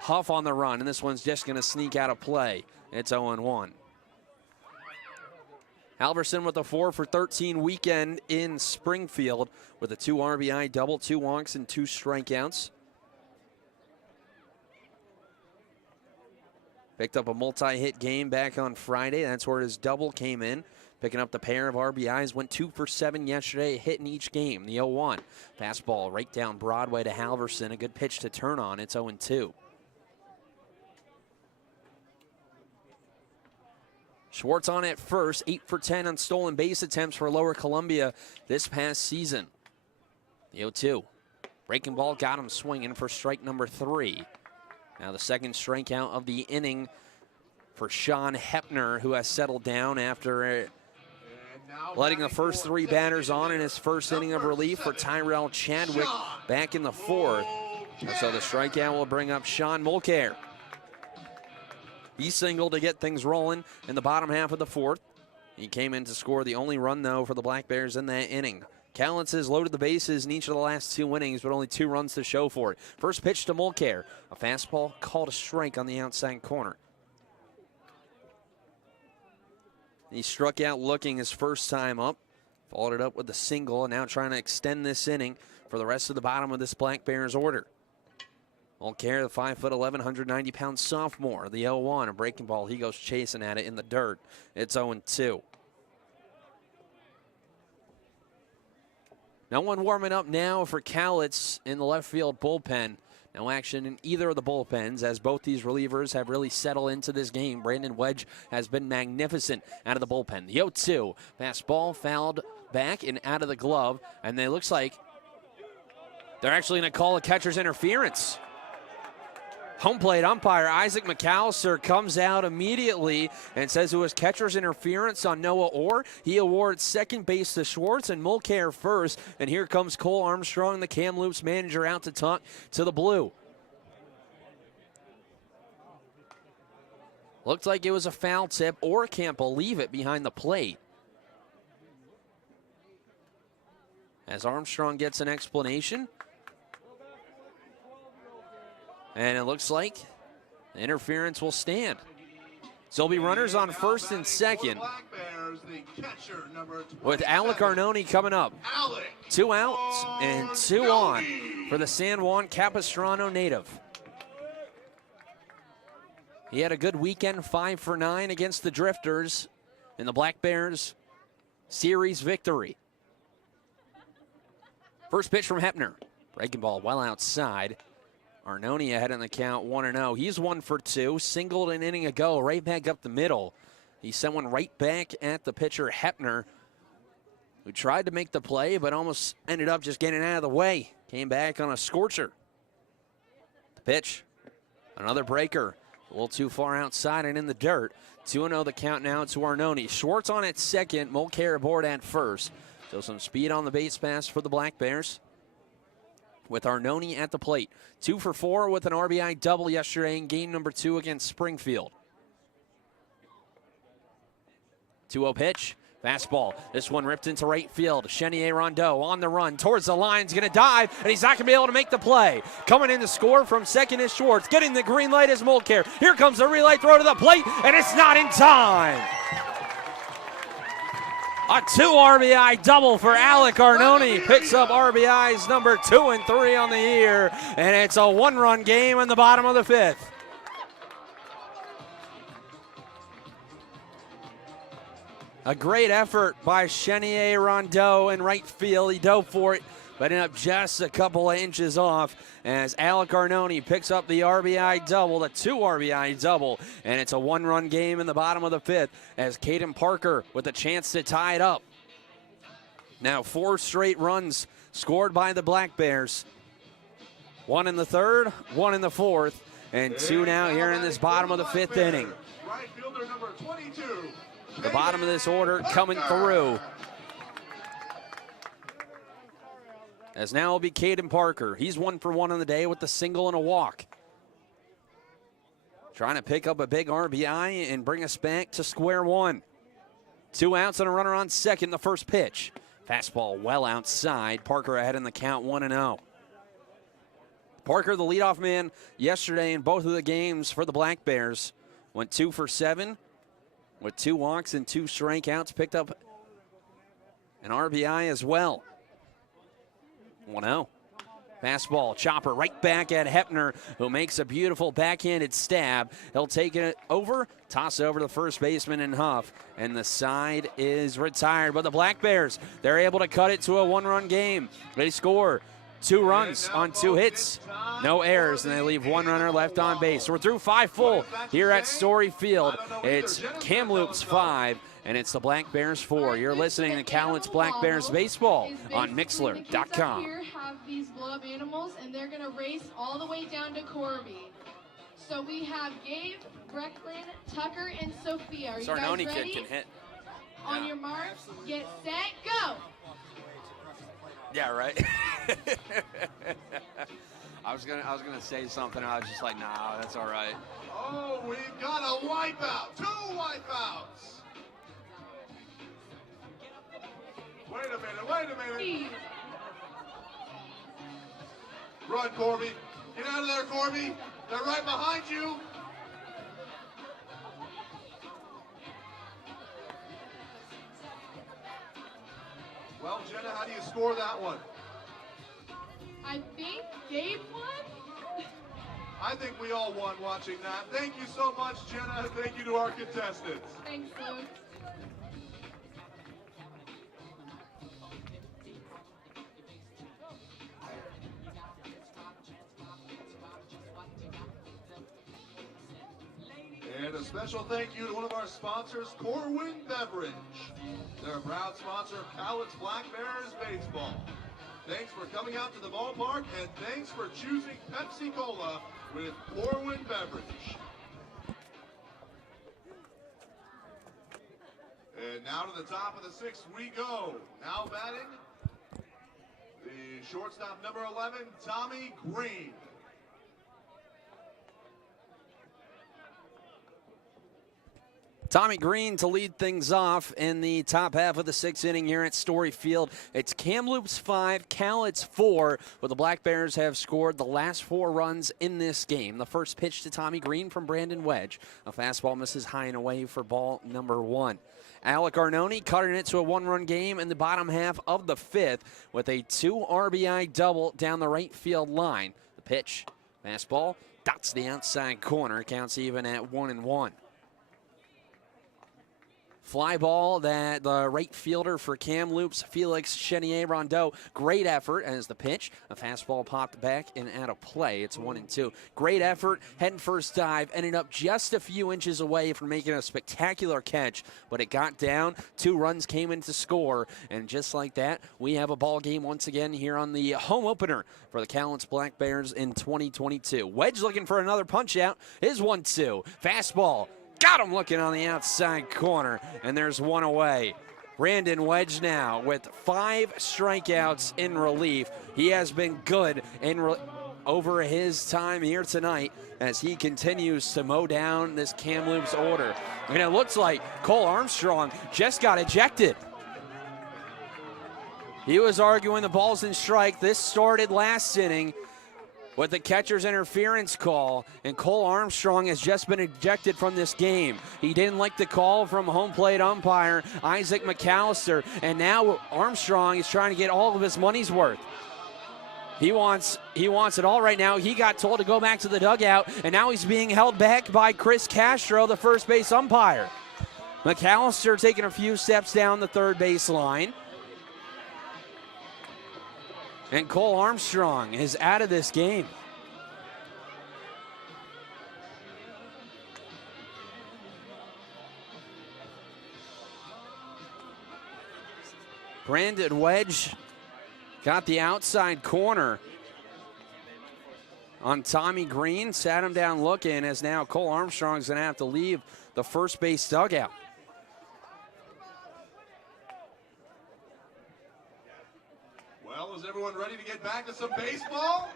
Huff on the run, and this one's just going to sneak out of play. It's 0-1. Halverson with a 4 for 13 weekend in Springfield with a 2 RBI double, 2 walks, and 2 strikeouts. Picked up a multi-hit game back on Friday. That's where his double came in. Picking up the pair of RBIs. Went 2 for 7 yesterday, a hit in each game. The 0-1. Fastball right down Broadway to Halverson. A good pitch to turn on. It's 0-2. Schwartz on at first. 8 for 10 on stolen base attempts for Lower Columbia this past season. The 0-2. Breaking ball got him swinging for strike number 3. Now the second strikeout of the inning for Sean Hepner, who has settled down after letting the first 3 batters on in his first inning of relief for Tyrell Chadwick back in the 4th. So the strikeout will bring up Sean Mulcair. He singled to get things rolling in the bottom half of the 4th. He came in to score the only run, though, for the Black Bears in that inning. Callens has loaded the bases in each of the last 2 innings, but only 2 runs to show for it. First pitch to Mulcair. A fastball called a strike on the outside corner. He struck out looking his first time up. Followed it up with a single, and now trying to extend this inning for the rest of the bottom of this Black Bears order. Mulcair, the 5'11", 190-pound sophomore. The 0-1, a breaking ball. He goes chasing at it in the dirt. It's 0-2. No one warming up now for Cowlitz in the left field bullpen. No action in either of the bullpens, as both these relievers have really settled into this game. Brandon Wedge has been magnificent out of the bullpen. The 0-2, fastball fouled back and out of the glove, and it looks like they're actually going to call a catcher's interference. Home plate umpire Isaac McAllister comes out immediately and says it was catcher's interference on Noah Orr. He awards second base to Schwartz and Mulcair first. And here comes Cole Armstrong, the Kamloops manager, out to talk to the Blue. Looked like it was a foul tip. Orr can't believe it behind the plate. As Armstrong gets an explanation. And it looks like the interference will stand. So there'll be runners on first and second with Alec Arnone coming up. 2 outs and 2 on for the San Juan Capistrano native. He had a good weekend, 5 for 9 against the Drifters in the Black Bears series victory. First pitch from Hepner. Breaking ball well outside. Arnone ahead in the count, 1-0. He's 1 for 2, singled an inning ago, right back up the middle. He sent one right back at the pitcher, Hepner, who tried to make the play, but almost ended up just getting out of the way. Came back on a scorcher. The pitch, another breaker, a little too far outside and in the dirt. 2-0 the count now to Arnone. Schwartz on at second, Mulcair aboard at first. So some speed on the base pass for the Black Bears, with Arnone at the plate. 2 for 4 with an RBI double yesterday in game number 2 against Springfield. 2-0 pitch, fastball. This one ripped into right field. Chenier Rondeau on the run towards the line. He's going to dive, and he's not going to be able to make the play. Coming in to score from second is Schwartz. Getting the green light is Mulcair. Here comes the relay throw to the plate, and it's not in time. A 2 RBI double for Alec Arnone. Picks up RBIs number 2 and 3 on the year. And it's a 1-run game in the bottom of the 5th. A great effort by Chenier Rondeau in right field. He dove for it but ended up just a couple of inches off as Alec Arnone picks up the RBI double, the 2 RBI double, and it's a 1-run game in the bottom of the 5th as Caden Parker with a chance to tie it up. Now 4 straight runs scored by the Black Bears. 1 in the 3rd, 1 in the 4th, and 2 now here in this bottom of the 5th inning. Right fielder number 22. The bottom of this order coming through. As now will be Caden Parker. He's 1 for 1 on the day with the single and a walk. Trying to pick up a big RBI and bring us back to square one. 2 outs and a runner on second, the first pitch. Fastball well outside. Parker ahead in the count, 1-0. Parker, the leadoff man yesterday in both of the games for the Black Bears. Went 2 for 7 with 2 walks and 2 strikeouts. Picked up an RBI as well. 1-0. Fastball, chopper right back at Hepner, who makes a beautiful backhanded stab. He'll take it over, toss over to the first baseman in Huff, and the side is retired. But the Black Bears, they're able to cut it to a 1-run game. They score 2 runs on 2 hits, no errors, and they leave 1 runner left on base. So we're through 5 full here at Story Field. It's Kamloops 5. And it's the Black Bears 4. You're listening to Cowlitz Black Bears Baseball on Mixler.com. Here have these blow-up animals, and they're going to race all the way down to Corby. So we have Gabe, Brecklin, Tucker, and Sophia. Are you guys Arnone ready? kid can hit. On your marks, get set, go! Yeah, right. I was gonna say something. I was just like, nah, that's all right. Oh, we've got a wipeout. 2 wipeouts. Wait a minute. Run, Corby. Get out of there, Corby. They're right behind you. Well, Jenna, how do you score that one? I think Gabe won. I think we all won watching that. Thank you so much, Jenna. Thank you to our contestants. Thanks, Luke. And a special thank you to one of our sponsors, Corwin Beverage. They're a proud sponsor of Cowlitz Black Bears Baseball. Thanks for coming out to the ballpark, and thanks for choosing Pepsi Cola with Corwin Beverage. And now to the top of the 6th we go. Now batting, the shortstop number 11, Tommy Green. Tommy Green to lead things off in the top half of the 6th inning here at Story Field. It's Kamloops 5, Cowlitz 4, where the Black Bears have scored the last 4 runs in this game. The first pitch to Tommy Green from Brandon Wedge. A fastball misses high and away for ball number 1. Alec Arnone cutting it to a 1-run game in the bottom half of the 5th with a 2 RBI double down the right field line. The pitch, fastball, dots the outside corner, counts even at 1-1. Fly ball that the right fielder for Kamloops, Felix Chenier-Rondeau. Great effort as the pitch. A fastball popped back and out of play. It's 1-2. Great effort. Head first dive. Ended up just a few inches away from making a spectacular catch, but it got down. 2 runs came in to score. And just like that, we have a ball game once again here on the home opener for the Cowlitz Black Bears in 2022. Wedge looking for another punch out. Is 1-2. Fastball. Got him looking on the outside corner, and there's 1 away. Brandon Wedge now with 5 strikeouts in relief. He has been good over his time here tonight as he continues to mow down this Kamloops order. And it looks like Cole Armstrong just got ejected. He was arguing the balls in strike. This started last inning with the catcher's interference call, and Cole Armstrong has just been ejected from this game. He didn't like the call from home plate umpire Isaac McAllister, and now Armstrong is trying to get all of his money's worth. He wants it all right now. He got told to go back to the dugout, and now he's being held back by Chris Castro, the first base umpire. McAllister taking a few steps down the third base line. And Cole Armstrong is out of this game. Brandon Wedge got the outside corner on Tommy Green, sat him down looking, as now Cole Armstrong's going to have to leave the first base dugout. Well, is everyone ready to get back to some baseball?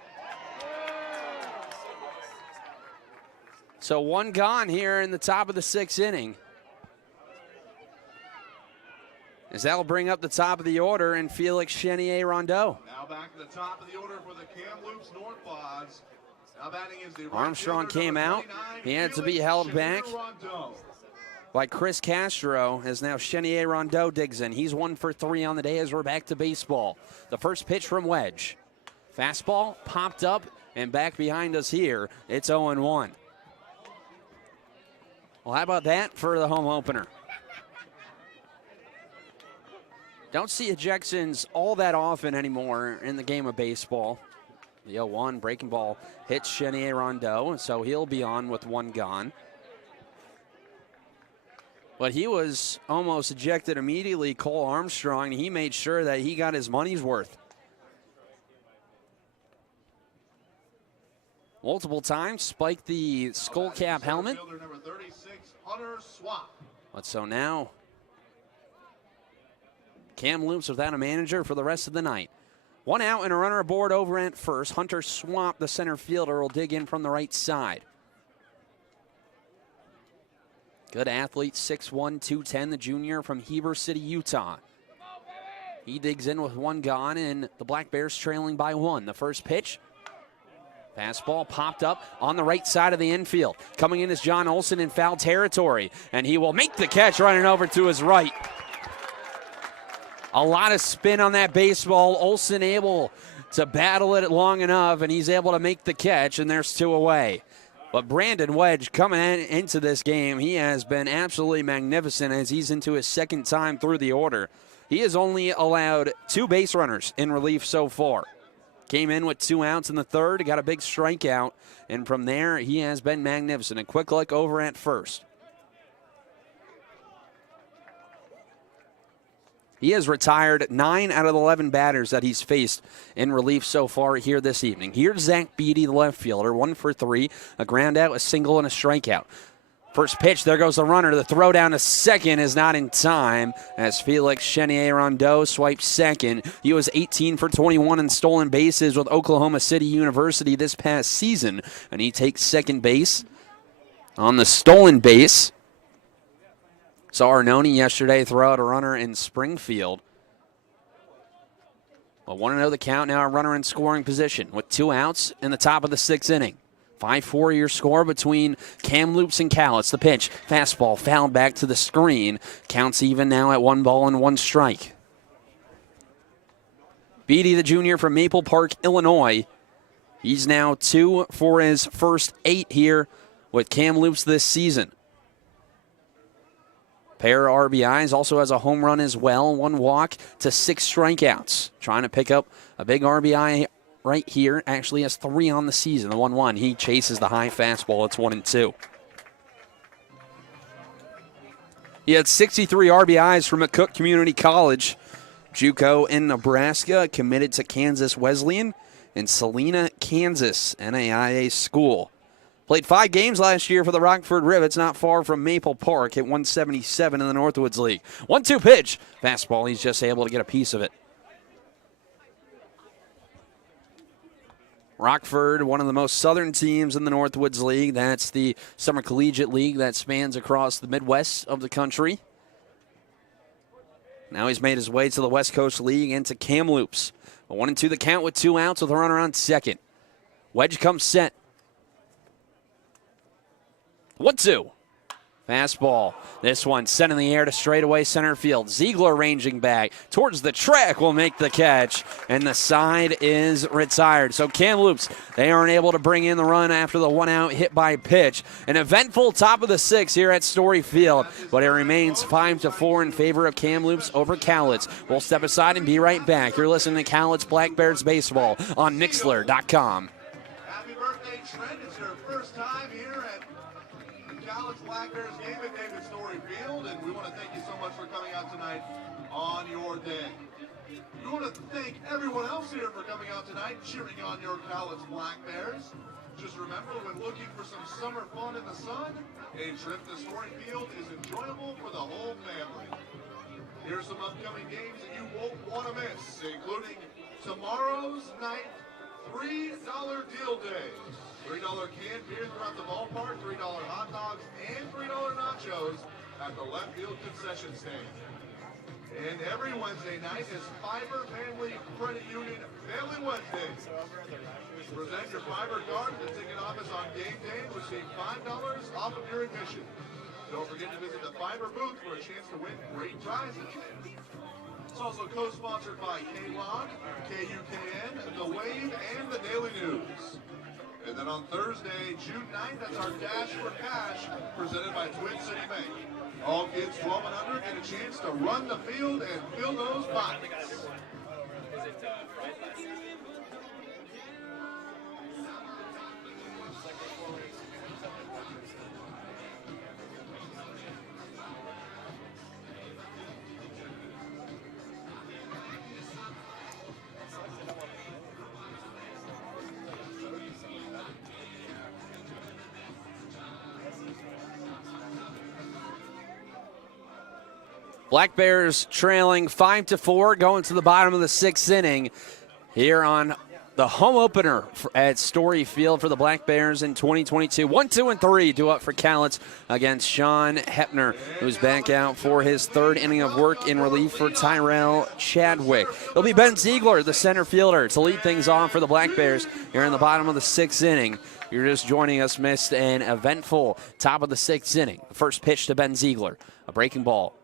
So one gone here in the top of the 6th inning. As that'll bring up the top of the order and Felix Chenier-Rondeau. Now back to the top of the order for the Kamloops NorthPaws. Now batting is the Armstrong came out. He had to be held back by Chris Castro, as now Chenier-Rondeau digs in. He's 1 for 3 on the day as we're back to baseball. The first pitch from Wedge. Fastball popped up and back behind us here. It's 0-1. Well, how about that for the home opener? Don't see ejections all that often anymore in the game of baseball. The 0-1 breaking ball hits Chenier-Rondeau, so he'll be on with one gone. But he was almost ejected immediately, Cole Armstrong. He made sure that he got his money's worth. Multiple times, spiked the skull cap helmet. Number 36, Hunter Swap. But so now, Kamloops without a manager for the rest of the night. One out and a runner aboard over at first. Hunter Swap, the center fielder, will dig in from the right side. Good athlete, 6'1", 210, the junior from Heber City, Utah. He digs in with one gone, and the Black Bears trailing by 1. The first pitch, fastball popped up on the right side of the infield. Coming in is John Olson in foul territory, and he will make the catch running over to his right. A lot of spin on that baseball. Olson able to battle it long enough, and he's able to make the catch, and there's 2 away. But Brandon Wedge coming into this game, he has been absolutely magnificent as he's into his 2nd time through the order. He has only allowed 2 base runners in relief so far. Came in with 2 outs in the 3rd, got a big strikeout, and from there he has been magnificent. A quick look over at first. He has retired 9 out of the 11 batters that he's faced in relief so far here this evening. Here's Zach Beatty, the left fielder, 1 for 3, a ground out, a single, and a strikeout. First pitch, there goes the runner. The throw down to second is not in time as Felix Chenier-Rondeau swipes second. He was 18 for 21 in stolen bases with Oklahoma City University this past season, and he takes second base on the stolen base. Saw Arnone yesterday throw out a runner in Springfield. Well, 1-0 the count, now a runner in scoring position with 2 outs in the top of the 6th inning. 5-4 your score between Kamloops and Cowlitz. The pitch, fastball, fouled back to the screen. Counts even now at 1 ball and 1 strike. Beatty, the junior from Maple Park, Illinois. He's now 2 for his first 8 here with Kamloops this season. Pair of RBIs, also has a home run as well. 1 walk to 6 strikeouts. Trying to pick up a big RBI right here. Actually has 3 on the season. The 1-1, he chases the high fastball. It's 1-2. He had 63 RBIs from McCook Community College. JUCO in Nebraska, committed to Kansas Wesleyan in Salina, Kansas, NAIA school. Played 5 games last year for the Rockford Rivets, not far from Maple Park, hit 177 in the Northwoods League. 1-2 pitch. Fastball, he's just able to get a piece of it. Rockford, one of the most southern teams in the Northwoods League. That's the Summer Collegiate League that spans across the Midwest of the country. Now he's made his way to the West Coast League and to Kamloops. A 1-2 the count with 2 outs with a runner on second. Wedge comes set. 1-2. Fastball. This one sent in the air to straightaway center field. Ziegler ranging back towards the track will make the catch, and the side is retired. So Kamloops, they aren't able to bring in the run after the one-out hit by pitch. An eventful top of the sixth here at Story Field, but it remains 5-4 in favor of Kamloops over Cowlitz. We'll step aside and be right back. You're listening to Cowlitz Black Bears baseball on Mixler.com. Happy birthday, Trent. It's your first time here at the Cowlitz Black Bears game at David Story Field, and we want to thank you so much for coming out tonight on your day. We want to thank everyone else here for coming out tonight, cheering on your Cowlitz Black Bears. Just remember, when looking for some summer fun in the sun, a trip to Story Field is enjoyable for the whole family. Here's some upcoming games that you won't want to miss, including tomorrow's night $3 deal day. $3 canned beer throughout the ballpark, $3 hot dogs, and $3 nachos at the left field concession stand. And every Wednesday night is Fiber Family Credit Union Family Wednesday. Present your Fiber card at the ticket office on game day and receive $5 off of your admission. Don't forget to visit the Fiber booth for a chance to win great prizes. It's also co-sponsored by K-Log, KUKN, The Wave, and The Daily News. And then on Thursday, June 9th, that's our Dash for Cash, presented by Twin City Bank. All kids 12 and under get a chance to run the field and fill those pockets. Black Bears trailing 5-4, going to the bottom of the sixth inning here on the home opener at Story Field for the Black Bears in 2022. 1, 2, and 3 due up for Cowlitz against Sean Hepner, who's back out for his third inning of work in relief for Tyrell Chadwick. It'll be Ben Ziegler, the center fielder, to lead things off for the Black Bears here in the bottom of the sixth inning. You're just joining us, missed an eventful top of the sixth inning. The first pitch to Ben Ziegler, a breaking ball.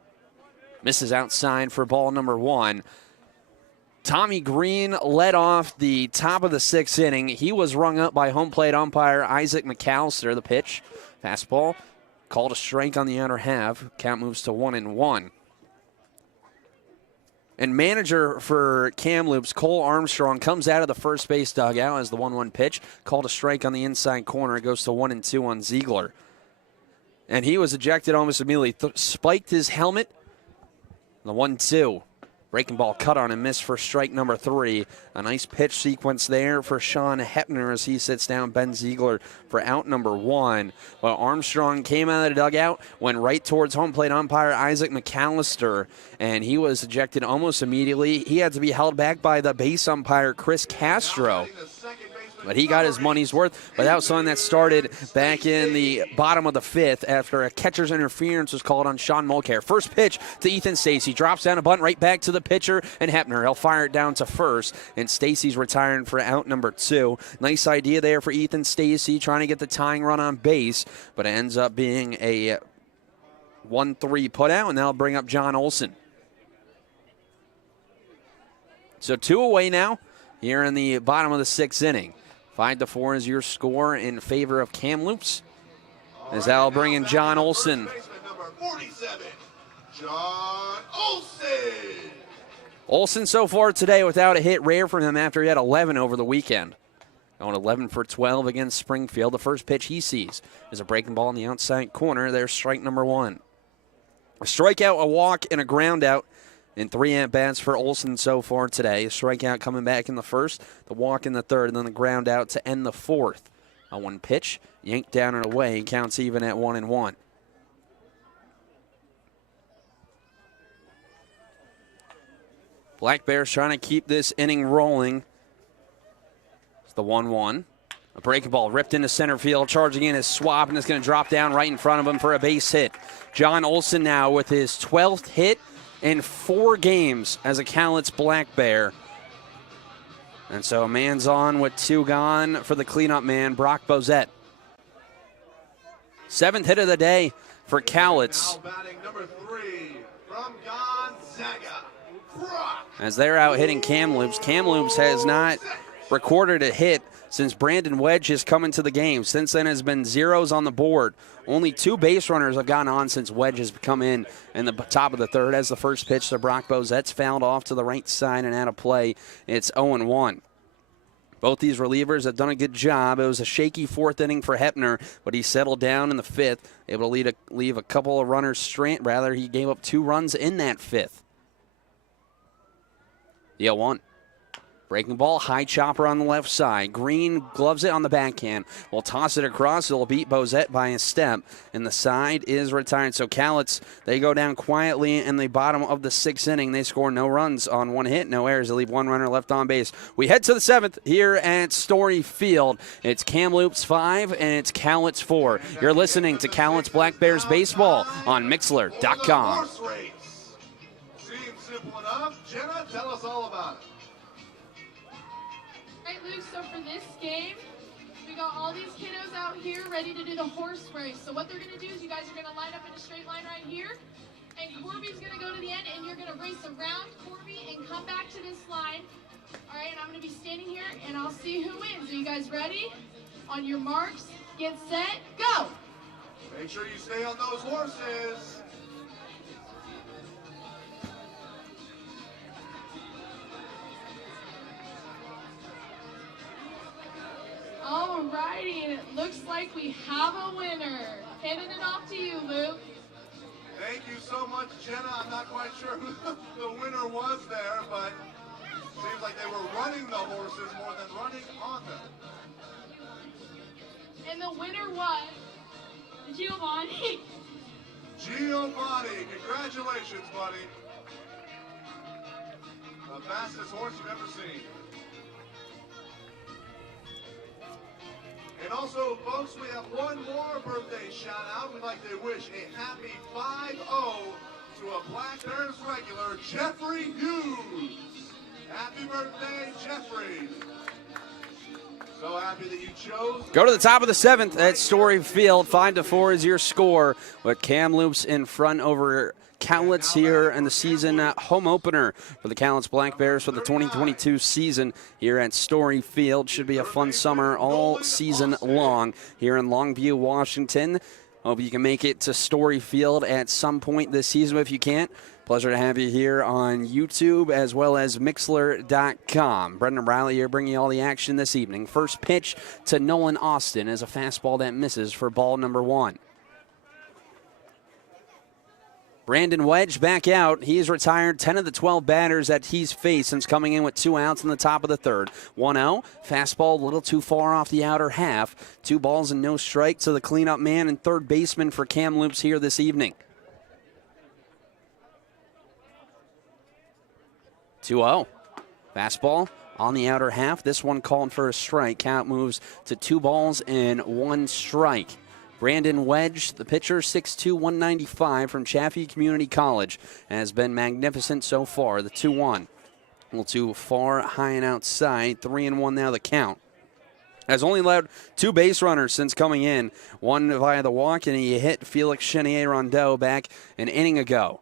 Misses outside for ball number one. Tommy Green led off the top of the sixth inning. He was rung up by home plate umpire Isaac McAllister. The pitch, fastball, called a strike on the outer half. Count moves to 1-1. And manager for Kamloops, Cole Armstrong, comes out of the first base dugout as the 1-1 pitch. Called a strike on the inside corner. It goes to 1-2 on Ziegler. And he was ejected almost immediately. Spiked his helmet. The 1-2. Breaking ball cut on and missed for strike number 3. A nice pitch sequence there for Sean Hepner as he sits down Ben Ziegler for out number 1. Well, Armstrong came out of the dugout, went right towards home plate umpire Isaac McAllister, and he was ejected almost immediately. He had to be held back by the base umpire Chris Castro. But he got his money's worth. But that was something that started back in the bottom of the fifth after a catcher's interference was called on Sean Mulcair. First pitch to Ethan Stacy. Drops down a bunt right back to the pitcher and Hepner. He'll fire it down to first. And Stacy's retiring for out number 2. Nice idea there for Ethan Stacy, trying to get the tying run on base. But it ends up being a 1-3 putout, and that'll bring up John Olson. So 2 away now here in the bottom of the sixth inning. 5-4 is your score in favor of Kamloops. As that'll bring in John Olson. Number 47, John Olson. Olson so far today without a hit, rare for him after he had 11 over the weekend. Going 11 for 12 against Springfield. The first pitch he sees is a breaking ball in the outside corner. There's strike number 1. A strikeout, a walk, and a ground out in 3 at-bats for Olson so far today. A strikeout coming back in the first, the walk in the third, and then the ground out to end the fourth. A 1 pitch, yanked down and away, counts even at 1-1. Black Bears trying to keep this inning rolling. It's the 1-1. A breaking ball ripped into center field, charging in his swap, and it's going to drop down right in front of him for a base hit. John Olson now with his 12th hit in 4 games as a Cowlitz Black Bear. And so a man's on with 2 gone for the cleanup man, Brock Bozette. 7th hit of the day for Cowlitz. Now batting number 3 from Gonzaga, Brock. As they're out hitting Kamloops. Kamloops has not recorded a hit since Brandon Wedge has come into the game. Since then has been zeros on the board. Only 2 base runners have gone on since Wedge has come in the top of the third. As the first pitch to Brock Bozette's fouled off to the right side and out of play. It's 0-1. Both these relievers have done a good job. It was a shaky 4th inning for Hepner, but he settled down in the 5th, able to leave a couple of runners straight. Rather, he gave up 2 runs in that 5th. The 0-1. Breaking ball, high chopper on the left side. Green gloves it on the backhand. Will toss it across. It'll beat Bozette by a step. And the side is retired. So Cowlitz, they go down quietly in the bottom of the 6th inning. They score no runs on 1 hit, no errors. They leave 1 runner left on base. We head to the 7th here at Story Field. It's Kamloops 5 and it's Cowlitz 4. You're listening to Cowlitz Black Bears Baseball on Mixlr.com. Horse race. Seems simple enough. Jenna, tell us all about it. All right, Luke, so for this game, we got all these kiddos out here ready to do the horse race. So what they're going to do is you guys are going to line up in a straight line right here, and Corby's going to go to the end, and you're going to race around Corby and come back to this line. All right, and I'm going to be standing here, and I'll see who wins. Are you guys ready? On your marks, get set, go! Make sure you stay on those horses. Alrighty, and it looks like we have a winner. Handing it off to you, Luke. Thank you so much, Jenna. I'm not quite sure who the winner was there, but seems like they were running the horses more than running on them. And the winner was Giovanni. Giovanni, congratulations, buddy. The fastest horse you've ever seen. And also, folks, we have one more birthday shout out. We'd like to wish a happy 5-0 to a Black Bears regular, Jeffrey Hughes. Happy birthday, Jeffrey. So happy that you chose. Go to the top of the 7th at Story Field. 5-4 is your score, with Kamloops in front over Cowlitz here in the season home opener for the Cowlitz Black Bears for the 2022 season here at Story Field. Should be a fun summer all season long here in Longview, Washington. Hope you can make it to Story Field at some point this season. If you can't, pleasure to have you here on YouTube as well as Mixlr.com. Brendan Riley here bringing you all the action this evening. First pitch to Nolan Austin is a fastball that misses for ball number 1. Brandon Wedge back out. He's retired 10 of the 12 batters that he's faced since coming in with 2 outs in the top of the 3rd. 1-0. Fastball a little too far off the outer half. 2 balls and no strike to the cleanup man and third baseman for Kamloops here this evening. 2-0. Fastball on the outer half. This one called for a strike. Count moves to 2 balls and 1 strike. Brandon Wedge, the pitcher, 6'2", 195 from Chaffee Community College, has been magnificent so far. The 2-1. A little too far, high and outside. 3-1 now the count. Has only allowed 2 base runners since coming in. One via the walk, and he hit Felix Chenier-Rondeau back an inning ago.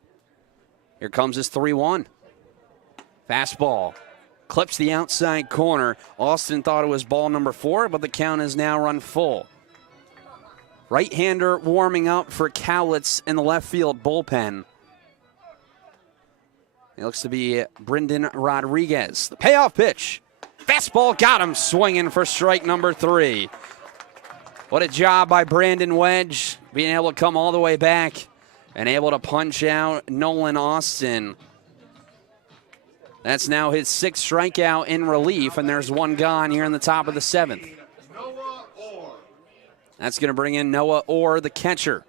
Here comes his 3-1. Fastball. Clips the outside corner. Austin thought it was ball number 4, but the count is now run full. Right-hander warming up for Cowlitz in the left field bullpen. It looks to be Brendan Rodriguez. The payoff pitch. Fastball got him swinging for strike number 3. What a job by Brandon Wedge, being able to come all the way back and able to punch out Nolan Austin. That's now his 6th strikeout in relief, and there's 1 gone here in the top of the 7th. That's going to bring in Noah Orr, the catcher.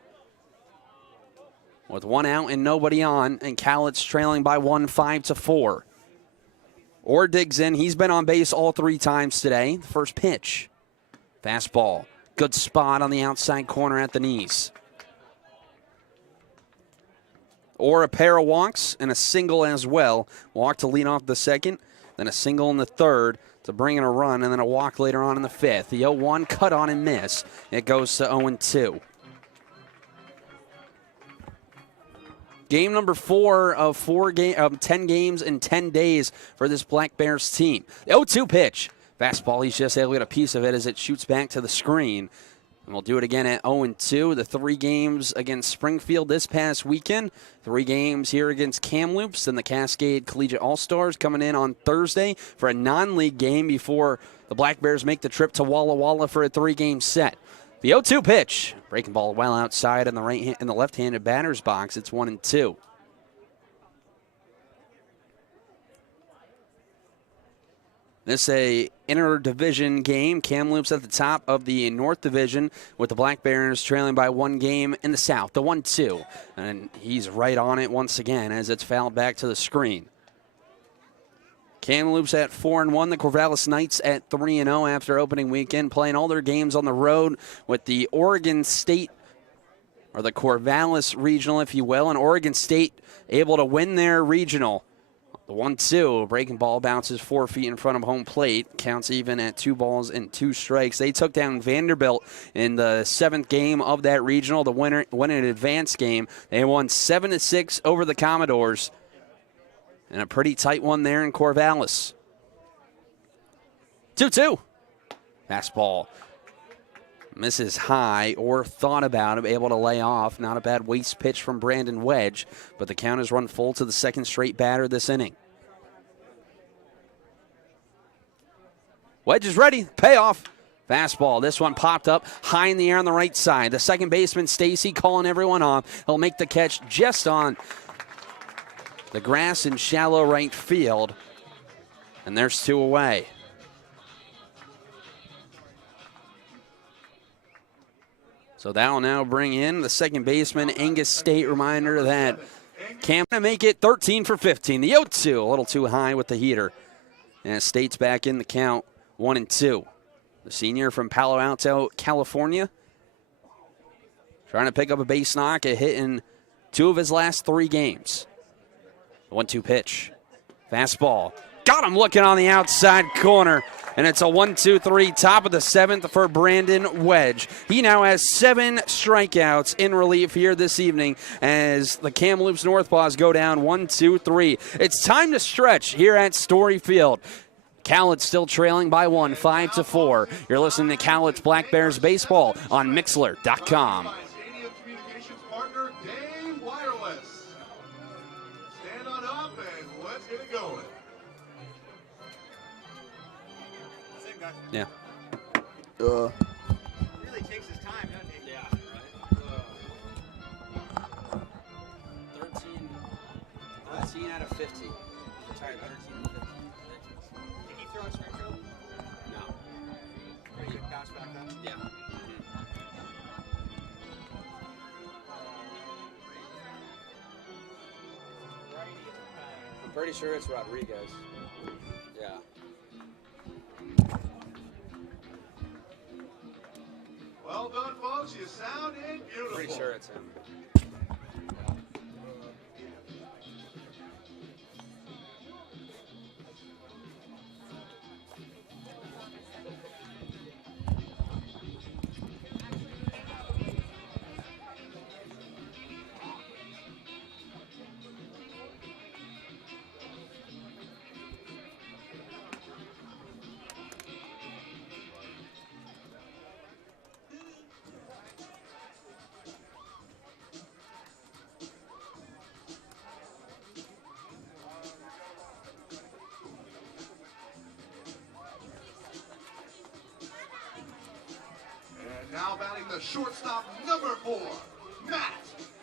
With 1 out and nobody on, and Cowlitz trailing by 1, 5-4. Orr digs in. He's been on base all 3 times today. First pitch. Fastball. Good spot on the outside corner at the knees. Orr a pair of walks and a single as well. Walk to lead off the 2nd, then a single in the 3rd. To bring in a run, and then a walk later on in the 5th. The 0-1 cut on and miss. It goes to 0-2. Game number 4 of 10 games in 10 days for this Black Bears team. The 0-2 pitch. Fastball, he's just able to get a piece of it as it shoots back to the screen. And we'll do it again at 0-2. The 3 games against Springfield this past weekend. 3 games here against Kamloops and the Cascade Collegiate All-Stars coming in on Thursday for a non-league game before the Black Bears make the trip to Walla Walla for a 3-game set. The 0-2 pitch. Breaking ball well outside in the left-handed batter's box. It's 1-2. This is a inter-division game. Kamloops at the top of the North Division with the Black Bears trailing by 1 game in the South. The 1-2. And he's right on it once again as it's fouled back to the screen. Kamloops at 4-1. The Corvallis Knights at 3-0 after opening weekend, playing all their games on the road with the Oregon State, or the Corvallis Regional, if you will, and Oregon State able to win their regional. The 1-2, breaking ball bounces 4 feet in front of home plate, counts even at 2 balls and 2 strikes. They took down Vanderbilt in the 7th game of that regional, the winner win an advanced game. They won 7-6 over the Commodores. And a pretty tight one there in Corvallis. 2-2. Fastball misses high or thought about it, able to lay off. Not a bad waste pitch from Brandon Wedge, but the count has run full to the 2nd straight batter this inning. Wedge is ready. Payoff. Fastball. This one popped up high in the air on the right side. The second baseman, Stacy, calling everyone off. He'll make the catch just on the grass in shallow right field. And there's 2 away. So that will now bring in the second baseman, Angus State. Reminder that Cam going to make it 13 for 15. The 0-2, a little too high with the heater. And State's back in the count, 1-2. The senior from Palo Alto, California, trying to pick up a base knock, a hit in 2 of his last 3 games. 1-2 pitch. Fastball. Got him looking on the outside corner. And it's a 1-2-3, top of the 7th for Brandon Wedge. He now has 7 strikeouts in relief here this evening as the Kamloops NorthPaws go down 1-2-3. It's time to stretch here at Story Field. Cowlitz still trailing by 1, 5-4. You're listening to Cowlitz Black Bears baseball on Mixler.com. Stadium Communications partner, Dave Wireless. Stand on up and let's get it going. Yeah. Really takes his time, doesn't he? Yeah, right. 13 out of 50. Retired 13 out of 50. Did he throw in Springfield? No. Pretty good bounce back then. Yeah. I'm pretty sure it's Rodriguez. Yeah. Well done, folks. You sounded beautiful. Pretty sure it's him. And now batting the shortstop, number 4, Matt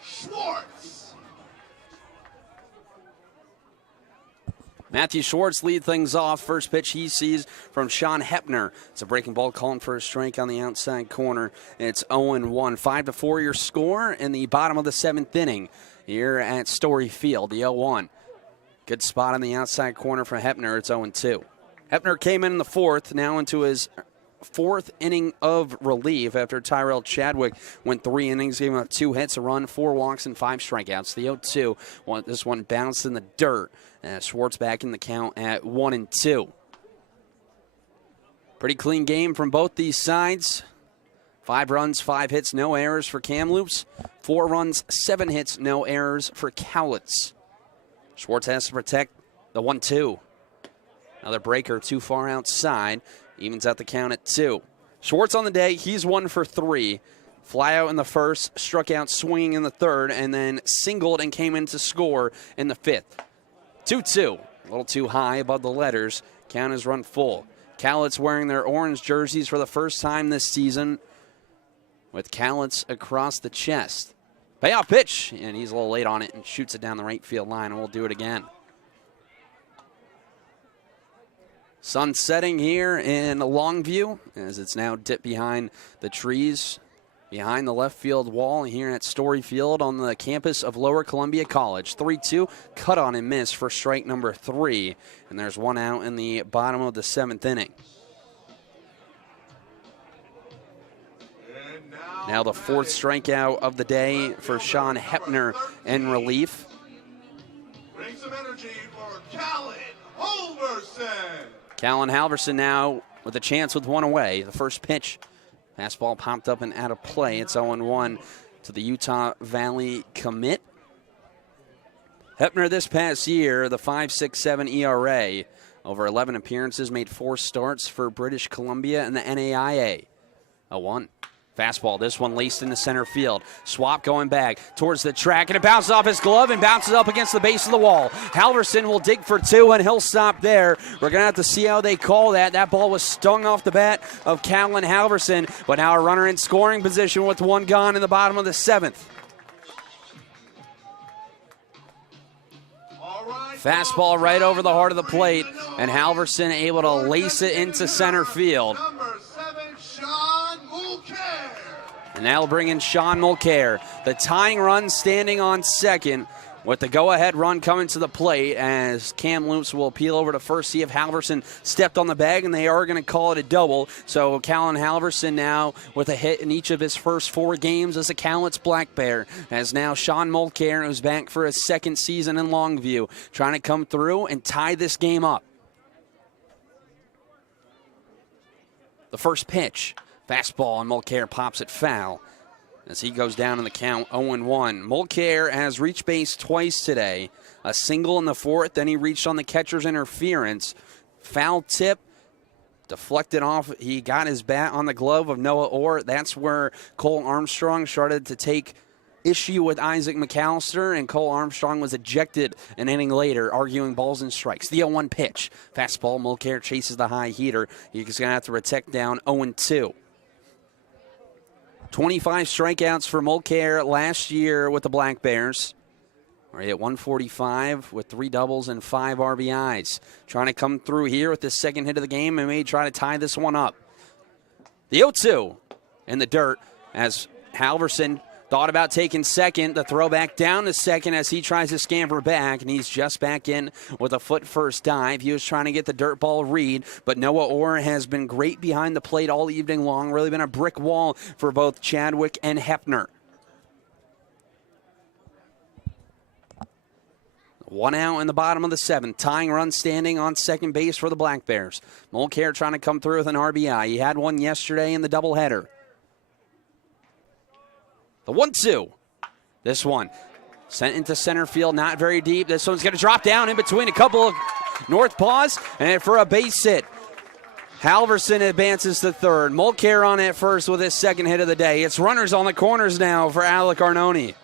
Schwartz. Matthew Schwartz lead things off. First pitch he sees from Sean Hepner. It's a breaking ball calling for a strike on the outside corner. It's 0-1. 5-4 your score in the bottom of the 7th inning here at Story Field. The 0-1. Good spot on the outside corner for Hepner. It's 0-2. Hepner came in the 4th, now into his 4th inning of relief after Tyrell Chadwick went 3 innings, gave him 2 hits, a run, 4 walks, and 5 strikeouts. The 0-2, this one bounced in the dirt. Schwartz back in the count at 1-2. Pretty clean game from both these sides. 5 runs, 5 hits, no errors for Kamloops. 4 runs, 7 hits, no errors for Cowlitz. Schwartz has to protect the 1-2. Another breaker too far outside. Evens out the count at 2. Schwartz on the day, he's 1 for 3. Fly out in the first, struck out swinging in the third, and then singled and came in to score in the 5th. 2-2. A little too high above the letters. Count is run full. Cowlitz wearing their orange jerseys for the first time this season, with Cowlitz across the chest. Payoff pitch, and he's a little late on it and shoots it down the right field line, and we'll do it again. Sun setting here in Longview as it's now dipped behind the trees behind the left field wall here at Story Field on the campus of Lower Columbia College. 3-2, cut on and miss for strike number 3, and there's 1 out in the bottom of the 7th inning. Now the 4th strikeout of the day for Sean Hepner in relief. Bring some energy for Callan Halverson. Callan Halverson now with a chance with 1 away. The first pitch, fastball popped up and out of play. It's 0-1 to the Utah Valley commit. Hepner this past year, the 5.67 ERA, over 11 appearances, made 4 starts for British Columbia and the NAIA. 0-1. Fastball, this one laced into center field. Swap going back towards the track, and it bounces off his glove and bounces up against the base of the wall. Halverson will dig for 2, and he'll stop there. We're going to have to see how they call that. That ball was stung off the bat of Callan Halverson, but now a runner in scoring position with 1 gone in the bottom of the 7th. Fastball right over the heart of the plate, and Halverson able to lace it into center field. And that'll bring in Sean Mulcair. The tying run standing on second with the go-ahead run coming to the plate as Kamloops will peel over to first, see if Halverson stepped on the bag, and they are going to call it a double. So Callan Halverson now with a hit in each of his first 4 games as a Cowlitz Black Bear. As now Sean Mulcair, who's back for his 2nd season in Longview, trying to come through and tie this game up. The first pitch. Fastball, and Mulcair pops it foul as he goes down in the count 0-1. Mulcair has reached base twice today. A single in the 4th, then he reached on the catcher's interference. Foul tip, deflected off. He got his bat on the glove of Noah Orr. That's where Cole Armstrong started to take issue with Isaac McAllister, and Cole Armstrong was ejected an inning later, arguing balls and strikes. The 0-1 pitch. Fastball, Mulcair chases the high heater. He's going to have to protect down 0-2. 25 strikeouts for Mulcair last year with the Black Bears. He hit 145 with 3 doubles and 5 RBIs. Trying to come through here with the 2nd hit of the game and may try to tie this one up. The 0-2 in the dirt as Halverson thought about taking second. The throw back down to second as he tries to scamper back, and he's just back in with a foot first dive. He was trying to get the dirt ball read, but Noah Orr has been great behind the plate all evening long. Really been a brick wall for both Chadwick and Hepner. 1 out in the bottom of the 7th. Tying run standing on second base for the Black Bears. Mulcair trying to come through with an RBI. He had one yesterday in the doubleheader. The 1-2. This one sent into center field, not very deep. This one's going to drop down in between a couple of NorthPaws, and for a base hit. Halverson advances to 3rd. Mulcair on at first with his 2nd hit of the day. It's runners on the corners now for Alec Arnone.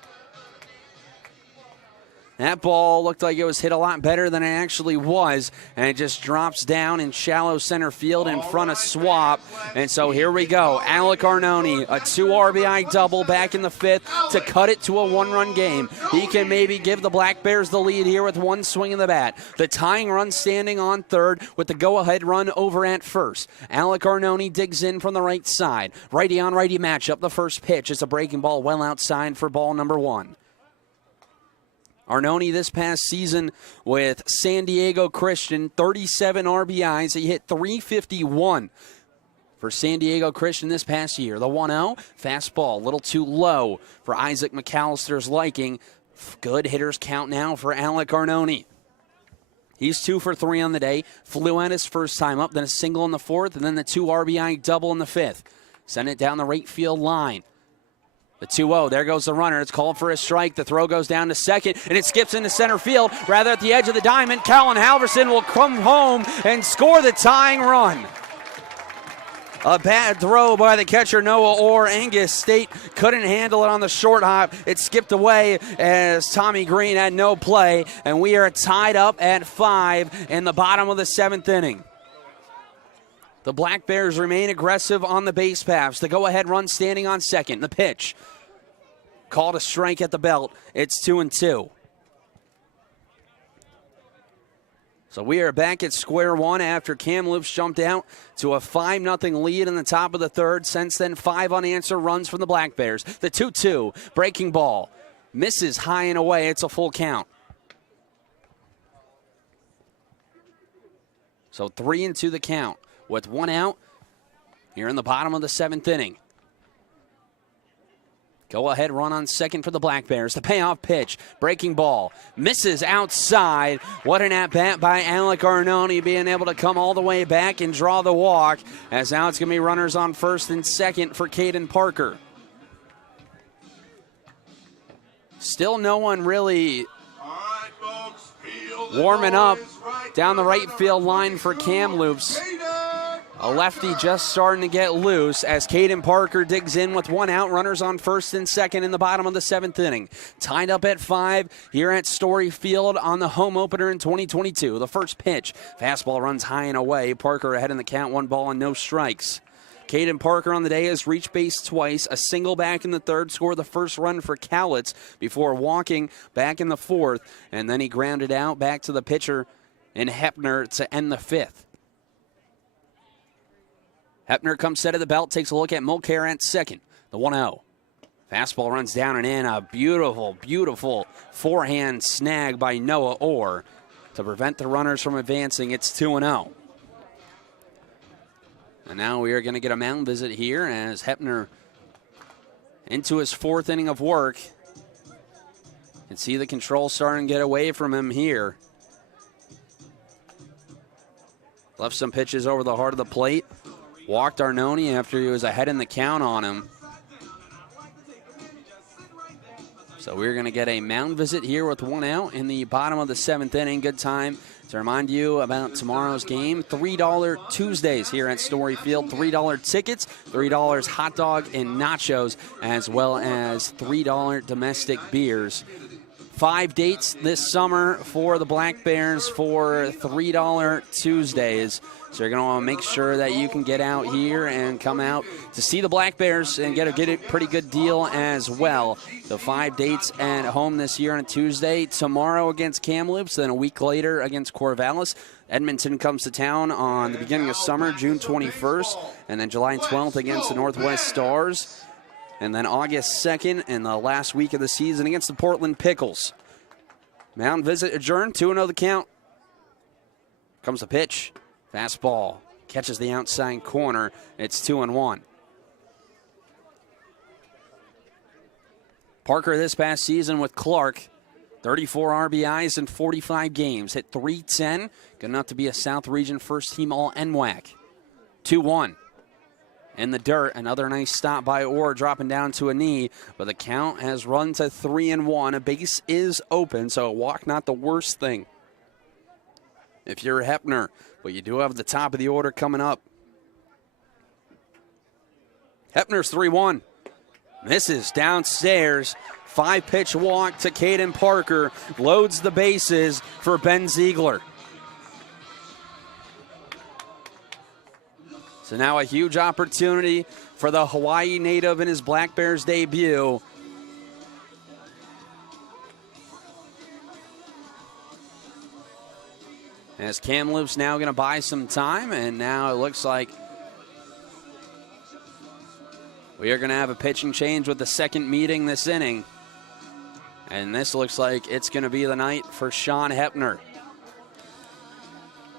That ball looked like it was hit a lot better than it actually was, and it just drops down in shallow center field in front of Swap. And so here we go. Alec Arnone, a 2 RBI double back in the 5th to cut it to a 1-run game. He can maybe give the Black Bears the lead here with 1 swing of the bat. The tying run standing on 3rd with the go-ahead run over at 1st. Alec Arnone digs in from the right side. Righty on righty matchup. The first pitch is a breaking ball well outside for ball number 1. Arnone this past season with San Diego Christian, 37 RBIs. He hit .351 for San Diego Christian this past year. The 1-0, fastball, a little too low for Isaac McAllister's liking. Good hitters count now for Alec Arnone. He's 2 for 3 on the day. Flew out his first time up, then a single in the 4th, and then the 2 RBI double in the 5th. Send it down the right field line. The 2-0, there goes the runner. It's called for a strike. The throw goes down to second, and it skips into center field. Rather at the edge of the diamond, Callan Halverson will come home and score the tying run. A bad throw by the catcher, Noah Orr. Angus State couldn't handle it on the short hop. It skipped away as Tommy Green had no play, and we are tied up at 5 in the bottom of the 7th inning. The Black Bears remain aggressive on the base paths. The go-ahead run standing on second. The pitch. Called a strike at the belt. It's 2-2. So we are back at square one after Kamloops jumped out to a 5-0 lead in the top of the third. Since then, 5 unanswered runs from the Black Bears. The 2-2, breaking ball. Misses high and away. It's a full count. So 3-2 the count. With 1 out here in the bottom of the 7th inning. Go-ahead run on second for the Black Bears. The payoff pitch, breaking ball, misses outside. What an at-bat by Alec Arnone, being able to come all the way back and draw the walk. As now it's going to be runners on first and second for Caden Parker. Still no one really warming up down the right field line for Kamloops. A lefty just starting to get loose as Caden Parker digs in with 1 out. Runners on first and second in the bottom of the 7th inning. Tied up at 5 here at Story Field on the home opener in 2022. The first pitch. Fastball runs high and away. Parker ahead in the count. 1 ball and no strikes. Caden Parker on the day has reached base twice. A single back in the third. Scored the first run for Cowlitz before walking back in the 4th. And then he grounded out back to the pitcher in Hepner to end the 5th. Hepner comes set of the belt, takes a look at Mulcair at second. The 1-0. Fastball runs down and in. A beautiful, beautiful forehand snag by Noah Orr to prevent the runners from advancing. It's 2-0. And now we are going to get a mound visit here as Hepner into his 4th inning of work. You can see the control starting to get away from him here. Left some pitches over the heart of the plate. Walked Arnone after he was ahead in the count on him. So we're going to get a mound visit here with 1 out in the bottom of the 7th inning. Good time to remind you about tomorrow's game. $3 Tuesdays here at Story Field. $3 tickets, $3 hot dog and nachos, as well as $3 domestic beers. 5 dates this summer for the Black Bears for $3 Tuesdays. So you're going to want to make sure that you can get out here and come out to see the Black Bears and get a pretty good deal as well. The 5 dates at home this year on a Tuesday. Tomorrow against Kamloops, then a week later against Corvallis. Edmonton comes to town on the beginning of summer, June 21st, and then July 12th against the Northwest Stars. And then August 2nd and the last week of the season against the Portland Pickles. Mound visit adjourned, 2-0 the count. Comes the pitch. Fastball catches the outside corner. It's 2-1. Parker this past season with Clark, 34 RBIs in 45 games. Hit .310. Good enough to be a South Region first team All-NWAC. 2-1. In the dirt, another nice stop by Orr, dropping down to a knee, but the count has run to 3-1. A base is open, so a walk not the worst thing if you're Hepner, but you do have the top of the order coming up. Hepner's 3-1. Misses downstairs. 5-pitch walk to Caden Parker. Loads the bases for Ben Ziegler. So now a huge opportunity for the Hawaii native in his Black Bears debut. As Kamloops now going to buy some time, and now it looks like we are going to have a pitching change with the second meeting this inning. And this looks like it's going to be the night for Sean Hepner.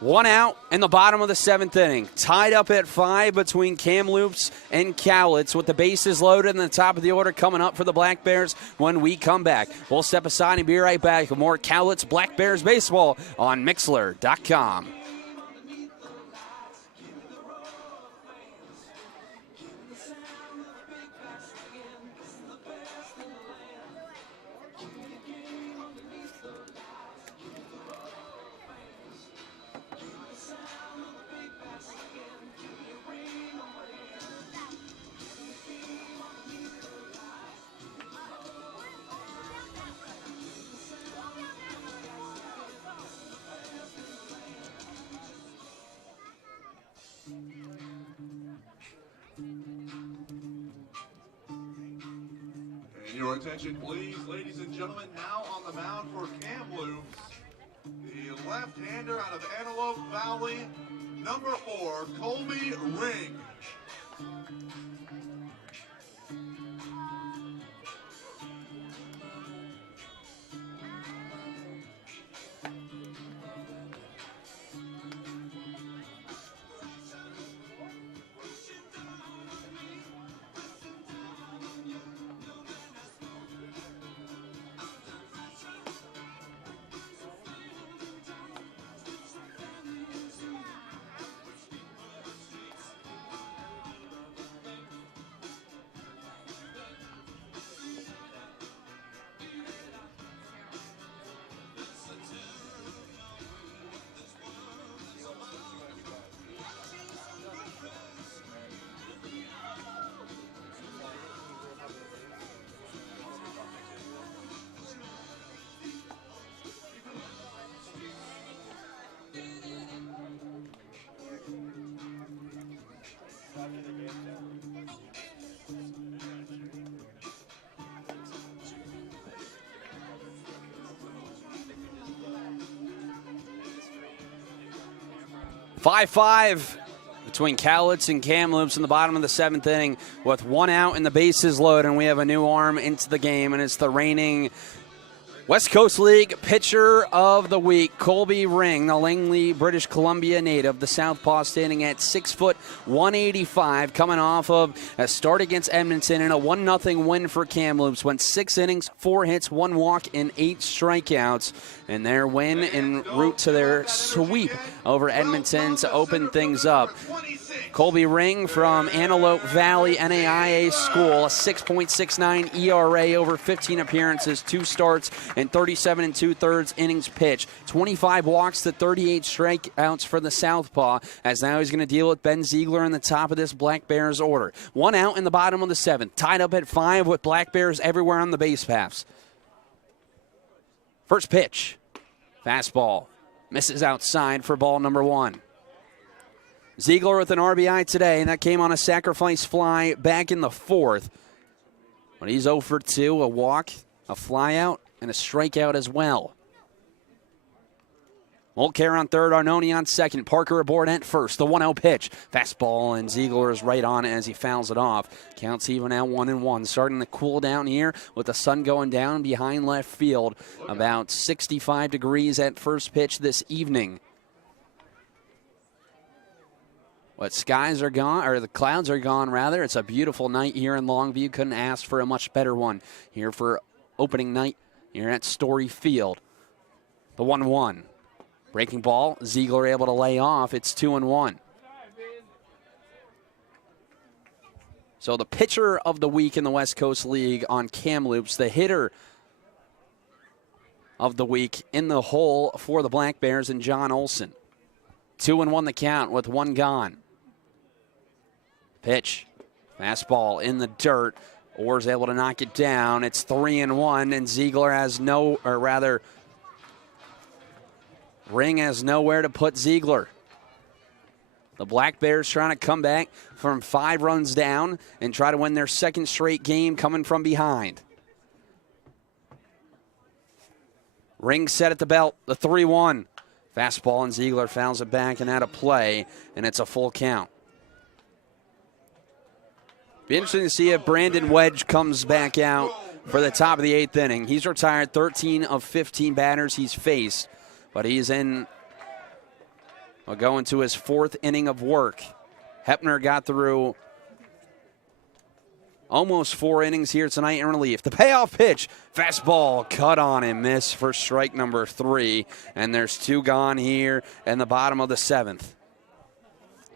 1 out in the bottom of the 7th inning. Tied up at 5 between Kamloops and Cowlitz with the bases loaded and the top of the order coming up for the Black Bears when we come back. We'll step aside and be right back with more Cowlitz Black Bears baseball on Mixlr.com. Your attention, please, ladies and gentlemen. Now on the mound for Kamloops, the left-hander out of Antelope Valley, number 4, Colby Ring. Five between Cowlitz and Kamloops in the bottom of the 7th inning with 1 out and the bases loaded, and we have a new arm into the game, and it's the reigning West Coast League Pitcher of the Week, Colby Ring, the Langley, British Columbia native, the southpaw, standing at 6 foot 185, coming off of a start against Edmonton and a 1-0 win for Kamloops. Went 6 innings, 4 hits, 1 walk, and 8 strikeouts. And their win en route to their sweep over Edmonton to open things up. Colby Ring from Antelope Valley NAIA School, a 6.69 ERA over 15 appearances, 2 starts, and 37 2/3 innings pitched. 25 walks to 38 strikeouts for the southpaw, as now he's going to deal with Ben Ziegler in the top of this Black Bears order. 1 out in the bottom of the 7th, tied up at 5 with Black Bears everywhere on the base paths. First pitch, fastball, misses outside for ball number 1. Ziegler with an RBI today, and that came on a sacrifice fly back in the 4th. But he's 0 for 2, a walk, a flyout, and a strikeout as well. Mulcair on third, Arnone on second, Parker aboard at first. The 1-0 pitch. Fastball, and Ziegler is right on it as he fouls it off. Counts even at 1-1. Starting to cool down here with the sun going down behind left field. About 65 degrees at first pitch this evening. But skies are gone, or the clouds are gone, rather. It's a beautiful night here in Longview. Couldn't ask for a much better one here for opening night here at Story Field. The 1-1. Breaking ball, Ziegler able to lay off. It's 2-1. So the pitcher of the week in the West Coast League on Kamloops, the hitter of the week in the hole for the Black Bears, and John Olson. 2-1 the count with 1 gone. Pitch, fastball in the dirt. Orr's able to knock it down. It's 3-1, and Ziegler has Ring has nowhere to put Ziegler. The Black Bears trying to come back from 5 runs down and try to win their 2nd straight game coming from behind. Ring set at the belt, the 3-1. Fastball, and Ziegler fouls it back and out of play, and it's a full count. Be interesting to see if Brandon Wedge comes back out for the top of the 8th inning. He's retired 13 of 15 batters he's faced, but he's going to his 4th inning of work. Hepner got through almost 4 innings here tonight in relief. The payoff pitch, fastball, cut on and miss for strike number 3, and there's 2 gone here in the bottom of the 7th.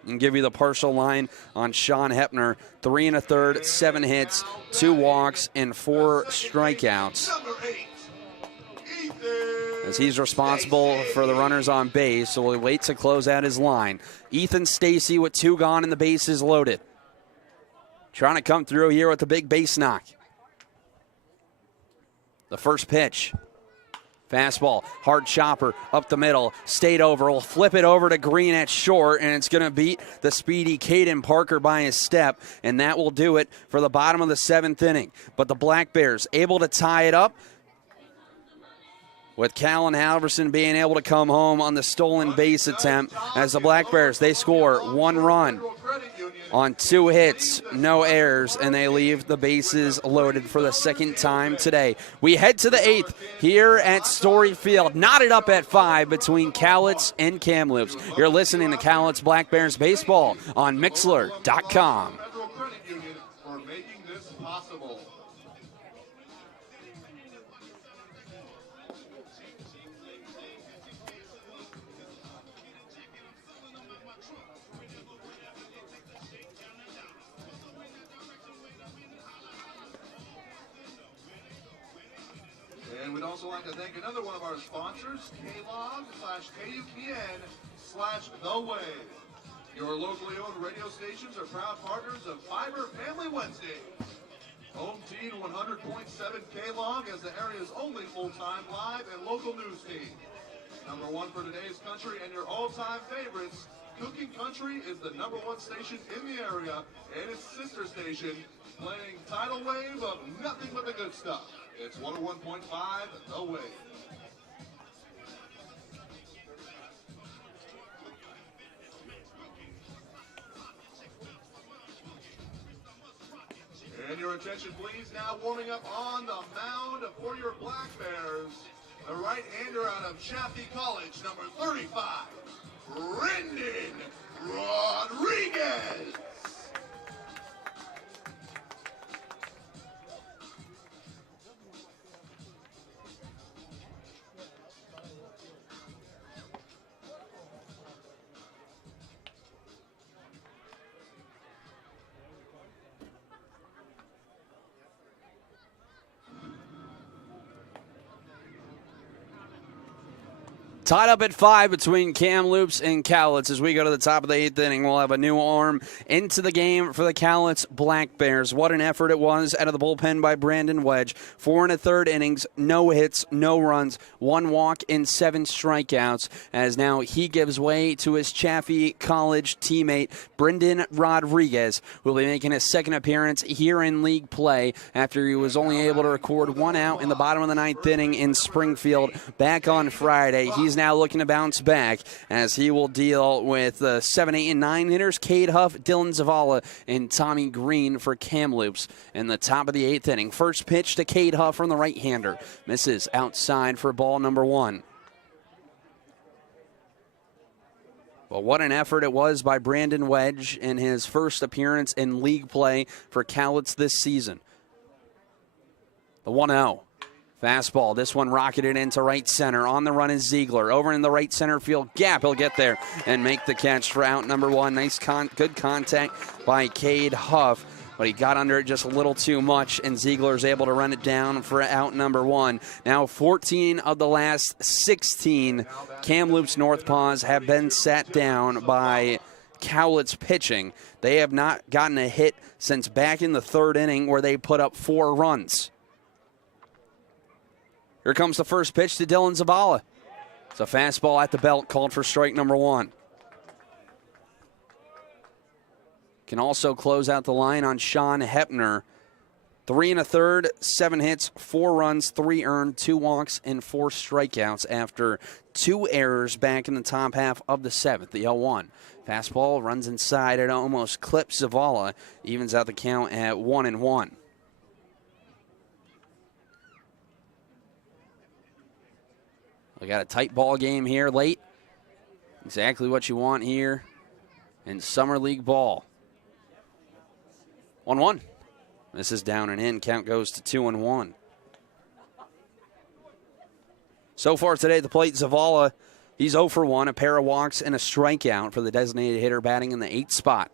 And give you the partial line on Sean Hepner. 3 1/3, 7 hits, 2 walks, and 4 strikeouts. As he's responsible for the runners on base, so we'll wait to close out his line. Ethan Stacy with 2 gone and the bases loaded. Trying to come through here with a big base knock. The first pitch. Fastball, hard chopper up the middle, stayed over. Will flip it over to Green at short, and it's going to beat the speedy Caden Parker by a step, and that will do it for the bottom of the 7th inning. But the Black Bears able to tie it up, with Callan Halverson being able to come home on the stolen base attempt, as the Black Bears, they score 1 run on 2 hits, no errors, and they leave the bases loaded for the 2nd time today. We head to the 8th here at Story Field, knotted up at 5 between Cowlitz and Kamloops. You're listening to Cowlitz Black Bears baseball on Mixlr.com. Federal Credit Union for making this possible. And we'd also like to thank another one of our sponsors, KLOG/KUPN/The Wave. Your locally owned radio stations are proud partners of Fiber Family Wednesdays. Home team 100.7 KLOG as the area's only full-time live and local news team. Number 1 for today's country and your all-time favorites. Cooking Country is the number 1 station in the area and its sister station, playing tidal wave of nothing but the good stuff. It's 101.5 The Wave. And your attention please, now warming up on the mound for your Black Bears. A right-hander out of Chaffee College, number 35, Brendan Rodriguez. Tied up at 5 between Kamloops and Cowlitz as we go to the top of the 8th inning. We'll have a new arm into the game for the Cowlitz Black Bears. What an effort it was out of the bullpen by Brandon Wedge. 4 1/3 innings, no hits, no runs, 1 walk and 7 strikeouts, as now he gives way to his Chaffee College teammate, Brendan Rodriguez, who will be making his 2nd appearance here in league play after he was only able to record 1 out in the bottom of the 9th inning in Springfield back on Friday. He's now looking to bounce back as he will deal with 7, 8, and 9 hitters, Cade Huff, Dylan Zavala, and Tommy Green for Kamloops in the top of the 8th inning. First pitch to Cade Huff from the right-hander. Misses outside for ball number 1. Well, what an effort it was by Brandon Wedge in his first appearance in league play for Cowlitz this season. The 1-0. Fastball, this one rocketed into right center. On the run is Ziegler. Over in the right center field gap. He'll get there and make the catch for out number 1. Nice good contact by Cade Huff, but he got under it just a little too much, and Ziegler's able to run it down for out number 1. Now 14 of the last 16 Kamloops NorthPaws have been sat down by Cowlitz pitching. They have not gotten a hit since back in the 3rd inning where they put up 4 runs. Here comes the first pitch to Dylan Zavala. It's a fastball at the belt, called for strike number 1. Can also close out the line on Sean Hepner. 3 1/3, 7 hits, 4 runs, 3 earned, 2 walks, and 4 strikeouts after 2 errors back in the top half of the 7th. The 0-1. Fastball runs inside and almost clips Zavala. Evens out the count at 1-1. We got a tight ball game here late. Exactly what you want here in Summer League ball. 1-1. This is down and in. Count goes to 2-1. So far today at the plate, Zavala, he's 0 for 1, a pair of walks and a strikeout for the designated hitter batting in the 8th spot.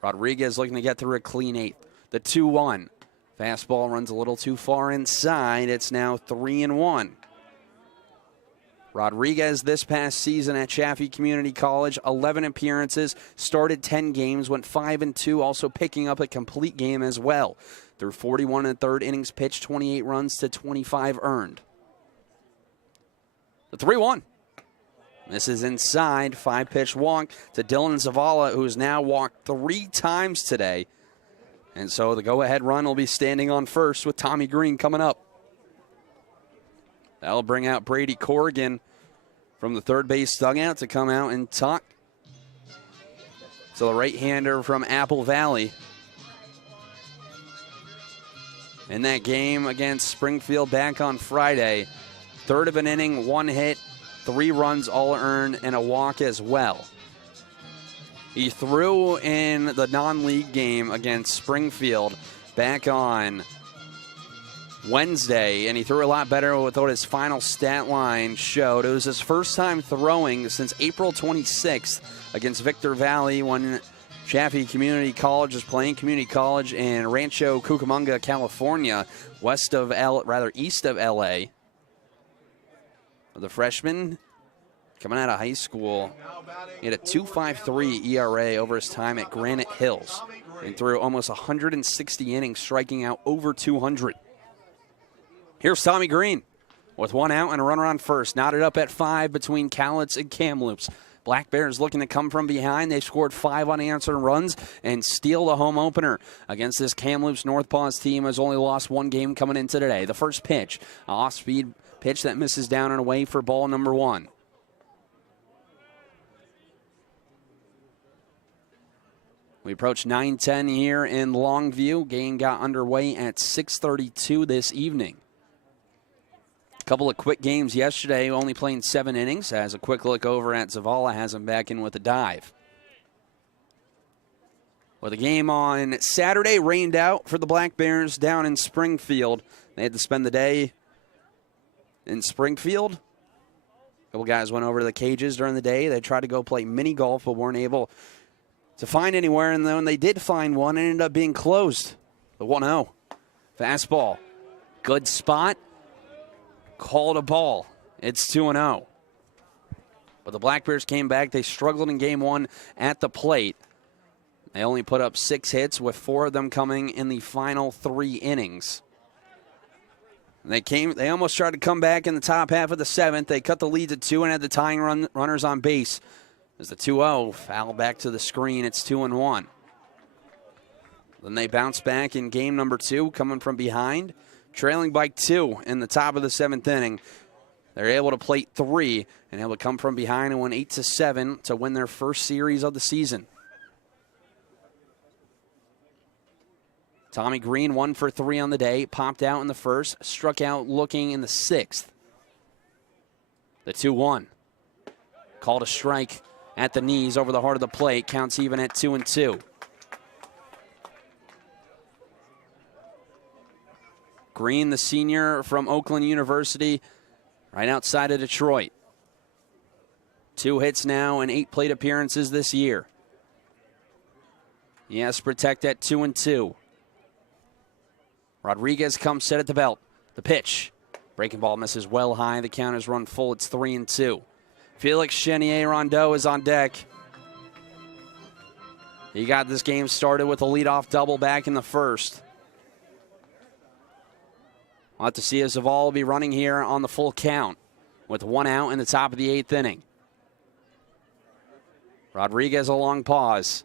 Rodriguez looking to get through a clean 8th. The 2-1. Fastball runs a little too far inside. It's now 3-1. Rodriguez this past season at Chaffee Community College, 11 appearances, started 10 games, went 5-2, also picking up a complete game as well. Through 41 and third innings pitched, 28 runs to 25 earned. The 3-1. This is inside. 5-pitch walk to Dylan Zavala, who has now walked 3 times today. And so the go-ahead run will be standing on first with Tommy Green coming up. That'll bring out Brady Corrigan from the third base dugout to come out and talk to the right-hander from Apple Valley. In that game against Springfield back on Friday, third of an inning, 1 hit, 3 runs all earned, and a walk as well. He threw in the non-league game against Springfield back on Wednesday, and he threw a lot better with what his final stat line showed. It was his first time throwing since April 26th against Victor Valley when Chaffee Community College was playing community college in Rancho Cucamonga, California, east of LA. The freshman coming out of high school, he had a 2.53 ERA over his time at Granite Hills and threw almost 160 innings, striking out over 200. Here's Tommy Green with 1 out and a runner on first. Knotted up at 5 between Cowlitz and Kamloops. Black Bears looking to come from behind. They've scored 5 unanswered runs and steal the home opener against this Kamloops NorthPaws team has only lost 1 game coming into today. The first pitch, an off-speed pitch that misses down and away for ball number 1. We approach 9:10 here in Longview. Game got underway at 6:32 this evening. A couple of quick games yesterday, only playing 7 innings. As a quick look over at Zavala, has him back in with a dive. Well, the game on Saturday rained out for the Black Bears down in Springfield. They had to spend the day in Springfield. A couple guys went over to the cages during the day. They tried to go play mini golf, but weren't able to find anywhere. And then when they did find one, it ended up being closed. The 1-0. Fastball. Good spot. Called a ball. It's 2-0. But the Black Bears came back. They struggled in game 1 at the plate. They only put up 6 hits, with 4 of them coming in the final 3 innings. They almost tried to come back in the top half of the 7th. They cut the lead to 2 and had the tying runners on base. As the 2-0 foul back to the screen, it's 2-1. Then they bounce back in game number 2, coming from behind, trailing by 2 in the top of the 7th inning. They're able to plate 3 and able to come from behind and win 8-7 to win their first series of the season. Tommy Green 1 for 3 on the day, popped out in the first, struck out looking in the 6th. The 2-1. Called a strike at the knees over the heart of the plate, counts even at 2-2. Green, the senior from Oakland University, right outside of Detroit. 2 hits now and 8 plate appearances this year. He has to protect at 2-2. Rodriguez comes set at the belt. The pitch. Breaking ball misses well high. The count is run full. It's 3-2. Felix Chenier-Rondeau is on deck. He got this game started with a leadoff double back in the first. We'll have to see if Zavala will be running here on the full count with 1 out in the top of the 8th inning. Rodriguez a long pause.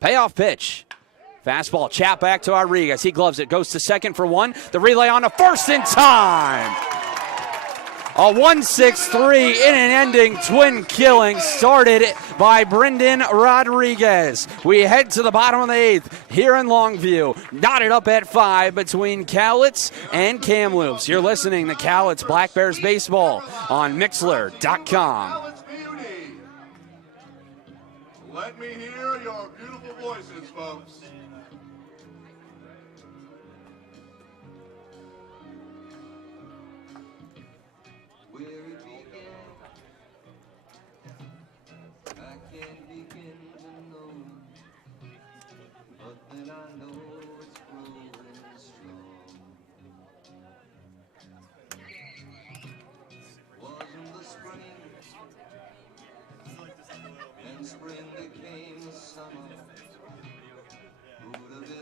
Payoff pitch. Fastball, chap back to Rodriguez. He gloves it, goes to second for 1. The relay on to first in time. A 1-6-3 inning-ending twin killing started by Brendan Rodriguez. We head to the bottom of the 8th here in Longview. Knotted up at 5 between Cowlitz and Kamloops. You're listening to Cowlitz Black Bears Baseball on Mixlr.com. Let me hear your beautiful voices, folks. Spring became summer. Who'd have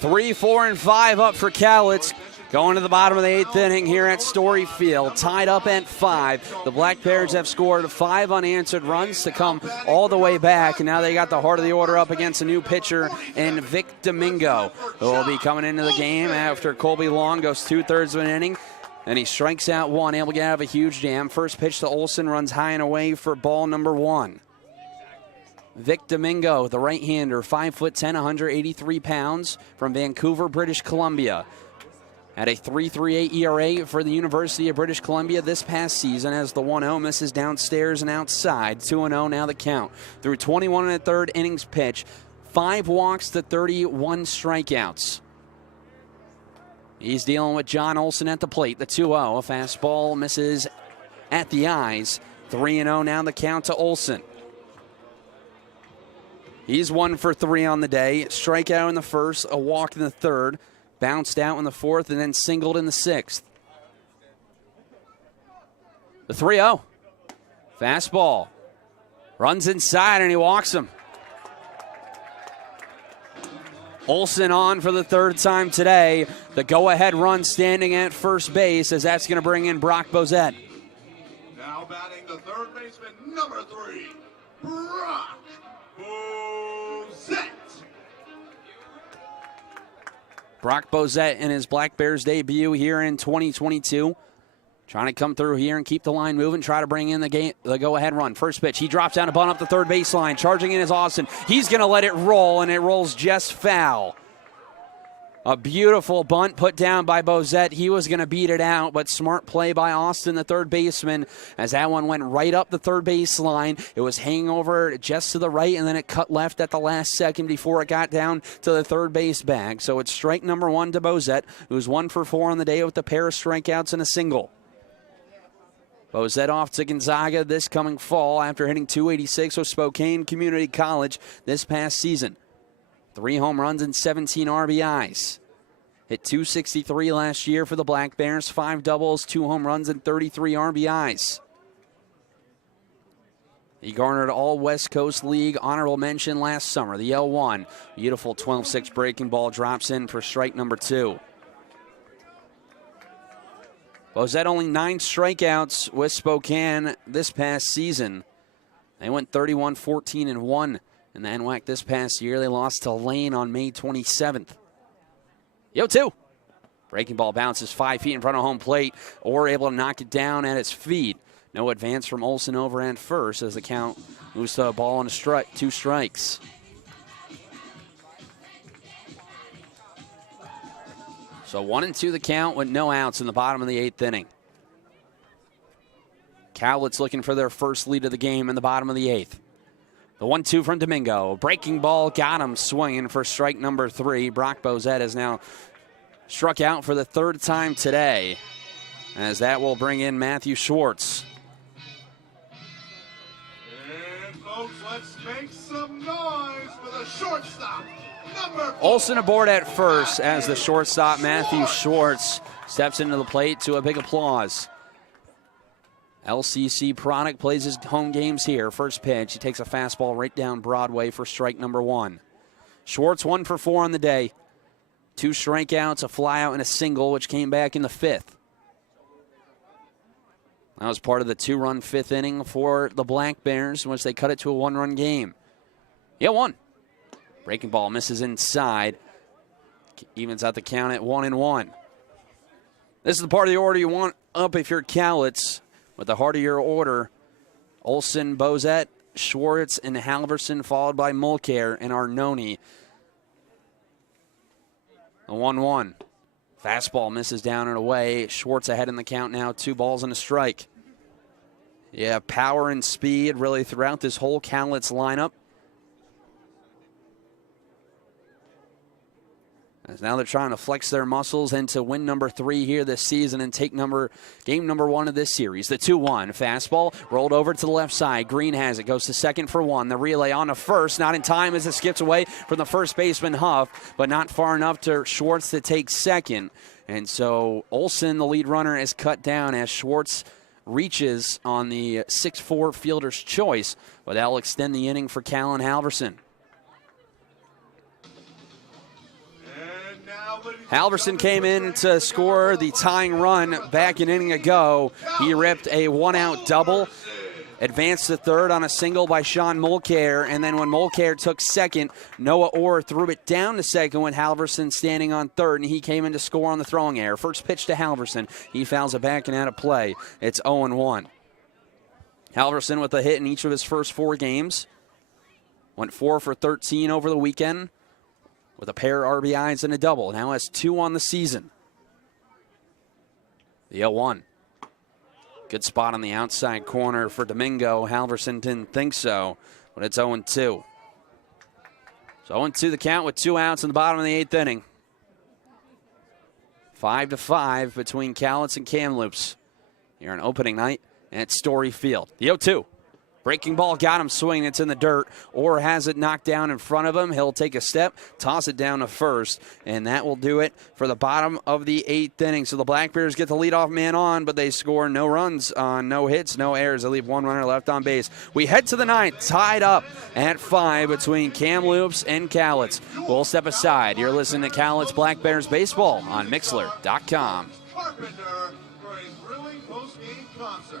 Three, 4, and 5 up for Cowlitz. Going to the bottom of the 8th inning here at Story Field, tied up at 5. The Black Bears have scored 5 unanswered runs to come all the way back, and now they got the heart of the order up against a new pitcher in Vic Domingo, who will be coming into the game after Colby Long goes 2/3 of an inning. And he strikes out 1, able to get out of a huge jam. First pitch to Olsen, runs high and away for ball number 1. Vic Domingo, the right-hander, 5'10", 183 pounds, from Vancouver, British Columbia. Had a 3.38 ERA for the University of British Columbia this past season as the 1-0 misses downstairs and outside. 2-0 now the count. Through 21 1/3 innings pitch, 5 walks to 31 strikeouts. He's dealing with John Olsen at the plate. The 2-0, a fastball misses at the eyes. 3-0 now the count to Olsen. He's 1 for 3 on the day. Strikeout in the first, a walk in the third, bounced out in the fourth, and then singled in the 6th. The 3-0. Fastball. Runs inside, and he walks him. Olsen on for the 3rd time today. The go-ahead run standing at first base, as that's going to bring in Brock Bozette. Now batting the third baseman, number 3, Brock Bozette. Brock Bozette in his Black Bears debut here in 2022. Trying to come through here and keep the line moving, try to bring in the go-ahead run. First pitch, he drops down a bunt up the third baseline. Charging in is Austin. He's going to let it roll, and it rolls just foul. A beautiful bunt put down by Bozette. He was going to beat it out, but smart play by Austin, the third baseman, as that one went right up the third baseline. It was hanging over just to the right, and then it cut left at the last second before it got down to the third base bag. So it's strike number 1 to Bozette, who's 1 for 4 on the day with a pair of strikeouts and a single. Bozette off to Gonzaga this coming fall after hitting .286 with Spokane Community College this past season. 3 home runs and 17 RBIs. Hit .263 last year for the Black Bears, 5 doubles, 2 home runs, and 33 RBIs. He garnered all West Coast League honorable mention last summer, the L1. Beautiful 12-6 breaking ball drops in for strike number 2. Bozette only 9 strikeouts with Spokane this past season. They went 31-14-1 in the NWAC this past year. They lost to Lane on May 27th. 0-2. Breaking ball bounces 5 feet in front of home plate, or able to knock it down at its feet. No advance from Olsen over at first as the count moves to a ball and a strike, 2 strikes. So 1-2 the count with no outs in the bottom of the 8th inning. Cowlitz looking for their first lead of the game in the bottom of the 8th. The 1-2 from Domingo. Breaking ball got him swinging for strike number 3. Brock Bozette has now struck out for the 3rd time today, as that will bring in Matthew Schwartz. And folks, let's make some noise for the shortstop, number 4. Olsen aboard at first as the shortstop Matthew Schwartz steps into the plate to a big applause. LCC product plays his home games here. First pitch, he takes a fastball right down Broadway for strike number 1. Schwartz 1 for 4 on the day. 2 strikeouts, a flyout, and a single, which came back in the 5th. That was part of the 2-run 5th inning for the Black Bears, in which they cut it to a 1-run game. 1. Breaking ball misses inside. Evens out the count at 1-1. This is the part of the order you want up if you're Cowlitz. With the heart of your order, Olsen, Bozette, Schwartz, and Halverson, followed by Mulcair and Arnone. The 1-1. Fastball misses down and away. Schwartz ahead in the count now, 2 balls and a strike. Yeah, power and speed really throughout this whole Cowlitz lineup. As now they're trying to flex their muscles into win number 3 here this season and take game number 1 of this series. The 2-1 fastball rolled over to the left side. Green has it, goes to second for 1. The relay on to first, not in time as it skips away from the first baseman Huff, but not far enough to Schwartz to take second. And so Olsen, the lead runner, is cut down as Schwartz reaches on the 6-4 fielder's choice, but that'll extend the inning for Callan Halverson. Halverson came in to score the tying run back an inning ago. He ripped a 1-out double, advanced to third on a single by Sean Mulcair, and then when Mulcair took second, Noah Orr threw it down to second with Halverson standing on third, and he came in to score on the throwing error. First pitch to Halverson. He fouls it back and out of play. It's 0-1. Halverson with a hit in each of his first 4 games. Went 4 for 13 over the weekend, with a pair of RBIs and a double. Now has 2 on the season. The 0-1. Good spot on the outside corner for Domingo. Halverson didn't think so, but it's 0-2. So 0-2 the count with 2 outs in the bottom of the 8th inning. 5-5 between Cowlitz and Kamloops here on opening night at Story Field. The 0-2. Breaking ball got him swinging. It's in the dirt. Orr has it knocked down in front of him. He'll take a step, toss it down to first, and that will do it for the bottom of the 8th inning. So the Black Bears get the leadoff man on, but they score no runs on no hits, no errors. They leave 1 runner left on base. We head to the 9th, tied up at 5 between Kamloops and Cowlitz. We'll step aside. You're listening to Cowlitz Black Bears baseball on Mixler.com. Carpenter for a thrilling post-game concert.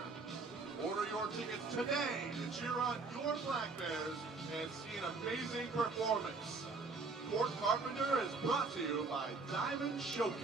Order your tickets today to cheer on your Black Bears and see an amazing performance. Fort Carpenter is brought to you by Diamond Showcase.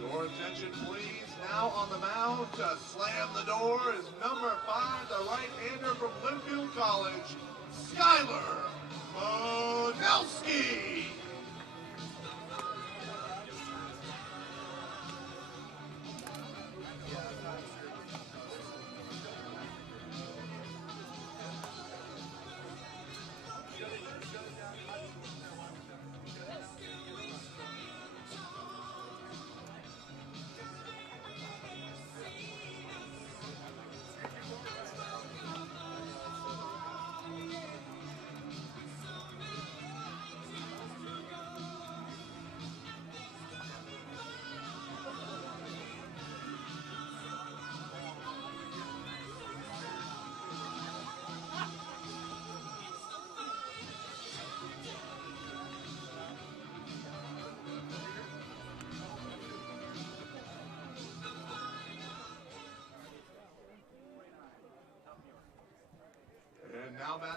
Your attention, please. Now on the mound to slam the door is number 5, the right-hander from Linfield College, Skyler Monelski.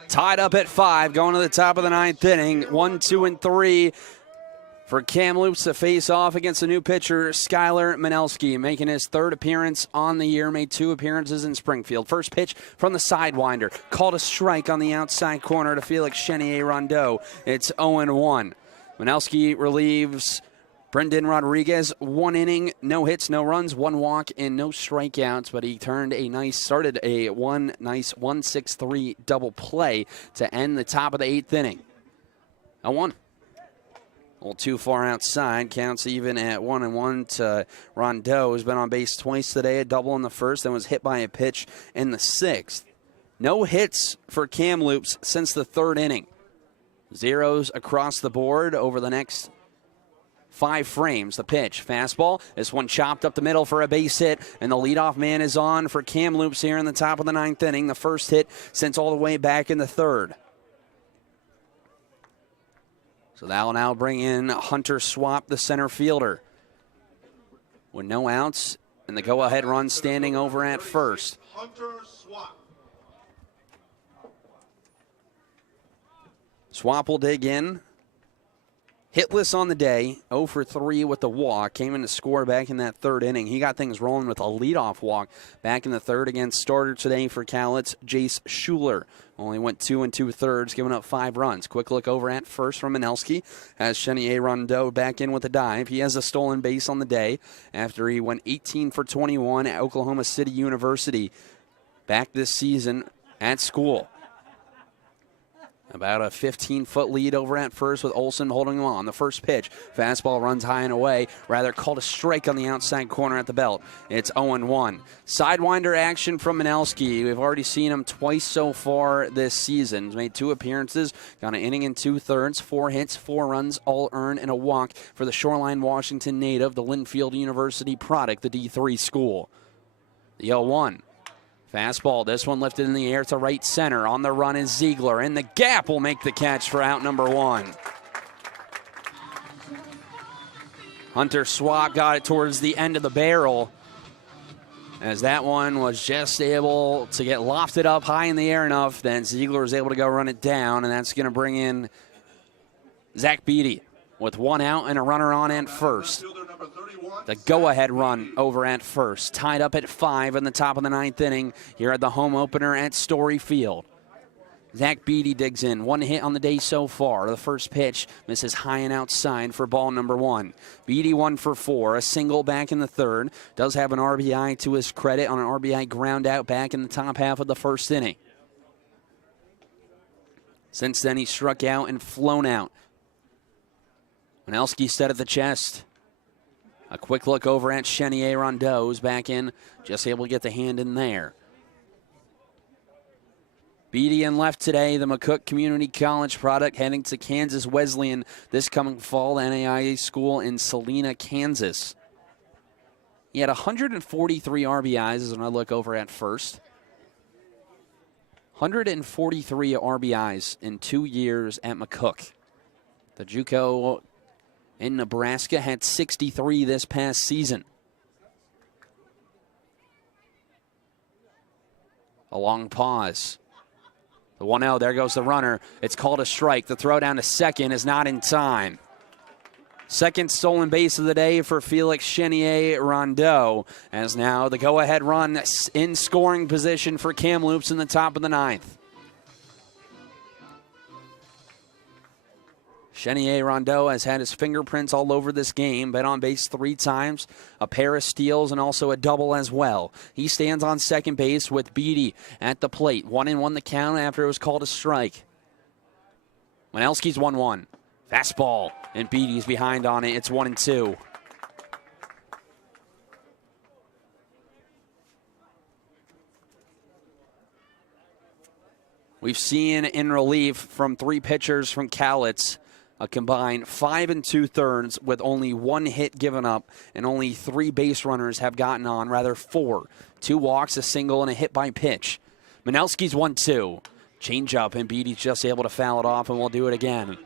Tied up at 5, going to the top of the 9th inning. 1, 2, and 3 for Kamloops to face off against the new pitcher, Skyler Manelski, making his 3rd appearance on the year, made 2 appearances in Springfield. First pitch from the sidewinder, called a strike on the outside corner to Felix Chenier-Rondeau. It's 0-1. Manelski relieves Brendan Rodriguez, 1 inning, no hits, no runs, 1 walk, and no strikeouts, but he started a nice 1-6-3 double play to end the top of the 8th inning. 0-1. A little too far outside, counts even at 1-1 to Rondeau, who's been on base twice today, a double in the first, and was hit by a pitch in the 6th. No hits for Kamloops since the 3rd inning. Zeros across the board over the next 5 frames. The pitch, fastball. This one chopped up the middle for a base hit, and the leadoff man is on for Kamloops here in the top of the 9th inning. The first hit since all the way back in the 3rd. So that will now bring in Hunter Swap, the center fielder. With no outs and the go-ahead run standing over at first. Hunter Swap. Swap will dig in. Hitless on the day, 0 for 3 with the walk. Came in to score back in that third inning. He got things rolling with a leadoff walk back in the third against starter today for Cowlitz, Jace Schuler. Only went 2 2/3, giving up 5 runs. Quick look over at first from Minelski as Chenier Rondeau back in with a dive. He has a stolen base on the day after he went 18 for 21 at Oklahoma City University back this season at school. About a 15-foot lead over at first with Olsen holding him on. The first pitch, fastball runs high and away. Rather called a strike on the outside corner at the belt. It's 0-1. Sidewinder action from Minelski. We've already seen him twice so far this season. He's made 2 appearances, got an inning and 2/3, 4 hits, 4 runs, all earned, and a walk for the Shoreline, Washington native, the Linfield University product, the D3 school. The 0-1. Fastball, this one lifted in the air to right center. On the run is Ziegler, and the gap will make the catch for out number 1. Hunter Swap got it towards the end of the barrel, as that one was just able to get lofted up high in the air enough. Then Ziegler was able to go run it down, and that's going to bring in Zach Beatty with 1 out and a runner on at first. The go-ahead run over at first. Tied up at 5 in the top of the 9th inning here at the home opener at Story Field. Zach Beatty digs in. 1 hit on the day so far. The first pitch misses high and outside for ball number 1. Beatty 1 for 4. A single back in the third. Does have an RBI to his credit on an RBI ground out back in the top half of the first inning. Since then, he struck out and flown out. Minelski set at the chest. A quick look over at Chenier Rondeau, who's back in, just able to get the hand in there. Beatty in left today, the McCook Community College product, heading to Kansas Wesleyan this coming fall, NAIA school in Salina, Kansas. He had 143 RBIs as I look over at first. 143 RBIs in 2 years at McCook. The JUCO in Nebraska had 63 this past season. A long pause. The 1-0, there goes the runner. It's called a strike. The throw down to second is not in time. Second stolen base of the day for Felix Chenier Rondeau, as now the go-ahead run in scoring position for Kamloops in the top of the 9th. Chenier Rondeau has had his fingerprints all over this game, been on base 3 times, a pair of steals, and also a double as well. He stands on second base with Beatty at the plate. 1-1 the count after it was called a strike. Minelski's 1-1. Fastball, and Beatty's behind on it. It's 1-2. We've seen in relief from 3 pitchers from Cowlitz a combined 5 2/3 with only 1 hit given up, and only 3 base runners have gotten on, rather 4. 2 walks, a single, and a hit by pitch. Minelski's 1-2. Change up, and Beatty's just able to foul it off, and we'll do it again.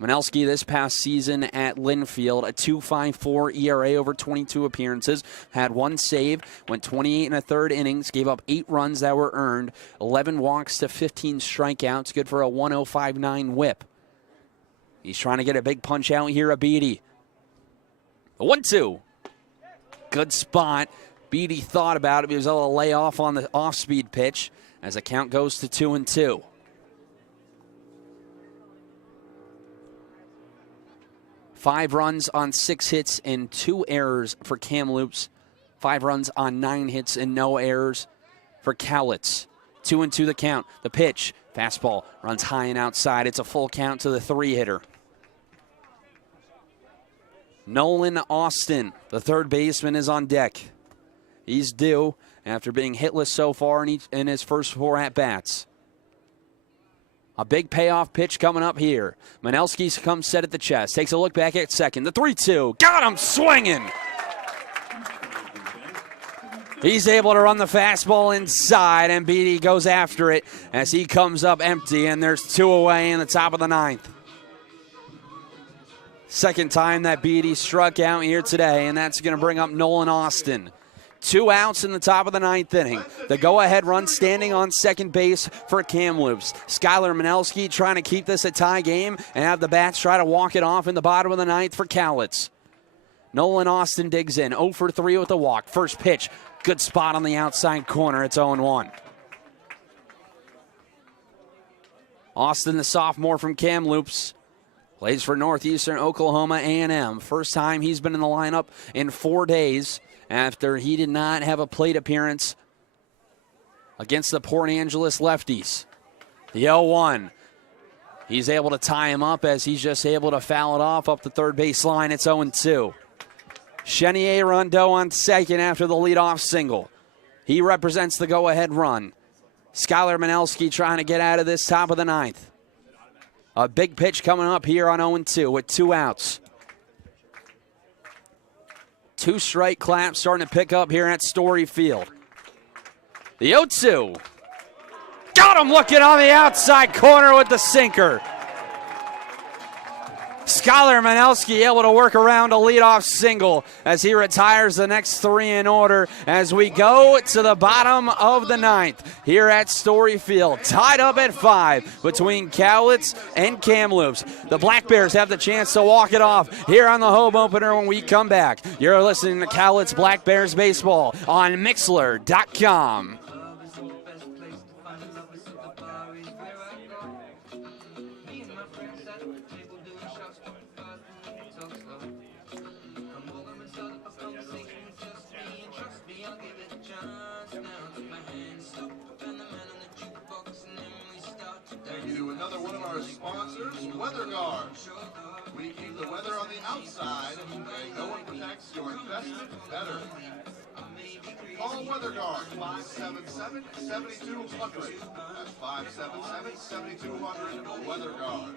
Minelski this past season at Linfield, a 2.54 ERA over 22 appearances, had 1 save, went 28 1/3 innings, gave up 8 runs that were earned, 11 walks to 15 strikeouts, good for a 1.059 whip. He's trying to get a big punch out here at Beatty. A 1-2. Good spot. Beatty thought about it, but he was able to lay off on the off-speed pitch as the count goes to 2-2. Five runs on 6 hits and 2 errors for Kamloops. 5 runs on 9 hits and no errors for Cowlitz. 2-2 the count. The pitch, fastball, runs high and outside. It's a full count to the 3-hitter. Nolan Austin, the third baseman, is on deck. He's due after being hitless so far in his first 4 at-bats. A big payoff pitch coming up here. Minelski comes set at the chest. Takes a look back at second. The 3-2. Got him swinging. He's able to run the fastball inside, and Beatty goes after it as he comes up empty, and there's 2 away in the top of the 9th. Second time that Beatty struck out here today, and that's going to bring up Nolan Austin. 2 outs in the top of the 9th inning. The go-ahead run standing on second base for Kamloops. Skylar Manelski trying to keep this a tie game and have the bats try to walk it off in the bottom of the 9th for Cowlitz. Nolan Austin digs in, 0 for 3 with the walk. First pitch, good spot on the outside corner. It's 0-1. Austin, the sophomore from Kamloops, plays for Northeastern Oklahoma A&M. First time he's been in the lineup in 4 days after he did not have a plate appearance against the Port Angeles lefties. The 0-1. He's able to tie him up as he's just able to foul it off up the third base line. It's 0-2. Chenier Rondeau on second after the leadoff single. He represents the go-ahead run. Skylar Manelski trying to get out of this top of the 9th. A big pitch coming up here on 0-2 with 2 outs. 2 strike claps starting to pick up here at Story Field. The 0-2. Got him looking on the outside corner with the sinker. Skylar Manelski able to work around a leadoff single as he retires the next 3 in order as we go to the bottom of the 9th here at Story Field. Tied up at 5 between Cowlitz and Kamloops. The Black Bears have the chance to walk it off here on the home opener when we come back. You're listening to Cowlitz Black Bears Baseball on Mixlr.com. Sponsors, Weather Guard. We keep the weather on the outside, and no one protects your investment better. Call Weather Guard 577-7200. That's 577-7200. Weather Guard.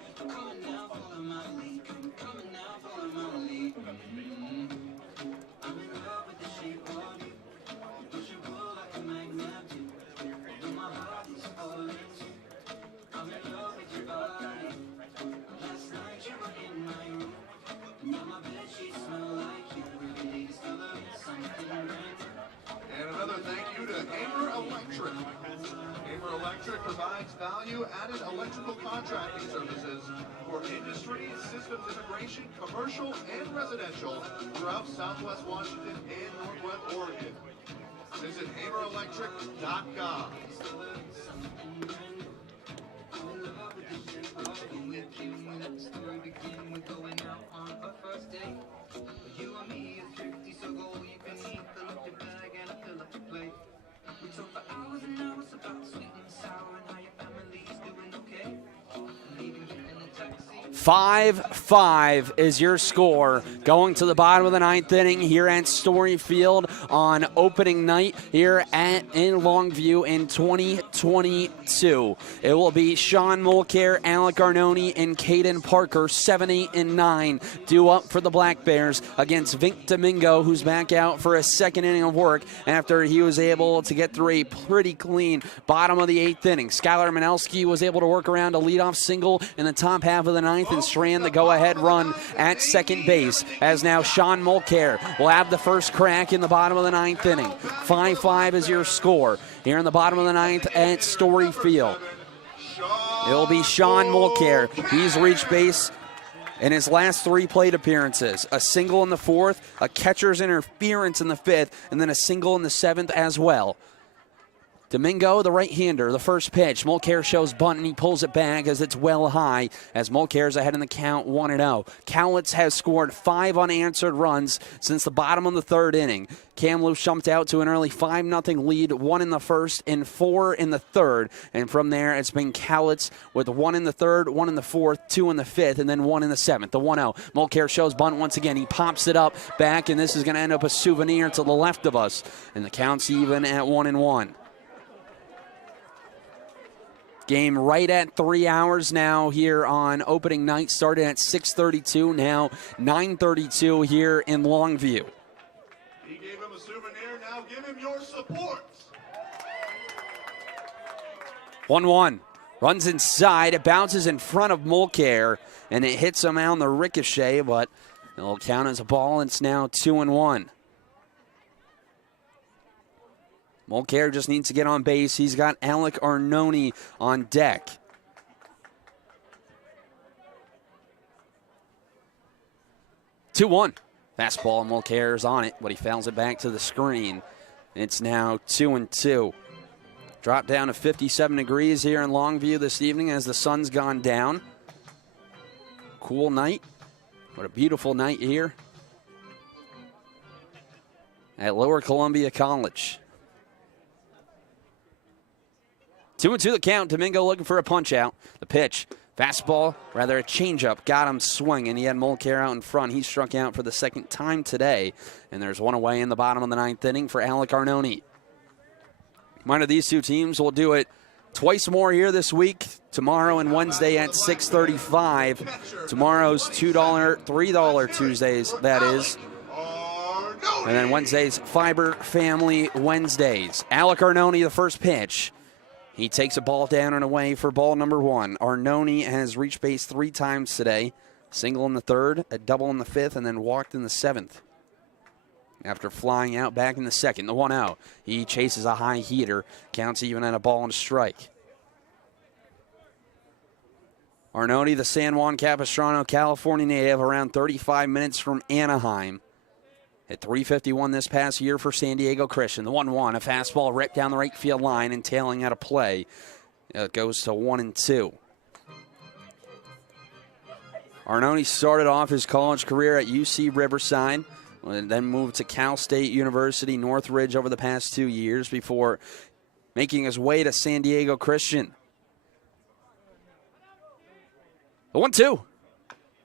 And another thank you to Hamer Electric. Hamer Electric provides value-added electrical contracting services for industry, systems integration, commercial, and residential throughout Southwest Washington and Northwest Oregon. Visit HamerElectric.com. We talk for hours and hours about the sweet and sour and how your family's doing okay. Leaving you in a taxi. 5-5 is your score going to the bottom of the 9th inning here at Story Field on opening night here in Longview in 2022. It will be Sean Mulcair, Alec Arnone, and Caden Parker, 7, 8, and 9, due up for the Black Bears against Vink Domingo, who's back out for a second inning of work after he was able to get through a pretty clean bottom of the 8th inning. Skylar Manelski was able to work around a leadoff single in the top half of the 9th and strand the go-ahead run at second base, as now Sean Mulcair will have the first crack in the bottom of the 9th inning. 5-5 is your score here in the bottom of the 9th at Story Field. It will be Sean Mulcair. He's reached base in his last 3 plate appearances. A single in the 4th, a catcher's interference in the 5th, and then a single in the 7th as well. Domingo, the right-hander, the first pitch. Mulcair shows bunt, and he pulls it back as it's well high as Mulcair's ahead in the count 1-0. Cowlitz has scored 5 unanswered runs since the bottom of the 3rd inning. Kamloops jumped out to an early 5-0 lead, 1 in the 1st and 4 in the 3rd. And from there, it's been Cowlitz with 1 in the 3rd, 1 in the 4th, 2 in the 5th, and then 1 in the 7th. The 1-0. Mulcair shows bunt once again. He pops it up back, and this is going to end up a souvenir to the left of us. And the count's even at 1-1. Game right at 3 hours now here on opening night. Started at 6:32, now 9:32 here in Longview. He gave him a souvenir, now give him your support. 1-1. Runs inside. It bounces in front of Mulcair, and it hits him on the ricochet, but it'll count as a ball, and it's now 2-1. Mulcair just needs to get on base. He's got Alec Arnone on deck. Two-one. Fastball, Mulcair's on it, but he fouls it back to the screen. It's now 2-2. Drop down to 57 degrees here in Longview this evening as the sun's gone down. Cool night. What a beautiful night here at Lower Columbia College. 2-2 the count. Domingo looking for a punch out. The pitch. Fastball, rather a changeup, got him swinging. He had Mulcair out in front. He struck out for the second time today. And there's one away in the bottom of the ninth inning for Alec Arnone. One of these two teams will do it twice more here this week, tomorrow and Wednesday at 6:35. Tomorrow's $2, $3 Tuesdays, that is. And then Wednesday's Fiber Family Wednesdays. Alec Arnone, the first pitch. He takes a ball down and away for ball number one. Arnone has reached base 3 times today. Single in the third, a double in the fifth, and then walked in the seventh. After flying out back in the second, the 1-0. He chases a high heater, counts even at a ball and a strike. Arnone, the San Juan Capistrano, California native, around 35 minutes from Anaheim. At .351 this past year for San Diego Christian. The 1-1, a fastball ripped down the right field line and tailing out of play. It goes to 1-2. Arnone started off his college career at UC Riverside, and then moved to Cal State University, Northridge over the past 2 years before making his way to San Diego Christian. The 1-2.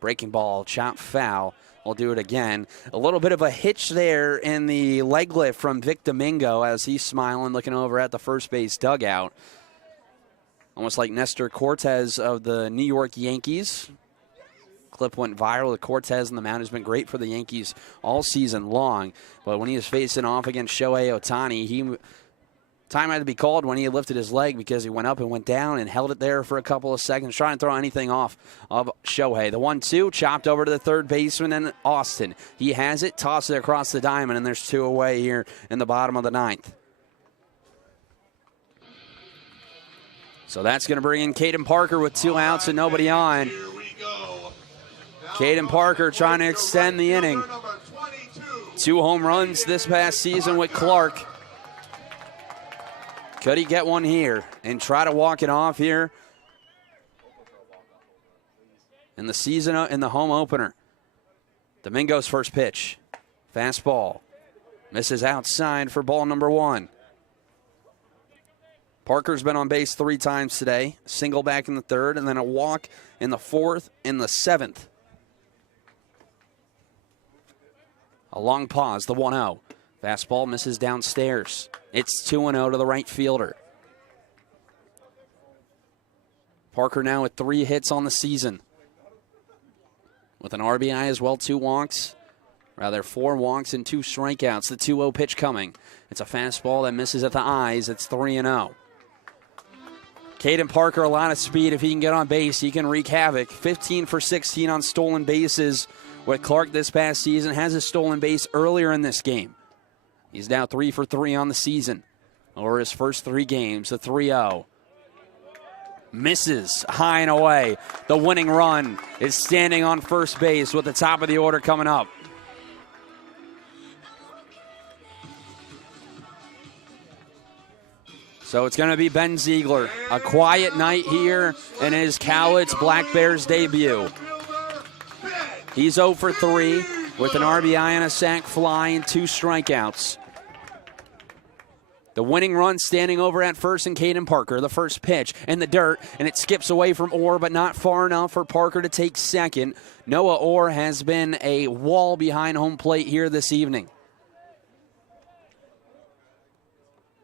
Breaking ball, chop foul. We'll do it again. A little bit of a hitch there in the leg lift from Vic Domingo as he's smiling, looking over at the first base dugout. Almost like Nestor Cortez of the New York Yankees. Clip went viral. The Cortez on the mound has been great for the Yankees all season long. But when he was facing off against Shohei Ohtani, time had to be called when he lifted his leg because he went up and went down and held it there for a couple of seconds, trying to throw anything off of Shohei. The 1-2, chopped over to the third baseman and Austin. He has it, tosses it across the diamond, and there's 2 away here in the bottom of the ninth. So that's going to bring in Caden Parker with 2 outs and nobody on. Here we go. Caden Parker trying to extend the inning. 2 home runs this past season with Clark. Could he get one here and try to walk it off here in the season, in the home opener? Domingo's first pitch. Fastball. Misses outside for ball number 1. Parker's been on base 3 times today. Single back in the third, and then a walk in the fourth and the 7th. A long pause, the 1-0. Fastball misses downstairs. It's 2-0 to the right fielder. Parker now with 3 hits on the season. With an RBI as well, 2 walks. Rather, 4 walks and 2 strikeouts. The 2-0 pitch coming. It's a fastball that misses at the eyes. It's 3-0. Caden Parker, a lot of speed. If he can get on base, he can wreak havoc. 15 for 16 on stolen bases with Clark this past season. Has a stolen base earlier in this game. He's now 3 for 3 on the season over his first 3 games. The 3-0. Misses high and away. The winning run is standing on first base with the top of the order coming up. So it's going to be Ben Ziegler. A quiet night here in his Cowlitz Black Bears debut. He's 0 for 3 with an RBI and a sac fly and 2 strikeouts. The winning run standing over at first and Caden Parker. The first pitch in the dirt, and it skips away from Orr, but not far enough for Parker to take second. Noah Orr has been a wall behind home plate here this evening.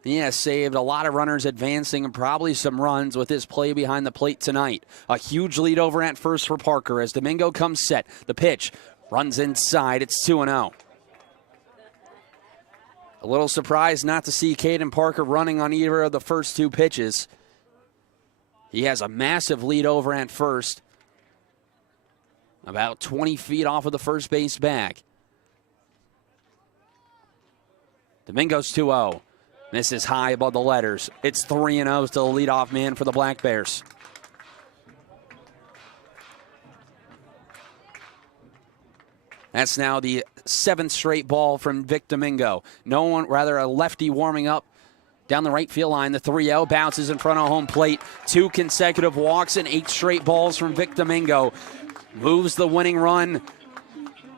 He has saved a lot of runners advancing and probably some runs with his play behind the plate tonight. A huge lead over at first for Parker as Domingo comes set. The pitch runs inside. It's 2-0. A little surprised not to see Caden Parker running on either of the first two pitches. He has a massive lead over at first, about 20 feet off of the first base bag. Domingo's 2-0. Misses high above the letters. It's 3-0 to the leadoff man for the Black Bears. That's now the 7th straight ball from Vic Domingo. A lefty warming up down the right field line. The 3-0 bounces in front of home plate. 2 consecutive walks and 8 straight balls from Vic Domingo. Moves the winning run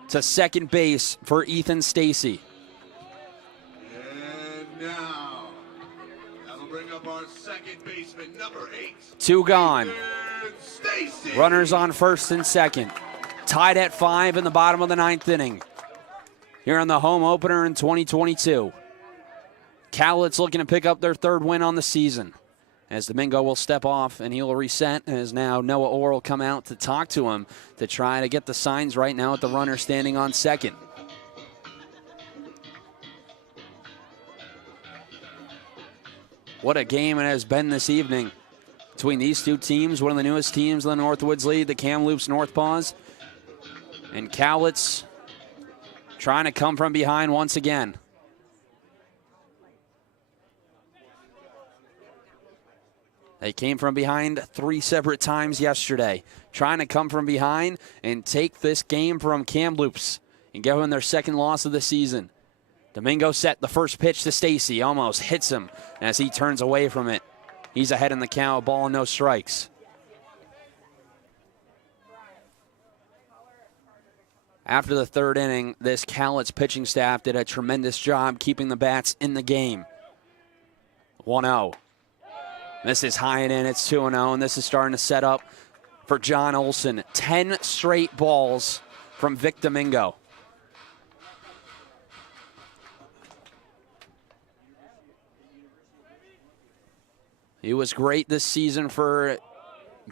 to second base for Ethan Stacy. And now, that'll bring up our second baseman, number 8. 2 gone. Stacy. Runners on first and second. Tied at 5 in the bottom of the 9th inning. Here on the home opener in 2022. Cowlitz looking to pick up their 3rd win on the season. As Domingo will step off and he'll reset, as now Noah Orr will come out to talk to him to try to get the signs right now with the runner standing on second. What a game it has been this evening between these two teams, one of the newest teams in the Northwoods League, the Kamloops NorthPaws. And Cowlitz trying to come from behind once again. They came from behind 3 separate times yesterday, trying to come from behind and take this game from Kamloops and give them their 2nd loss of the season. Domingo set the first pitch to Stacy, almost hits him as he turns away from it. He's ahead in the count, ball and no strikes. After the 3rd inning, this Cowlitz pitching staff did a tremendous job keeping the bats in the game. 1-0. This is high and in. It's 2-0, and this is starting to set up for John Olson. 10 straight balls from Vic Domingo. He was great this season for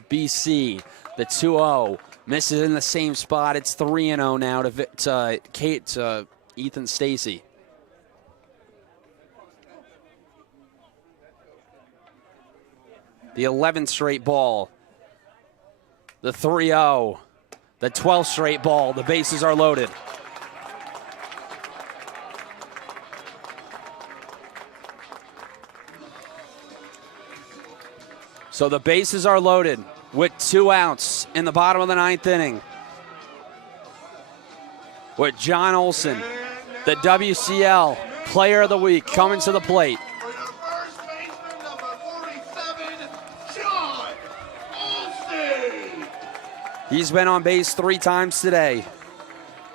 BC. The 2-0 misses in the same spot. It's 3-0 now to Ethan Stacy. The 11th straight ball. The 3-0. The 12th straight ball. The bases are loaded. So the bases are loaded with 2 outs in the bottom of the 9th inning. With John Olson, the WCL Player of the Week, coming to the plate. For your first baseman, number 47, John Olson. He's been on base 3 times today.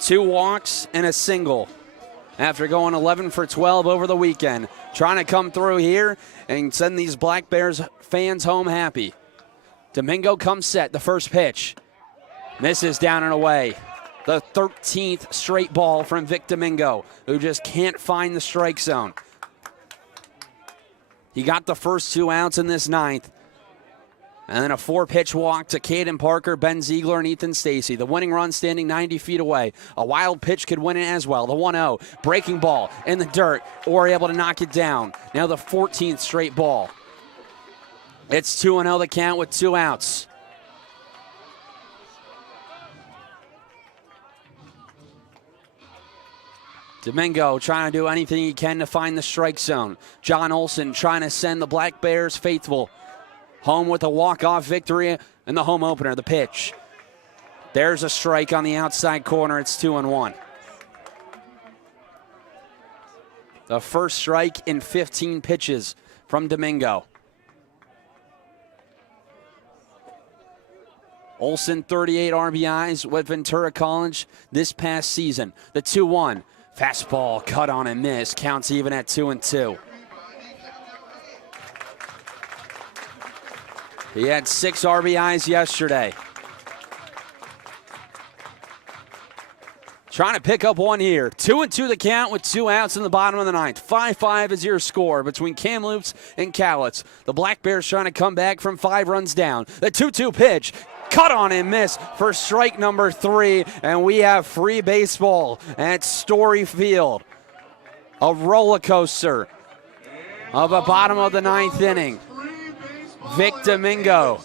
2 walks and a single after going 11 for 12 over the weekend. Trying to come through here and send these Black Bears fans home happy. Domingo comes set, the first pitch. Misses down and away. The 13th straight ball from Vic Domingo, who just can't find the strike zone. He got the first 2 outs in this 9th. And then a 4-pitch walk to Caden Parker, Ben Ziegler, and Ethan Stacy. The winning run standing 90 feet away. A wild pitch could win it as well. The 1-0, breaking ball in the dirt, or able to knock it down. Now the 14th straight ball. It's 2-0 the count with 2 outs. Domingo trying to do anything he can to find the strike zone. John Olson trying to send the Black Bears faithful home with a walk-off victory in the home opener. The pitch. There's a strike on the outside corner. It's 2-1. The first strike in 15 pitches from Domingo. Olson, 38 RBIs with Ventura College this past season. The 2-1. Fastball cut on and miss. Counts even at 2-2. He had 6 RBIs yesterday. Trying to pick up one here. 2-2 the count with 2 outs in the bottom of the 9th. 5-5 is your score between Kamloops and Cowlitz. The Black Bears trying to come back from 5 runs down. The 2-2 pitch. Cut on and miss for strike number 3. And we have free baseball at Story Field. A roller coaster of a bottom of the ninth inning. Vic Domingo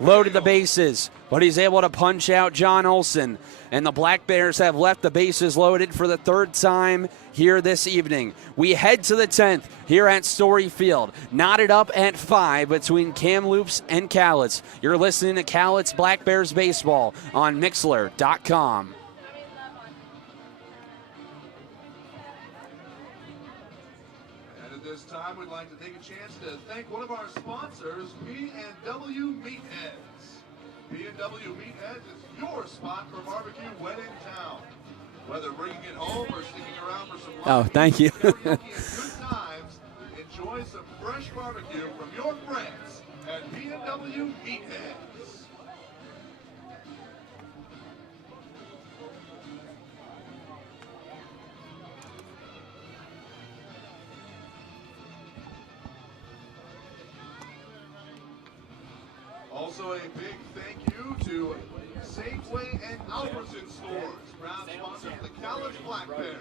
loaded the bases, but he's able to punch out John Olson. And the Black Bears have left the bases loaded for the third time here this evening. We head to the 10th here at Story Field. Knotted up at 5 between Kamloops and Cowlitz. You're listening to Cowlitz Black Bears Baseball on Mixlr.com. And at this time, we'd like to take a chance to thank one of our sponsors, P&W Meatheads. P&W Meatheads is your spot for barbecue when in town. Whether bringing it home or sticking around for some Thank you. karaoke and good times, enjoy some fresh barbecue from your friends at P&W Meatheads. Also a big thank you to Safeway and Albertson stores, proud sponsors of the College Black Bears.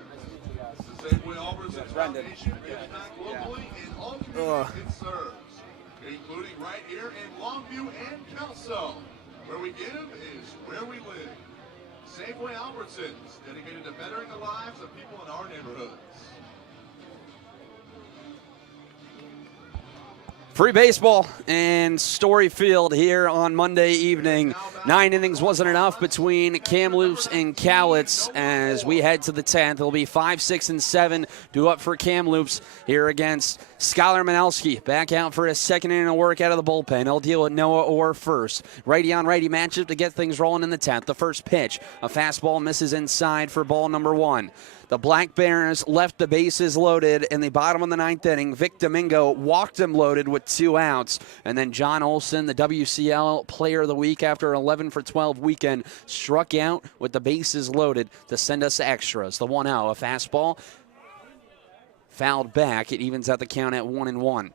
The Safeway Albertson Foundation gives back locally in all communities it serves, including right here in Longview and Kelso. Where we give is where we live. Safeway Albertsons, dedicated to bettering the lives of people in our neighborhoods. Free baseball and Story Field here on Monday evening. 9 innings wasn't enough between Kamloops and Cowlitz as we head to the 10th. It'll be 5, 6, and 7 due up for Kamloops here against Skylar Manelski. Back out for his second inning of work out of the bullpen. He'll deal with Noah Orr first. Righty on righty matchup to get things rolling in the 10th. The first pitch, a fastball misses inside for ball number 1. The Black Bears left the bases loaded in the bottom of the 9th inning. Vic Domingo walked him loaded with 2 outs. And then John Olson, the WCL Player of the Week after an 11 for 12 weekend, struck out with the bases loaded to send us to extras. The 1-0, a fastball, fouled back. It evens out the count at 1-1.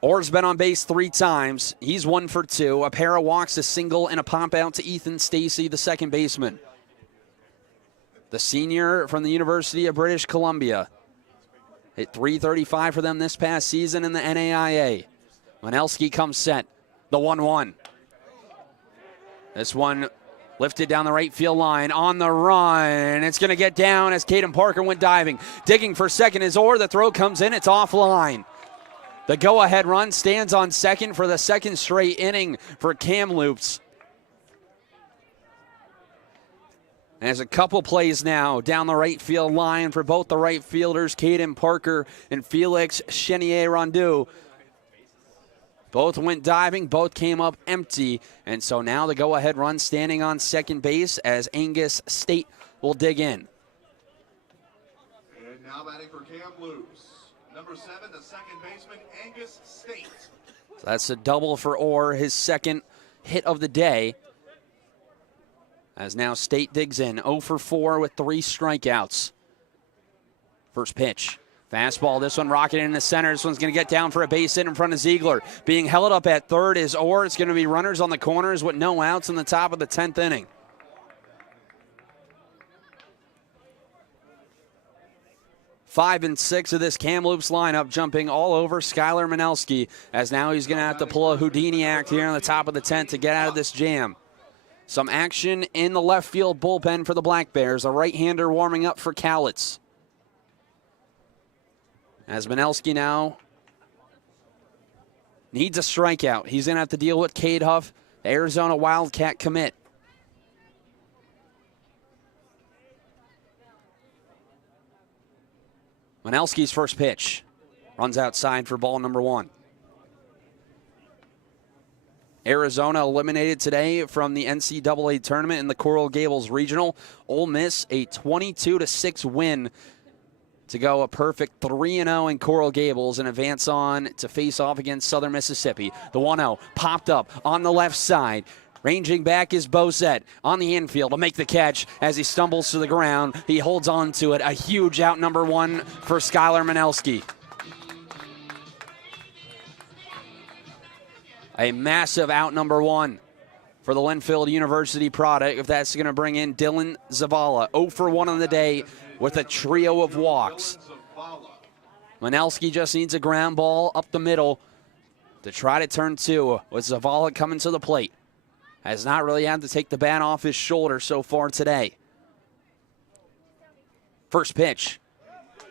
Orr's been on base 3 times. He's 1 for 2. A pair of walks, a single, and a pop out to Ethan Stacy, the second baseman. The senior from the University of British Columbia. Hit .335 for them this past season in the NAIA. Manelski comes set. The 1-1. This one lifted down the right field line on the run. It's going to get down as Caden Parker went diving. Digging for second is Orr. The throw comes in. It's offline. The go-ahead run stands on second for the second straight inning for Kamloops. And there's a couple plays now down the right field line for both the right fielders, Caden Parker and Felix Chenier-Rondeau. Both went diving, both came up empty. And so now the go-ahead run standing on second base as Angus State will dig in. And now batting for Kamloops, number 7, the second baseman, Angus State. So that's a double for Orr, his second hit of the day. As now State digs in, 0 for 4 with 3 strikeouts. First pitch. Fastball, this one rocketing in the center. This one's going to get down for a base hit in front of Ziegler. Being held up at third is Orr. It's going to be runners on the corners with no outs in the top of the 10th inning. Five and 6 of this Kamloops lineup jumping all over Skylar Manelski, as now he's going to have to pull a Houdini act here on the top of the 10th to get out of this jam. Some action in the left field bullpen for the Black Bears. A right-hander warming up for Cowlitz. As Manelski now needs a strikeout. He's going to have to deal with Cade Huff, the Arizona Wildcat commit. Manelski's first pitch. Runs outside for ball number 1. Arizona eliminated today from the NCAA tournament in the Coral Gables Regional. Ole Miss a 22-6 win to go a perfect 3-0 in Coral Gables and advance on to face off against Southern Mississippi. The 1-0 popped up on the left side. Ranging back is Bosette on the infield to make the catch as he stumbles to the ground. He holds on to it. A huge out number 1 for Skylar Manelski. A massive out number 1 for the Linfield University product. If that's going to bring in Dylan Zavala. 0 for 1 on the day with a trio of walks. Manelski just needs a ground ball up the middle to try to turn two, with Zavala coming to the plate. Has not really had to take the bat off his shoulder so far today. First pitch,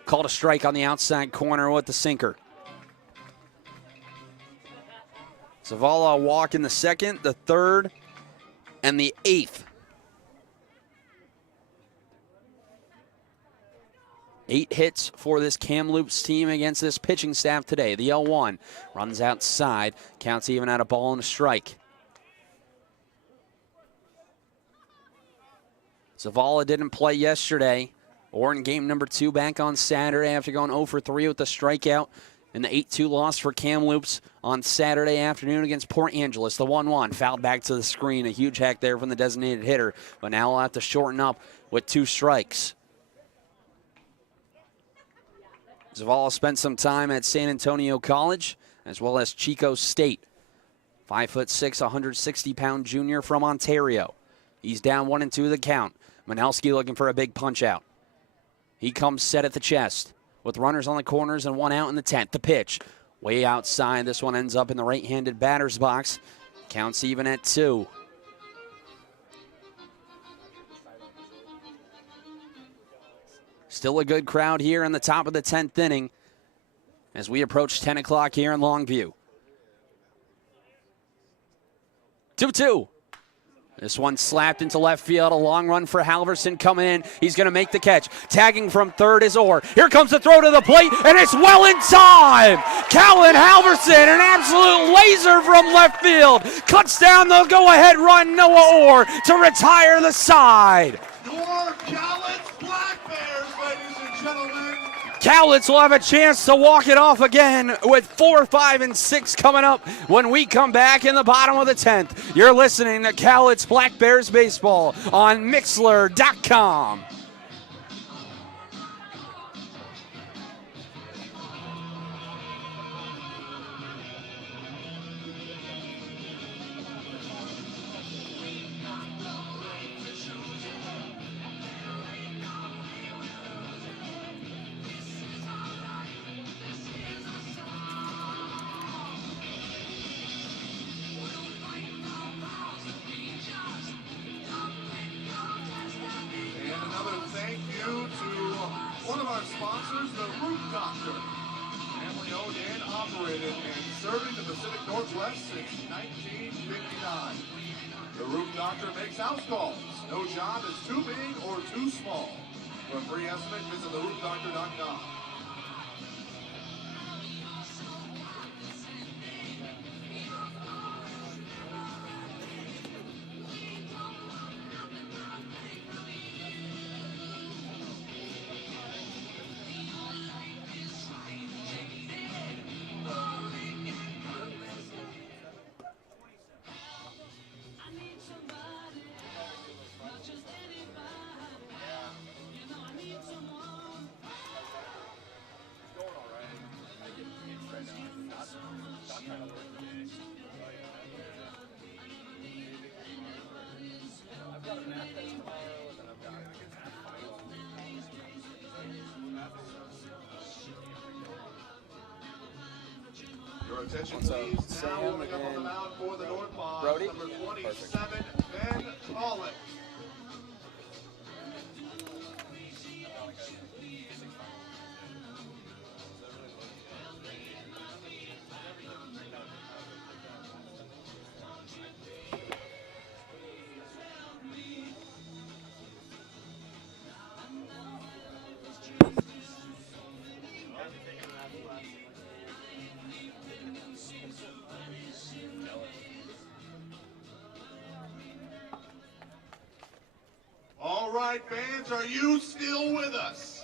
called a strike on the outside corner with the sinker. Zavala a walk in the second, the third, and the eighth. 8 hits for this Kamloops team against this pitching staff today. The 0-1 runs outside, counts even at a ball and a strike. Zavala didn't play yesterday or in game number 2 back on Saturday after going 0 for 3 with the strikeout in the 8-2 loss for Kamloops on Saturday afternoon against Port Angeles. The 1-1 fouled back to the screen. A huge hack there from the designated hitter, but now we'll have to shorten up with 2 strikes. Zavala spent some time at San Antonio College as well as Chico State. 5'6", 160-pound junior from Ontario. He's down 1-2 the count. Manelski looking for a big punch out. He comes set at the chest with runners on the corners and 1 out in the 10th. The pitch way outside. This one ends up in the right-handed batter's box. Counts even at 2. Still a good crowd here in the top of the 10th inning as we approach 10 o'clock here in Longview. 2-2. This one slapped into left field. A long run for Halverson coming in. He's going to make the catch. Tagging from third is Orr. Here comes the throw to the plate, and it's well in time. Callan Halverson, an absolute laser from left field. Cuts down the go-ahead run, Noah Orr, to retire the side. Your Cowlitz Black Bears, ladies and gentlemen. Cowlitz will have a chance to walk it off again with 4, 5, and 6 coming up when we come back in the bottom of the 10th. You're listening to Cowlitz Black Bears Baseball on Mixlr.com. Serving the Pacific Northwest since 1959. The Roof Doctor makes house calls. No job is too big or too small. For a free estimate, visit theroofdoctor.com. Your attention, please. Now warming up on the mound for the NorthPaws, number 27, Ben Pollock. All right, fans, are you still with us?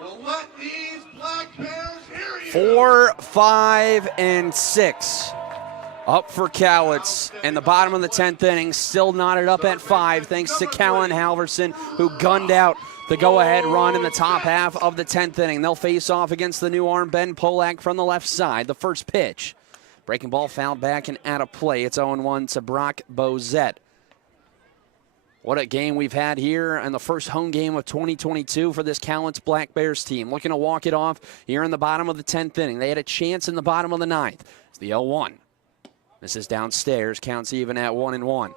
Well, let these Black Bears hear you. 4, 5, and 6 up for Cowlitz. And the bottom of the 10th inning still knotted up at 5 thanks to Callan Halverson, who gunned out the go-ahead run in the top half of the 10th inning. They'll face off against the new arm, Ben Polak, from the left side. The first pitch. Breaking ball fouled back and out of play. It's 0-1 to Brock Bozette. What a game we've had here in the first home game of 2022 for this Cowlitz Black Bears team. Looking to walk it off here in the bottom of the 10th inning. They had a chance in the bottom of the 9th. It's the 0-1. This is downstairs. Counts even at 1-1.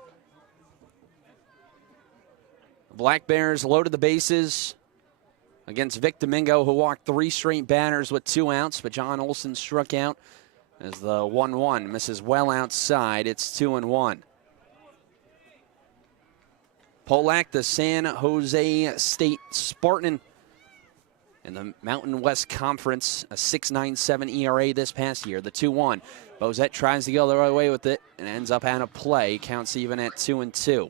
The Black Bears loaded the bases against Vic Domingo, who walked 3 straight batters with 2 outs, but John Olson struck out as the 1-1 misses well outside. It's 2-1. Polak, the San Jose State Spartan in the Mountain West Conference, a 6.97 ERA this past year. The 2-1. Bozette tries to go the right way with it and ends up out of play. Counts even at 2-2.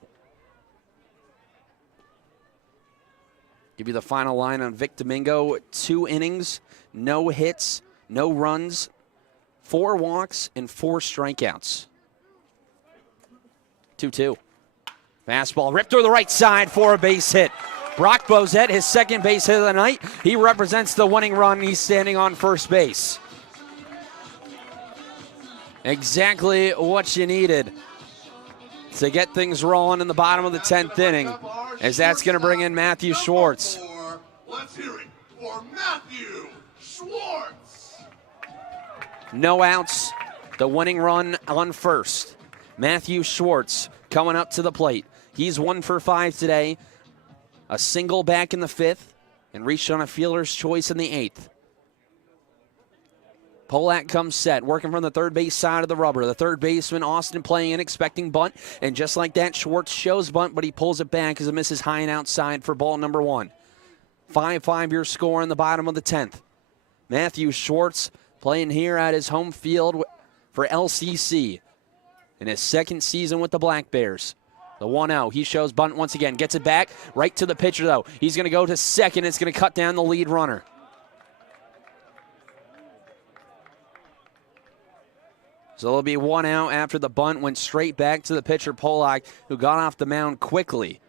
Give you the final line on Vic Domingo. 2 innings, no hits, no runs, 4 walks, and 4 strikeouts. 2-2. Fastball ripped through the right side for a base hit. Brock Bozette, his second base hit of the night. He represents the winning run. He's standing on first base. Exactly what you needed to get things rolling in the bottom of the 10th inning, as that's going to bring in Matthew Schwartz. Let's hear it for Matthew Schwartz. No outs, the winning run on first. Matthew Schwartz coming up to the plate. He's 1 for 5 today. A single back in the 5th and reached on a fielder's choice in the 8th. Polak comes set, working from the third base side of the rubber. The third baseman, Austin, playing an expecting bunt. And just like that, Schwartz shows bunt, but he pulls it back as it misses high and outside for ball number 1. 5-5 your score in the bottom of the 10th. Matthew Schwartz playing here at his home field for LCC in his 2nd season with the Black Bears. The 1-0, he shows bunt once again, gets it back, right to the pitcher though. He's going to go to second, it's going to cut down the lead runner. So there'll be 1 out after the bunt went straight back to the pitcher, Polak, who got off the mound quickly.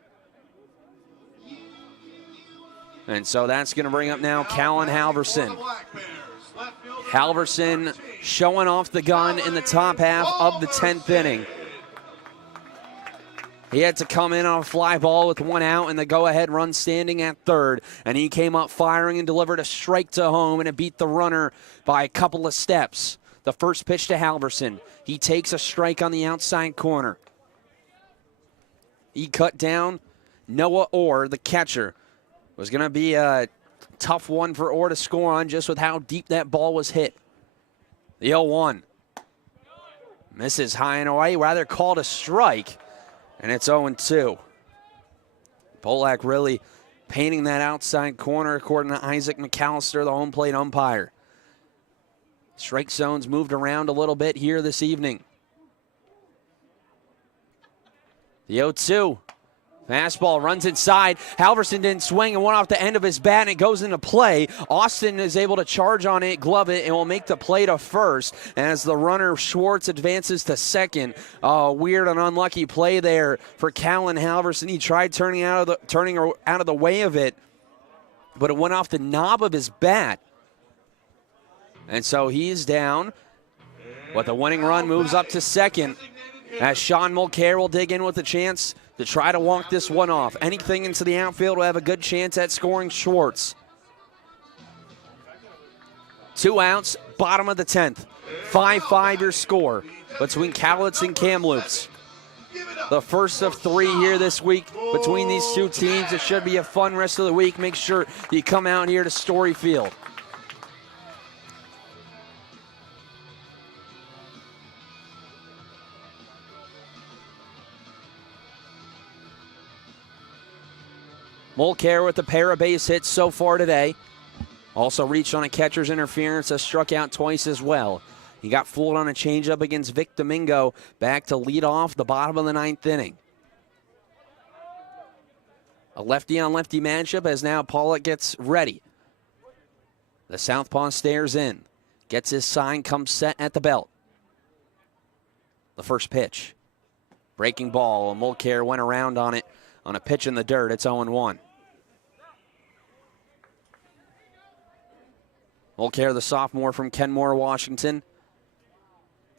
And so that's going to bring up now Callan Halverson. Halverson showing off the gun in the top half of the 10th inning. He had to come in on a fly ball with 1 out and the go-ahead run standing at third. And he came up firing and delivered a strike to home, and it beat the runner by a couple of steps. The first pitch to Halverson. He takes a strike on the outside corner. He cut down Noah Orr, the catcher. It was going to be a tough one for Orr to score on just with how deep that ball was hit. The 0-1. Misses high and away, rather called a strike. And it's 0-2. Polak really painting that outside corner, according to Isaac McAllister, the home plate umpire. Strike zones moved around a little bit here this evening. The 0-2. Fastball runs inside. Halverson didn't swing and went off the end of his bat, and it goes into play. Austin is able to charge on it, glove it, and will make the play to first as the runner Schwartz advances to second. Weird and unlucky play there for Callan Halverson. He tried turning out of the way of it, but it went off the knob of his bat. And so he's down, but the winning run moves up to second as Sean Mulcair will dig in with a chance to try to walk this one off. Anything into the outfield will have a good chance at scoring Schwartz. 2 outs, bottom of the 10th. 5-5 your score between Cowlitz and Kamloops. The first of 3 here this week between these 2 teams. It should be a fun rest of the week. Make sure you come out here to Story Field. Mulcair with a pair of base hits so far today. Also reached on a catcher's interference, has struck out twice as well. He got fooled on a changeup against Vic Domingo, back to lead off the bottom of the 9th inning. A lefty-on-lefty matchup as now Pollock gets ready. The southpaw stares in, gets his sign, comes set at the belt. The first pitch. Breaking ball, Mulcair went around on it on a pitch in the dirt. It's 0-1. Mulcair, the sophomore from Kenmore, Washington,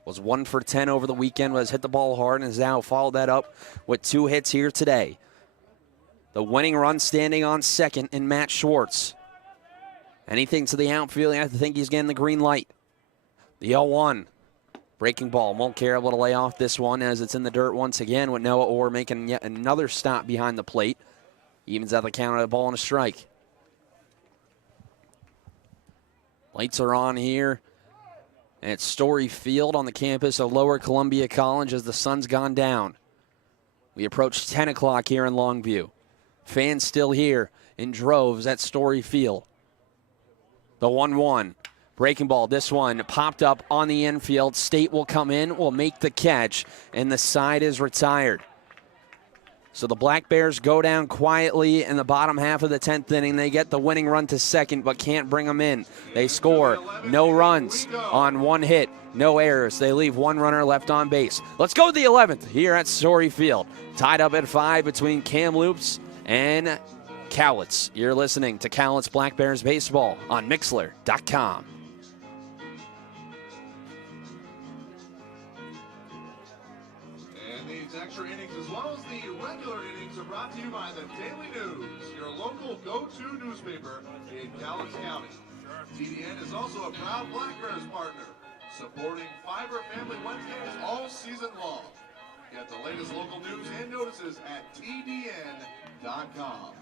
was 1 for 10 over the weekend, has hit the ball hard and has now followed that up with 2 hits here today. The winning run standing on second in Matt Schwartz. Anything to the outfield, I think he's getting the green light. The 0-1. Breaking ball. Won't care, able to lay off this one as it's in the dirt once again with Noah Orr making yet another stop behind the plate. Evens out the count at a ball and a strike. Lights are on here at Story Field on the campus of Lower Columbia College as the sun's gone down. We approach 10 o'clock here in Longview. Fans still here in droves at Story Field. The 1-1. Breaking ball. This one popped up on the infield. State will come in, will make the catch, and the side is retired. So the Black Bears go down quietly in the bottom half of the 10th inning. They get the winning run to second, but can't bring them in. They score no runs on one hit, no errors. They leave one runner left on base. Let's go to the 11th here at Story Field. Tied up at 5 between Kamloops and Cowlitz. You're listening to Cowlitz Black Bears Baseball on Mixler.com. And these extra innings, as well as the regular innings, are brought to you by the Daily News, your local go-to newspaper in Cowlitz County. TDN is also a proud Black Bears partner, supporting Fiber Family Wednesdays all season long. Get the latest local news and notices at TDN.com.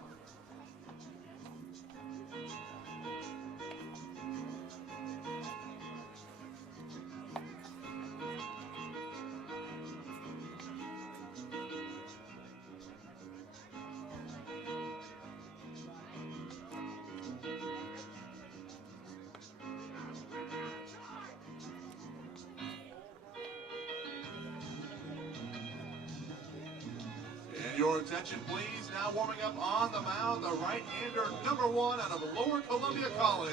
Your attention, please. Now warming up on the mound, the right-hander, number 1 out of Lower Columbia College,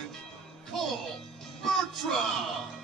Cole Bertram.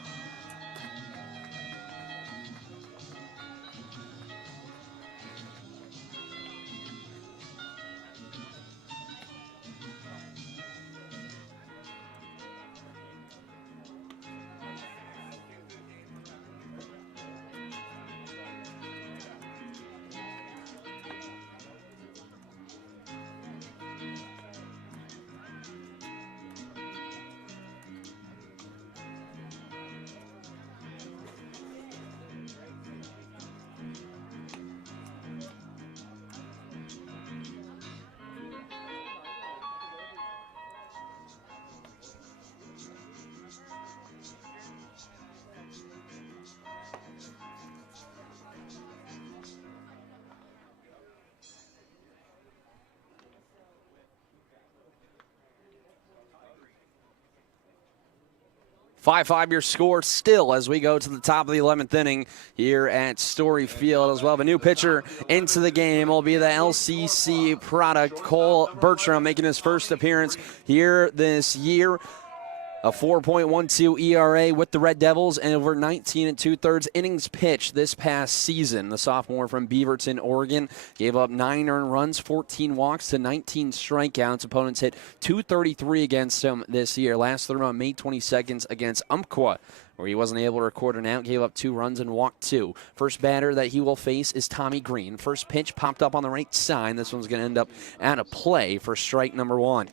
Five your score still as we go to the top of the 11th inning here at Story Field as well. A new pitcher into the game will be the LCC product, Cole Bertram, making his first appearance here this year. A 4.12 ERA with the Red Devils and over 19 2/3 innings pitched this past season. The sophomore from Beaverton, Oregon, gave up 9 earned runs, 14 walks to 19 strikeouts. Opponents hit .233 against him this year. Last through on May 22nd against Umpqua, where he wasn't able to record an out, gave up 2 runs and walked 2. First batter that he will face is Tommy Green. First pitch popped up on the right side. This one's going to end up out of play for strike number 1.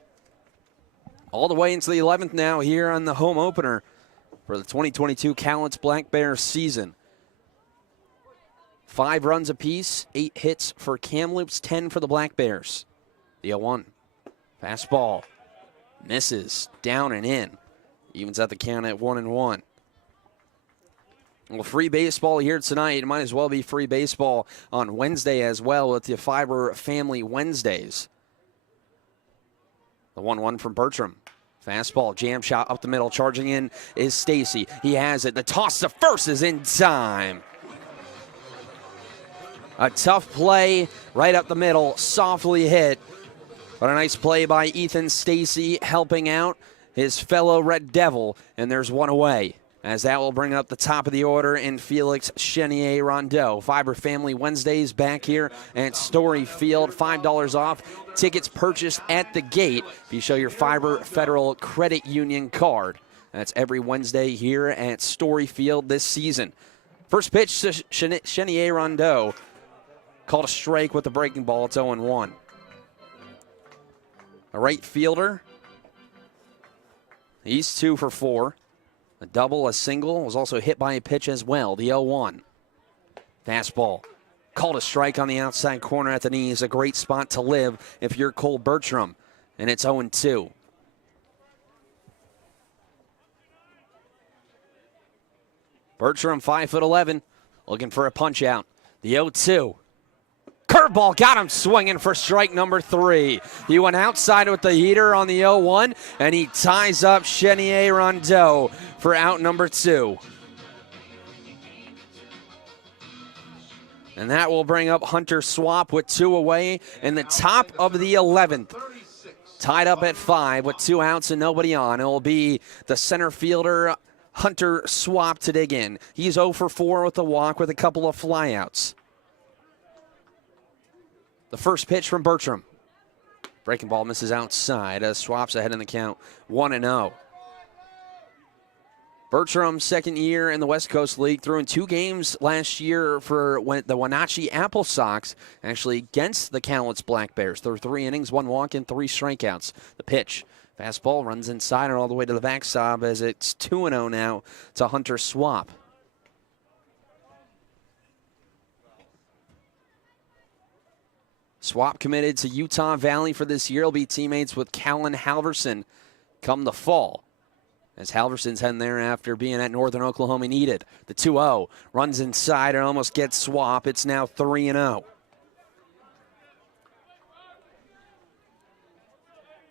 All the way into the 11th now here on the home opener for the 2022 Cowlitz Black Bears season. 5 runs apiece, 8 hits for Kamloops, 10 for the Black Bears. The 0-1. Fastball. Misses. Down and in. Evens out the count at 1-1. Well, free baseball here tonight. It might as well be free baseball on Wednesday as well with the Fiber Family Wednesdays. The 1-1 from Bertram. Fastball, jam shot up the middle. Charging in is Stacy. He has it. The toss to first is in time. A tough play right up the middle. Softly hit. But a nice play by Ethan Stacy helping out his fellow Red Devil. And there's one away, as that will bring up the top of the order in Felix Chenier-Rondeau. Fiber Family Wednesdays back here at Story Field. $5 off. Tickets purchased at the gate if you show your Fiber Federal Credit Union card. That's every Wednesday here at Story Field this season. First pitch to Chenier-Rondeau. Called a strike with the breaking ball. It's 0-1. a right fielder. He's 2 for 4. A double, a single, was also hit by a pitch as well. The 0-1. Fastball. Called a strike on the outside corner at the knees. A great spot to live if you're Cole Bertram. And it's 0-2. Bertram, 5'11", looking for a punch out. The 0-2. Curveball got him swinging for strike number 3. He went outside with the heater on the 0-1, and he ties up Chenier Rondeau for out number 2. And that will bring up Hunter Swap with 2 away in the top of the 11th. Tied up at 5 with 2 outs and nobody on. It will be the center fielder, Hunter Swap, to dig in. He's 0 for 4 with a walk with a couple of flyouts. The first pitch from Bertram. Breaking ball misses outside as Swap's ahead in the count, 1-0. Bertram, second year in the West Coast League, threw in 2 games last year for the Wenatchee Apple Sox, actually against the Cowlitz Black Bears. Threw 3 innings, 1 walk, and 3 strikeouts. The pitch. Fastball runs inside and all the way to the backstop as it's 2-0 now to Hunter Swap. Swap committed to Utah Valley for this year. He'll be teammates with Callan Halverson come the fall, as Halverson's heading there after being at Northern Oklahoma needed. The 2-0 runs inside and almost gets Swap. It's now 3-0.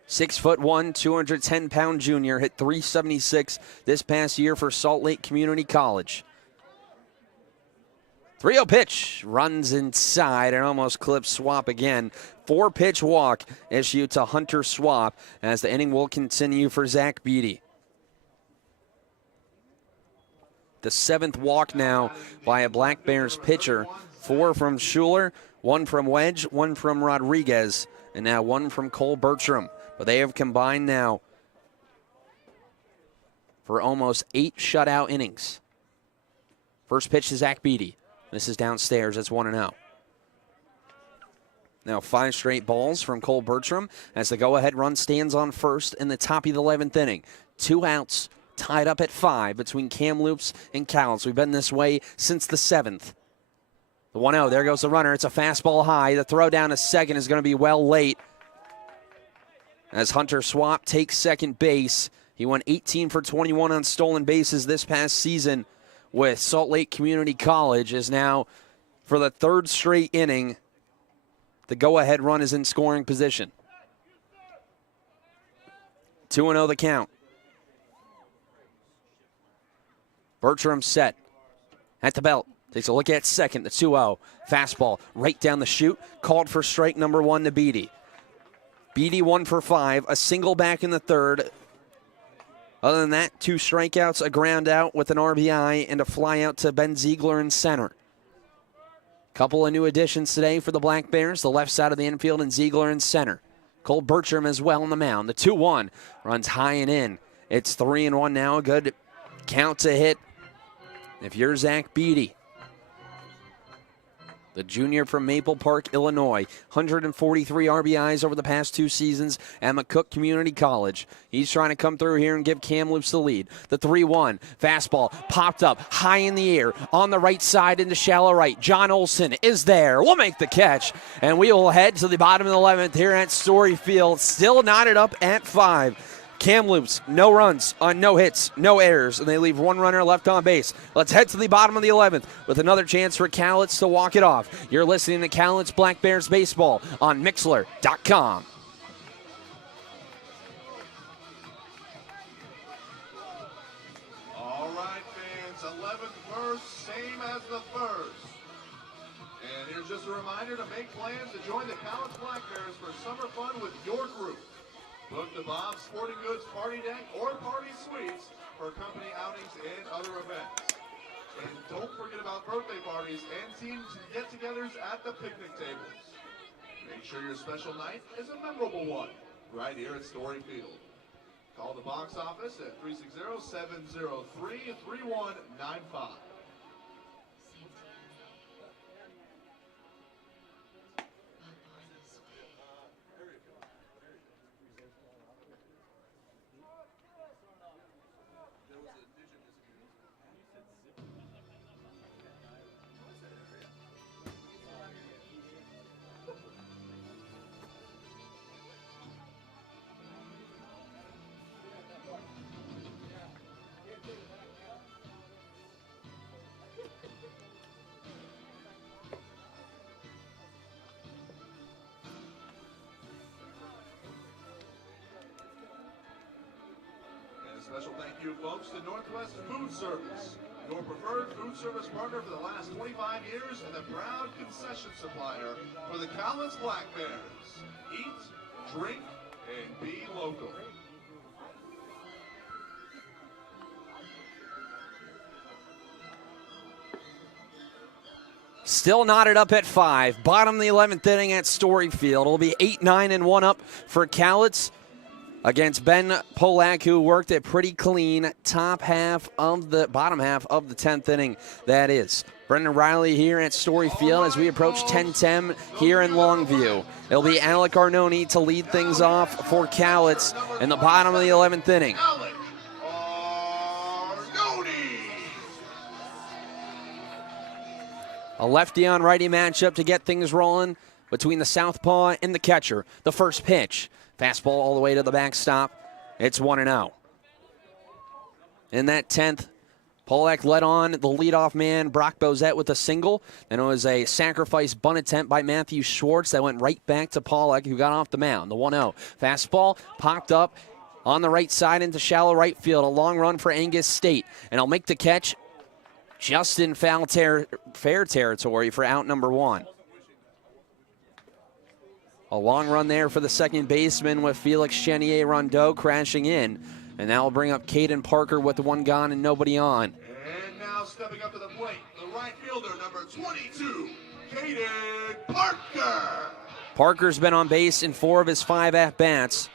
6'1", 210-pound junior, hit .376 this past year for Salt Lake Community College. 3-0 pitch, runs inside and almost clips Swap again. 4-pitch walk issued to Hunter Swap as the inning will continue for Zach Beatty. The 7th walk now by a Black Bears pitcher. 4 from Schuler, 1 from Wedge, 1 from Rodriguez, and now 1 from Cole Bertram. But they have combined now for almost 8 shutout innings. First pitch to Zach Beatty. This is downstairs. It's 1-0. Now 5 straight balls from Cole Bertram as the go-ahead run stands on first in the top of the 11th inning. 2 outs, tied up at 5 between Kamloops and Cowlitz. We've been this way since the 7th. The 1-0, there goes the runner. It's a fastball high. The throw down to second is going to be well late as Hunter Swap takes second base. He went 18 for 21 on stolen bases this past season with Salt Lake Community College. Is now, for the 3rd straight inning, the go-ahead run is in scoring position. 2-0 the count. Bertram set at the belt. Takes a look at second, the 2-0. Fastball right down the chute. Called for strike number 1 to Beatty. Beatty 1 for 5, a single back in the 3rd. Other than that, 2 strikeouts, a ground out with an RBI, and a fly out to Ben Ziegler in center. Couple of new additions today for the Black Bears. The left side of the infield and Ziegler in center. Cole Bertram as well on the mound. The 2-1 runs high and in. It's 3-1 now. A good count to hit if you're Zach Beatty. The junior from Maple Park, Illinois. 143 RBIs over the past 2 seasons at McCook Community College. He's trying to come through here and give Kamloops the lead. The 3-1 fastball popped up high in the air on the right side into shallow right. John Olson is there. We'll make the catch, and we will head to the bottom of the 11th here at Story Field. Still knotted up at 5. Kamloops, no runs on no hits, no errors, and they leave 1 runner left on base. Let's head to the bottom of the 11th with another chance for Cowlitz to walk it off. You're listening to Cowlitz Black Bears Baseball on Mixler.com. All right, fans, 11th verse, same as the first. And here's just a reminder to make plans to join the Cowlitz Black Bears for summer fun with your group. Book the Bob's Sporting Goods Party Deck or Party Suites for company outings and other events. And don't forget about birthday parties and team get-togethers at the picnic tables. Make sure your special night is a memorable one right here at Story Field. Call the box office at 360-703-3195. Special thank you, folks, to Northwest Food Service, your preferred food service partner for the last 25 years and the proud concession supplier for the Collins Black Bears. Eat, drink, and be local. Still knotted up at 5. Bottom of the 11th inning at Storyfield. It'll be 8-9 and 1 up for Cowlitz against Ben Polak, who worked it pretty clean bottom half of the 10th inning, that is. Brendan Riley here at Storyfield as we approach 10-10 here in Longview. It'll be Alec Arnone to lead things off for Cowlitz in the bottom of the 11th inning. A lefty on righty matchup to get things rolling between the southpaw and the catcher. The first pitch. Fastball all the way to the backstop. It's 1-0. In that 10th, Polak led on the leadoff man, Brock Bozette, with a single. Then it was a sacrifice bunt attempt by Matthew Schwartz that went right back to Polak, who got off the mound. The 1-0. Fastball popped up on the right side into shallow right field. A long run for Angus State. And I'll make the catch just in fair territory for out number 1. A long run there for the second baseman with Felix Chenier-Rondeau crashing in. And that will bring up Caden Parker with the one gone and nobody on. And now stepping up to the plate, the right fielder, number 22, Caden Parker. Parker's been on base in 4 of his 5 at-bats.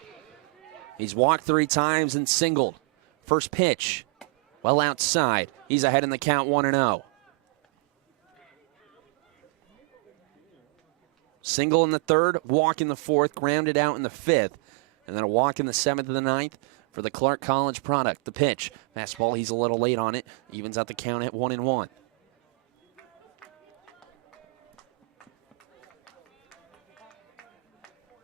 He's walked 3 times and singled. First pitch, well outside. He's ahead in the count, 1-0. Single in the 3rd, walk in the 4th, grounded out in the 5th, and then a walk in the 7th and the 9th for the Clark College product. The pitch, fastball, he's a little late on it, evens out the count at 1-1.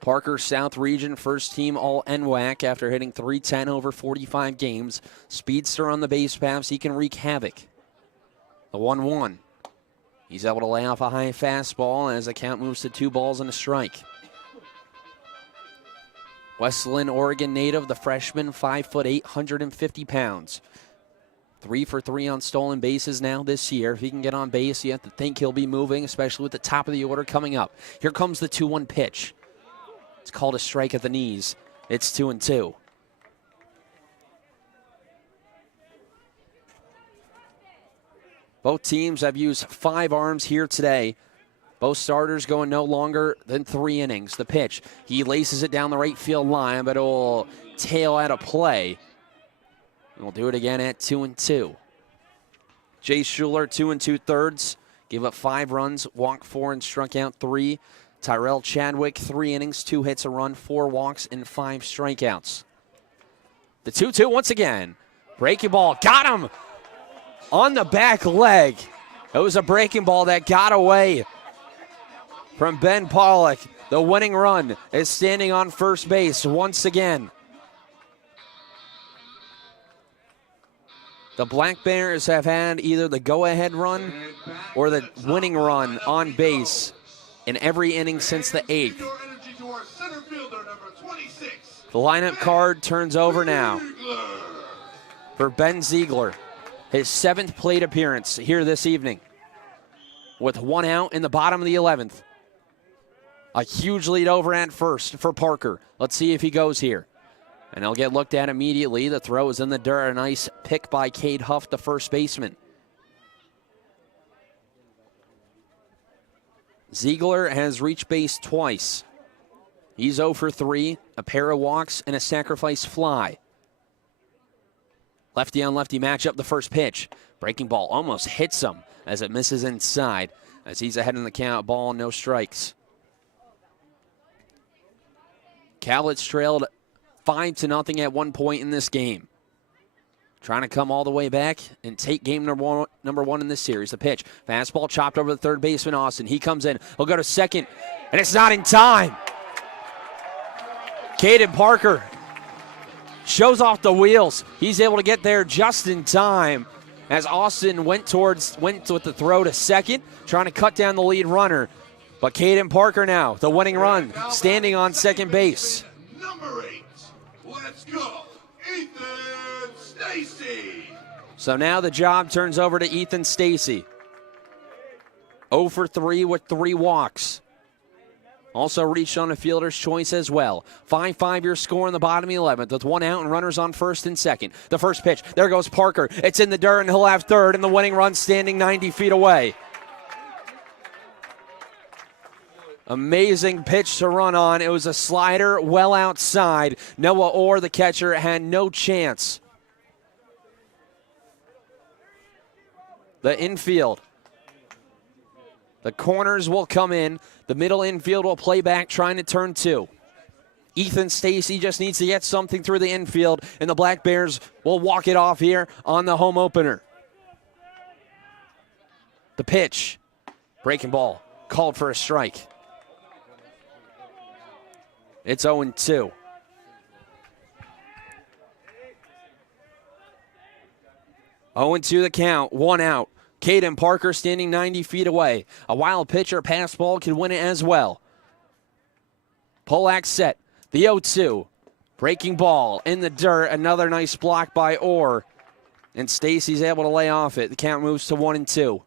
Parker South Region first team all NWAC after hitting .310 over 45 games. Speedster on the base paths, he can wreak havoc. The 1-1. He's able to lay off a high fastball as the count moves to 2 balls and a strike. Westland, Oregon native, the freshman, 5'8", 150 pounds. 3 for 3 on stolen bases now this year. If he can get on base, you have to think he'll be moving, especially with the top of the order coming up. Here comes the 2-1 pitch. It's called a strike at the knees. It's 2-2. Both teams have used 5 arms here today. Both starters going no longer than 3 innings. The pitch, he laces it down the right field line, but it will tail out of play. We'll do it again at 2-2. Jay Schuler, 2 2/3, gave up 5 runs, walked 4 and struck out 3. Tyrell Chadwick, 3 innings, 2 hits, a run, 4 walks, and 5 strikeouts. The 2-2 once again. Breaking ball, got him on the back leg. It was a breaking ball that got away from Ben Pollock. The winning run is standing on first base once again. The Black Bears have had either the go-ahead run or the winning run on base in every inning since the 8th. The lineup card turns over now for Ben Ziegler. His 7th plate appearance here this evening with 1 out in the bottom of the 11th. A huge lead over at first for Parker. Let's see if he goes here. And he'll get looked at immediately. The throw is in the dirt. A nice pick by Cade Huff, the first baseman. Ziegler has reached base twice. He's 0 for 3, a pair of walks, and a sacrifice fly. Lefty on lefty matchup, the first pitch. Breaking ball almost hits him as it misses inside as he's ahead in the count, ball, no strikes. Cowlitz trailed 5-0 at one point in this game. Trying to come all the way back and take game number one in this series. The pitch, fastball chopped over the third baseman, Austin. He comes in, he'll go to second, and it's not in time. Caden Parker shows off the wheels. He's able to get there just in time as Austin went with the throw to second, trying to cut down the lead runner. But Caden Parker now, the winning run, standing on second base. Number 8, let's go, Ethan Stacy. So now the job turns over to Ethan Stacy. 0 for 3 with 3 walks. Also reached on a fielder's choice as well. 5-5 your score in the bottom of the 11th with 1 out and runners on first and second. The first pitch, there goes Parker. It's in the dirt and he'll have third, and the winning run standing 90 feet away. Amazing pitch to run on. It was a slider well outside. Noah Orr, the catcher, had no chance. The infield. The corners will come in. The middle infield will play back, trying to turn 2. Ethan Stacy just needs to get something through the infield, and the Black Bears will walk it off here on the home opener. The pitch. Breaking ball. Called for a strike. It's 0-2. Oh, 0-2 the count. 1 out. Caden Parker standing 90 feet away. A wild pitch or pass ball can win it as well. Polak set. The 0-2. Breaking ball in the dirt. Another nice block by Orr. And Stacy's able to lay off it. The count moves to 1-2.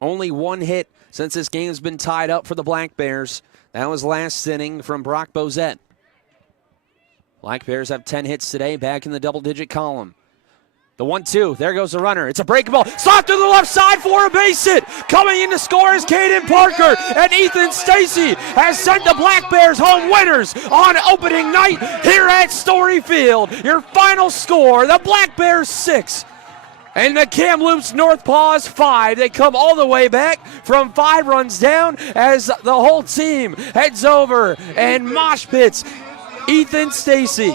Only 1 hit since this game's been tied up for the Black Bears. That was last inning from Brock Bozette. Black Bears have 10 hits today, back in the double-digit column. The 1-2, there goes the runner. It's a breaking ball. Slot to the left side for a base hit. Coming in to score is Caden Parker, and Ethan Stacy has sent the Black Bears home winners on opening night here at Story Field. Your final score, the Black Bears 6. And the Kamloops NorthPaws 5. They come all the way back from 5 runs down as the whole team heads over and mosh pits Ethan Stacy.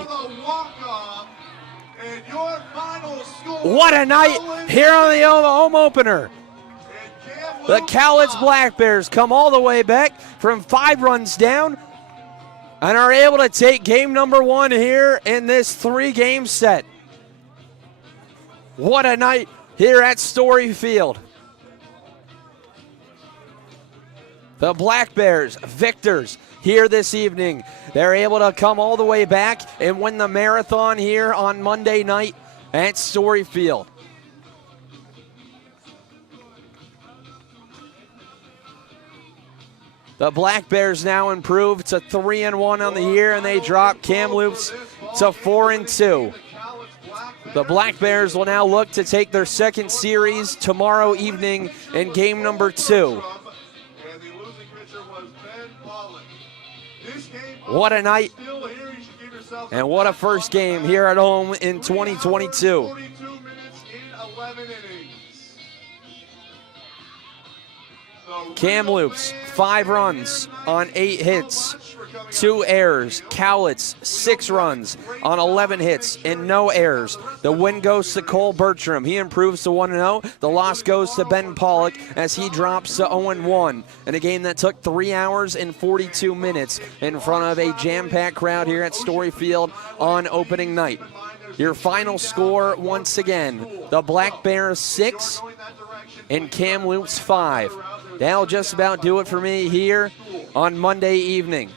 What a night here on the home opener. The Cowlitz Black Bears come all the way back from 5 runs down and are able to take game number 1 here in this 3-game set. What a night here at Story Field. The Black Bears, victors here this evening. They're able to come all the way back and win the marathon here on Monday night at Story Field. The Black Bears now improved to 3-1 on the year, and they drop Kamloops to 4-2. The Black Bears will now look to take their second series tomorrow evening in game number 2. What a night, and what a first game here at home in 2022. Kamloops, 5 runs on 8 hits. 2 errors. Cowlitz, 6 runs on 11 hits and no errors. The win goes to Cole Bertram. He improves to 1-0. The loss goes to Ben Pollock as he drops to 0-1 in a game that took 3 hours and 42 minutes in front of a jam-packed crowd here at Story Field on opening night. Your final score, once again, the Black Bears 6 and Kamloops 5. That'll just about do it for me here on Monday evening.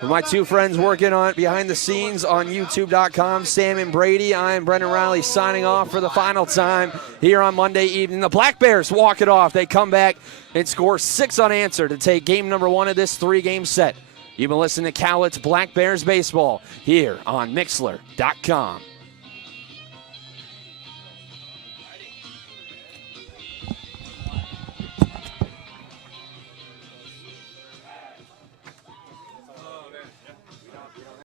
For my 2 friends working on behind the scenes on YouTube.com, Sam and Brady, I am Brendan Riley signing off for the final time here on Monday evening. The Black Bears walk it off. They come back and score 6 unanswered to take game number 1 of this 3-game set. You've been listening to Cowlitz Black Bears Baseball here on Mixlr.com.